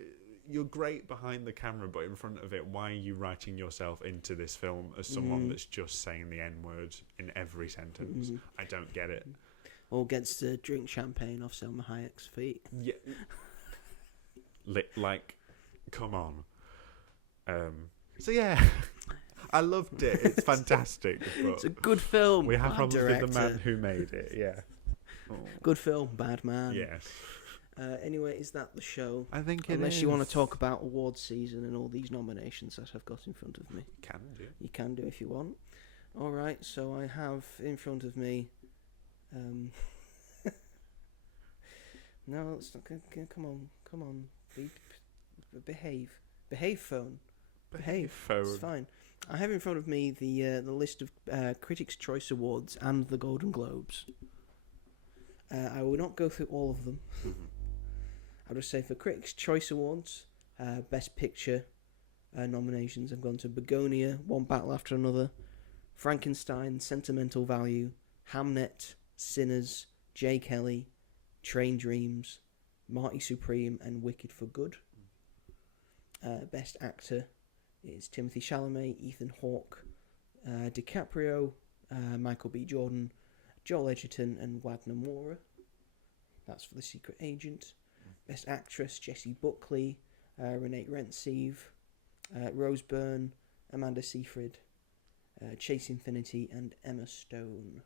you're great behind the camera, but in front of it, why are you writing yourself into this film as someone that's just saying the N-word in every sentence? I don't get it. Or gets to drink champagne off Selma Hayek's feet. Yeah. Like, come on. So yeah, I loved it. It's fantastic. But it's a good film. We have bad problems director. with the man who made it. Yeah. Oh. Good film, bad man. Yes. Anyway, is that the show? I think it Unless is. you want to talk about awards season and all these nominations that I've got in front of me. Can do. You can do if you want. All right, so I have in front of me. No, it's not. Come on. Behave, phone. Behave. Phone. It's fine. I have in front of me the list of Critics' Choice Awards and the Golden Globes. I will not go through all of them. I'll just say for Critics' Choice Awards, Best Picture nominations have gone to Begonia, One Battle After Another, Frankenstein, Sentimental Value, Hamnet, Sinners, J. Kelly, Train Dreams, Marty Supreme, and Wicked for Good. Best Actor is Timothy Chalamet, Ethan Hawke, DiCaprio, Michael B. Jordan, Joel Edgerton, and Wagner Moura. That's for The Secret Agent. Best Actress, Jessie Buckley, Renee Rentsieve, Rose Byrne, Amanda Seyfried, Chase Infinity, and Emma Stone.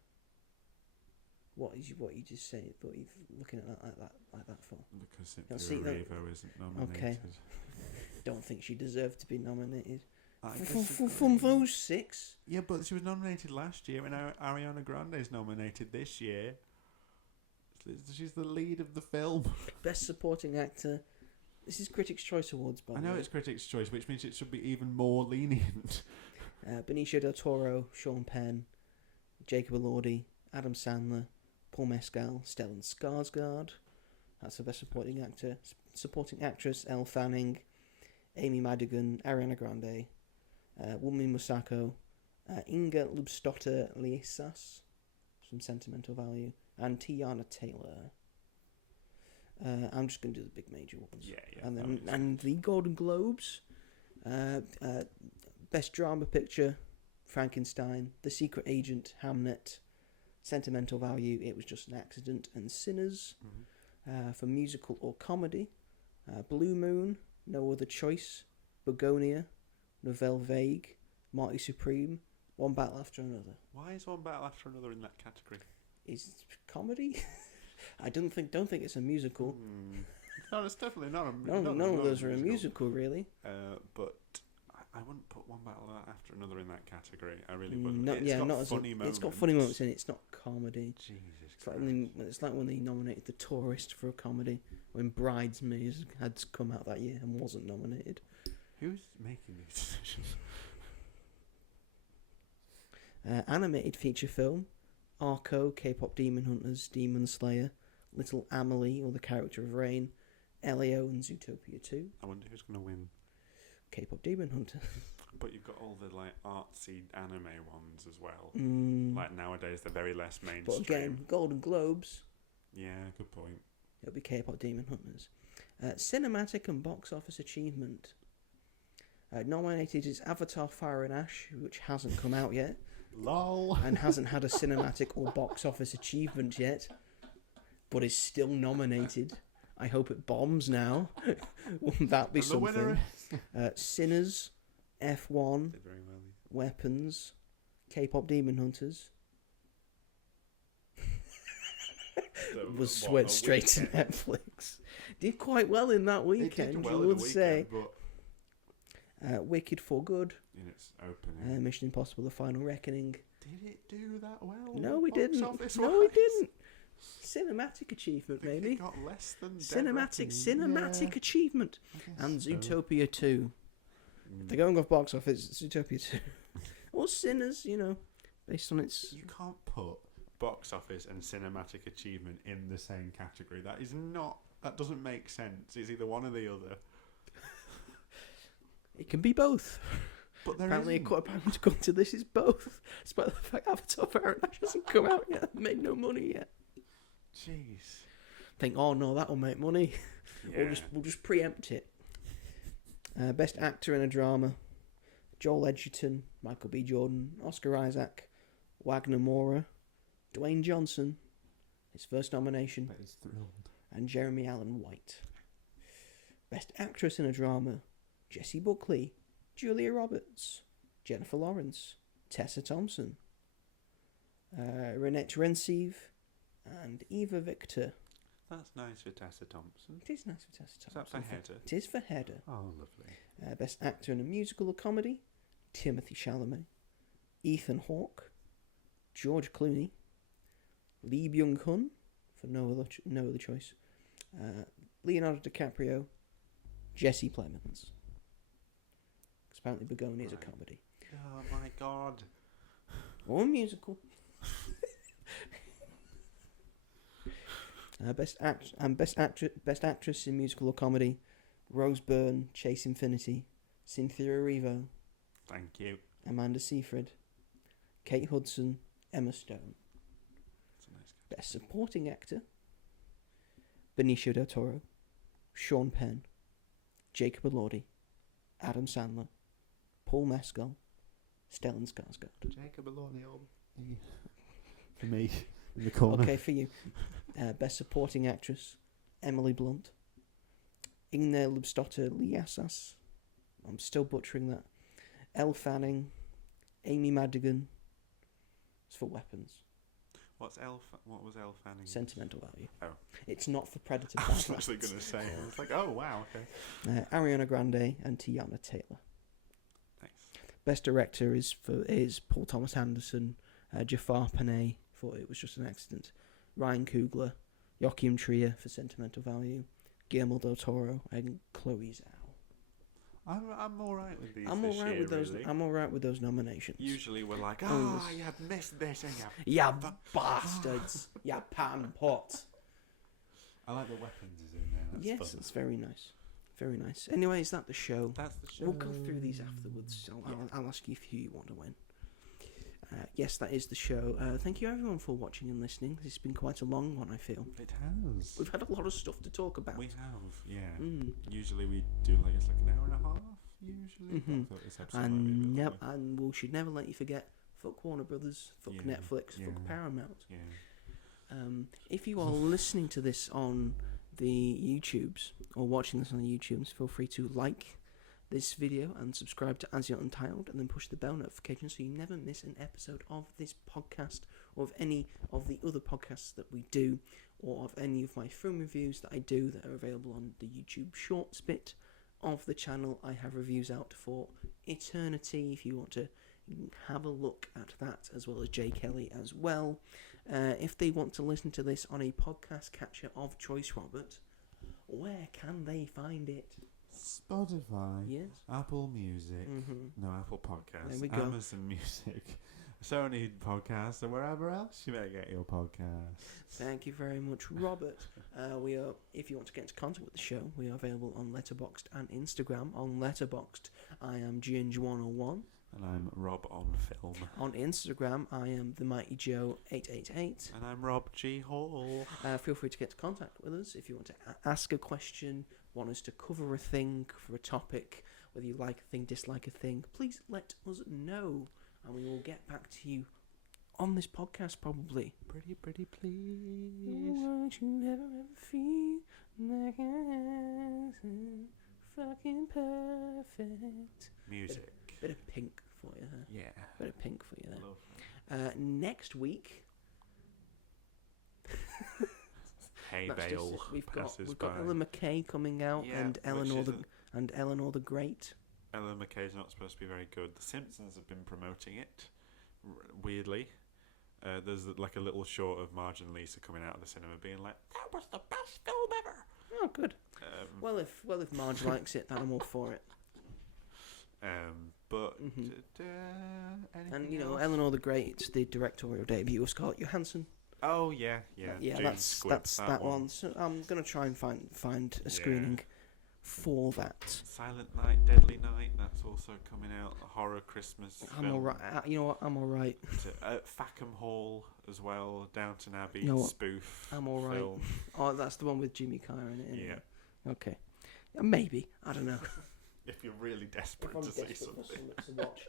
What you just saying? Thought you looking at that like that for? Because Cynthia Erivo isn't nominated. Okay. Don't think she deserved to be nominated. From those 6. Yeah, but she was nominated last year, and Ariana Grande is nominated this year. She's the lead of the film. Best Supporting Actor, This is Critics' Choice Awards, by the way. I know it's Critics' Choice, which means it should be even more lenient. Benicio del Toro, Sean Penn, Jacob Elordi, Adam Sandler, Paul Mescal, Stellan Skarsgård. That's the best supporting actor. Supporting actress, Elle Fanning, Amy Madigan, Ariana Grande, Wunmi Musako, Inga Lubstotter Liesas, from Sentimental Value, and Tiana Taylor. I'm just going to do the big major ones. And the Golden Globes. Best Drama Picture, Frankenstein, The Secret Agent, Hamnet, Sentimental Value, It Was Just an Accident, and Sinners. For musical or comedy, Blue Moon, No Other Choice, Begonia, Nouvelle Vague, Marty Supreme, One Battle After Another. Why is One Battle After Another in that category? Is it comedy? I don't think it's a musical. No, it's definitely not a None of those are a musical, really. But I wouldn't put One Battle After Another in that category. I really wouldn't. It's got funny moments in it. It's not comedy. Jesus It's Christ. like when they nominated The Tourist for a comedy, when Bridesmaids had come out that year and wasn't nominated. Who's making these decisions? Animated feature film, Arco, K-pop Demon Hunters, Demon Slayer, Little Amelie, or the character of Rain, Elio and Zootopia 2. I wonder who's going to win. K-pop Demon Hunter. But you've got all the like artsy anime ones as well. Like nowadays, they're very less mainstream. But again, Golden Globes. Yeah, good point. It'll be K-pop Demon Hunters. Cinematic and box office achievement. Nominated is Avatar: Fire and Ash, which hasn't come out yet. LOL. And hasn't had a cinematic or box office achievement yet, but is still nominated. I hope it bombs now. Wouldn't that be And the something? winner Sinners, F1, did very well. Weapons, K-pop Demon Hunters. Went straight to Netflix. Did quite well in that weekend, you would say. Wicked for Good. In its opening. Mission Impossible: The Final Reckoning. Did it do that well? No, it didn't. No, Office-wise? it didn't. Cinematic achievement, I think maybe. it got less than Cinematic achievement. And so. Zootopia 2. They're going off box office. Zootopia 2. Or Sinners, based on its... You can't put box office and cinematic achievement in the same category. That doesn't make sense. It's either one or the other. It can be both. But there Apparently, isn't. according to this, it's both. Despite the fact Avatar: Fire and Ash hasn't come out yet, made no money yet. Jeez. Think, oh no, that'll make money. Yeah. We'll just preempt it. Best actor in a drama: Joel Edgerton, Michael B. Jordan, Oscar Isaac, Wagner Moura, Dwayne Johnson, his first nomination, That is thrilled. and Jeremy Allen White. Best actress in a drama: Jessie Buckley, Julia Roberts, Jennifer Lawrence, Tessa Thompson, Renette Rensive, and Eva Victor. That's nice for Tessa Thompson. It is nice for Tessa Is that Thompson. for Hedda? It is for Hedda. Oh, lovely. Best actor in a musical or comedy: Timothée Chalamet, Ethan Hawke, George Clooney, Lee Byung-hun for no other choice, Leonardo DiCaprio, Jesse Plemons. Because apparently Begonia is a comedy Oh my god. or a musical. Best actress in musical or comedy: Rose Byrne, Chase Infinity, Cynthia Erivo, Thank you. Amanda Seyfried, Kate Hudson, Emma Stone. That's a nice Best supporting actor: Benicio del Toro, Sean Penn, Jacob Elordi, Adam Sandler, Paul Mescal, Stellan Skarsgård. Jacob Elordi for me in the corner. Okay, for you. Best supporting actress: Emily Blunt, Inge Lubstotter Liasas. I'm still butchering that. Elle Fanning, Amy Madigan. It's for Weapons. What was Elle Fanning? Sentimental Value. Oh. It's not for Predator. I was actually going to say. I was like, oh wow, okay. Ariana Grande and Tiana Taylor. Thanks. Best director is Paul Thomas Anderson, Jafar Panay for It Was Just an Accident, Ryan Coogler, Joachim Trier for Sentimental Value, Guillermo del Toro and Chloe Zhao. I'm all right with these. I'm this all right year, with those. Really. I'm all right with those nominations. Usually we're like, Oh, you have missed this, and Ya bastards! Ya pan pot! I like the weapons is in there. That's Yes, fun. it's very nice. Very nice. Anyway, is that the show? That's the show. We'll go through these afterwards. I'll ask you who you want to win. Yes, that is the show. Thank you everyone for watching and listening. This has been quite a long one, I feel. It has. We've had a lot of stuff to talk about. We have, yeah. Mm. Usually we do it's like an hour and a half. Usually, Mhm. but I thought this episode might be a bit longer. And we should never let you forget. Fuck Warner Brothers. Fuck Yeah, Netflix. yeah. Fuck Paramount. Yeah. If you are listening to this on the YouTubes or watching this on the YouTubes, feel free to like this video and subscribe to As Yet Untitled, and then push the bell notification so you never miss an episode of this podcast or of any of the other podcasts that we do, or of any of my film reviews that I do that are available on the YouTube Shorts bit of the channel. I have reviews out for eternity if you want to have a look at that, as well as Jay Kelly as well. If they want to listen to this on a podcast catcher of choice, Robert, where can they find it? Spotify, Yes. Apple Music, Mm-hmm. no Apple Podcasts, There we go. Amazon Music, Sony Podcasts, and wherever else you may get your podcasts. Thank you very much, Robert. We are. If you want to get into contact with the show, we are available on Letterboxd and Instagram. On Letterboxd, I am Ginge101. And I'm Rob on Film. On Instagram, I am the Mighty Joe 888. And I'm Rob G. Hall. Feel free to get in contact with us if you want to ask a question, want us to cover a thing for a topic, whether you like a thing, dislike a thing. Please let us know, and we will get back to you on this podcast probably. Pretty please. Won't you ever feel like I'm fucking perfect? Music. Bit of Pink for you, huh? Yeah. Bit of Pink for you there. Love. Next week, Hey that's Bale. just it. We've got Passers-by. Ellen McKay coming out, Yeah, and which Eleanor the Great. Ellen McKay's not supposed to be very good. The Simpsons have been promoting it, weirdly. There's like a little short of Marge and Lisa coming out of the cinema being like, that was the best film ever. Oh, good. Well, if Marge likes it, then I'm all for it. But Mhm. anything And you know, else? Eleanor the Great, it's the directorial debut of Scarlett Johansson. Oh yeah. June that's Squibb, that one. So I'm gonna try and find a screening for that. Silent Night, Deadly Night. That's also coming out. A horror Christmas. I'm film. alright. You know what? I'm alright. Fackham Hall as well. Downton Abbey You know what? spoof. I'm alright. Film. Oh, that's the one with Jimmy Carr in it. Isn't Yeah. it? Okay. Maybe. I don't know. If you're really desperate If I'm to see desperate for something. something to watch.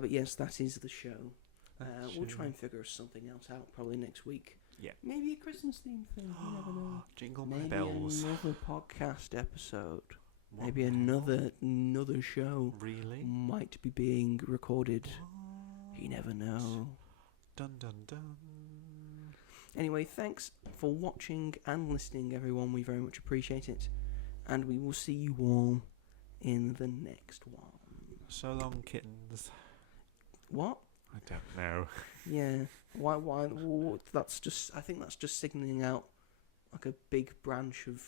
But yes, that is the show. We'll Sure. try and figure something else out probably next week. Yeah. Maybe a Christmas theme thing. You never know. Jingle my Maybe bells. another podcast episode. What Maybe the hell? another show Really? might be being recorded. You never know. Dun dun dun. Anyway, thanks for watching and listening, everyone. We very much appreciate it. And we will see you all in the next one. So long, kittens. What? I don't know. Yeah. Why? That's just. I think that's just signalling out like a big branch of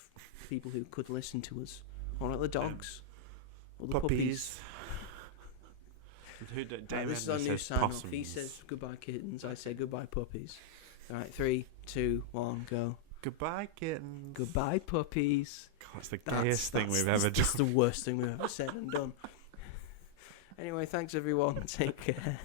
people who could listen to us. Or like the dogs. Or the puppies. Right, this is our new sign off. He says goodbye kittens. I say goodbye puppies. Alright, 3, 2, 1, go. Goodbye, kittens. Goodbye puppies. God, it's the gayest thing we've that's ever That's done. the worst thing we've ever said and done. Anyway, thanks everyone. Take care.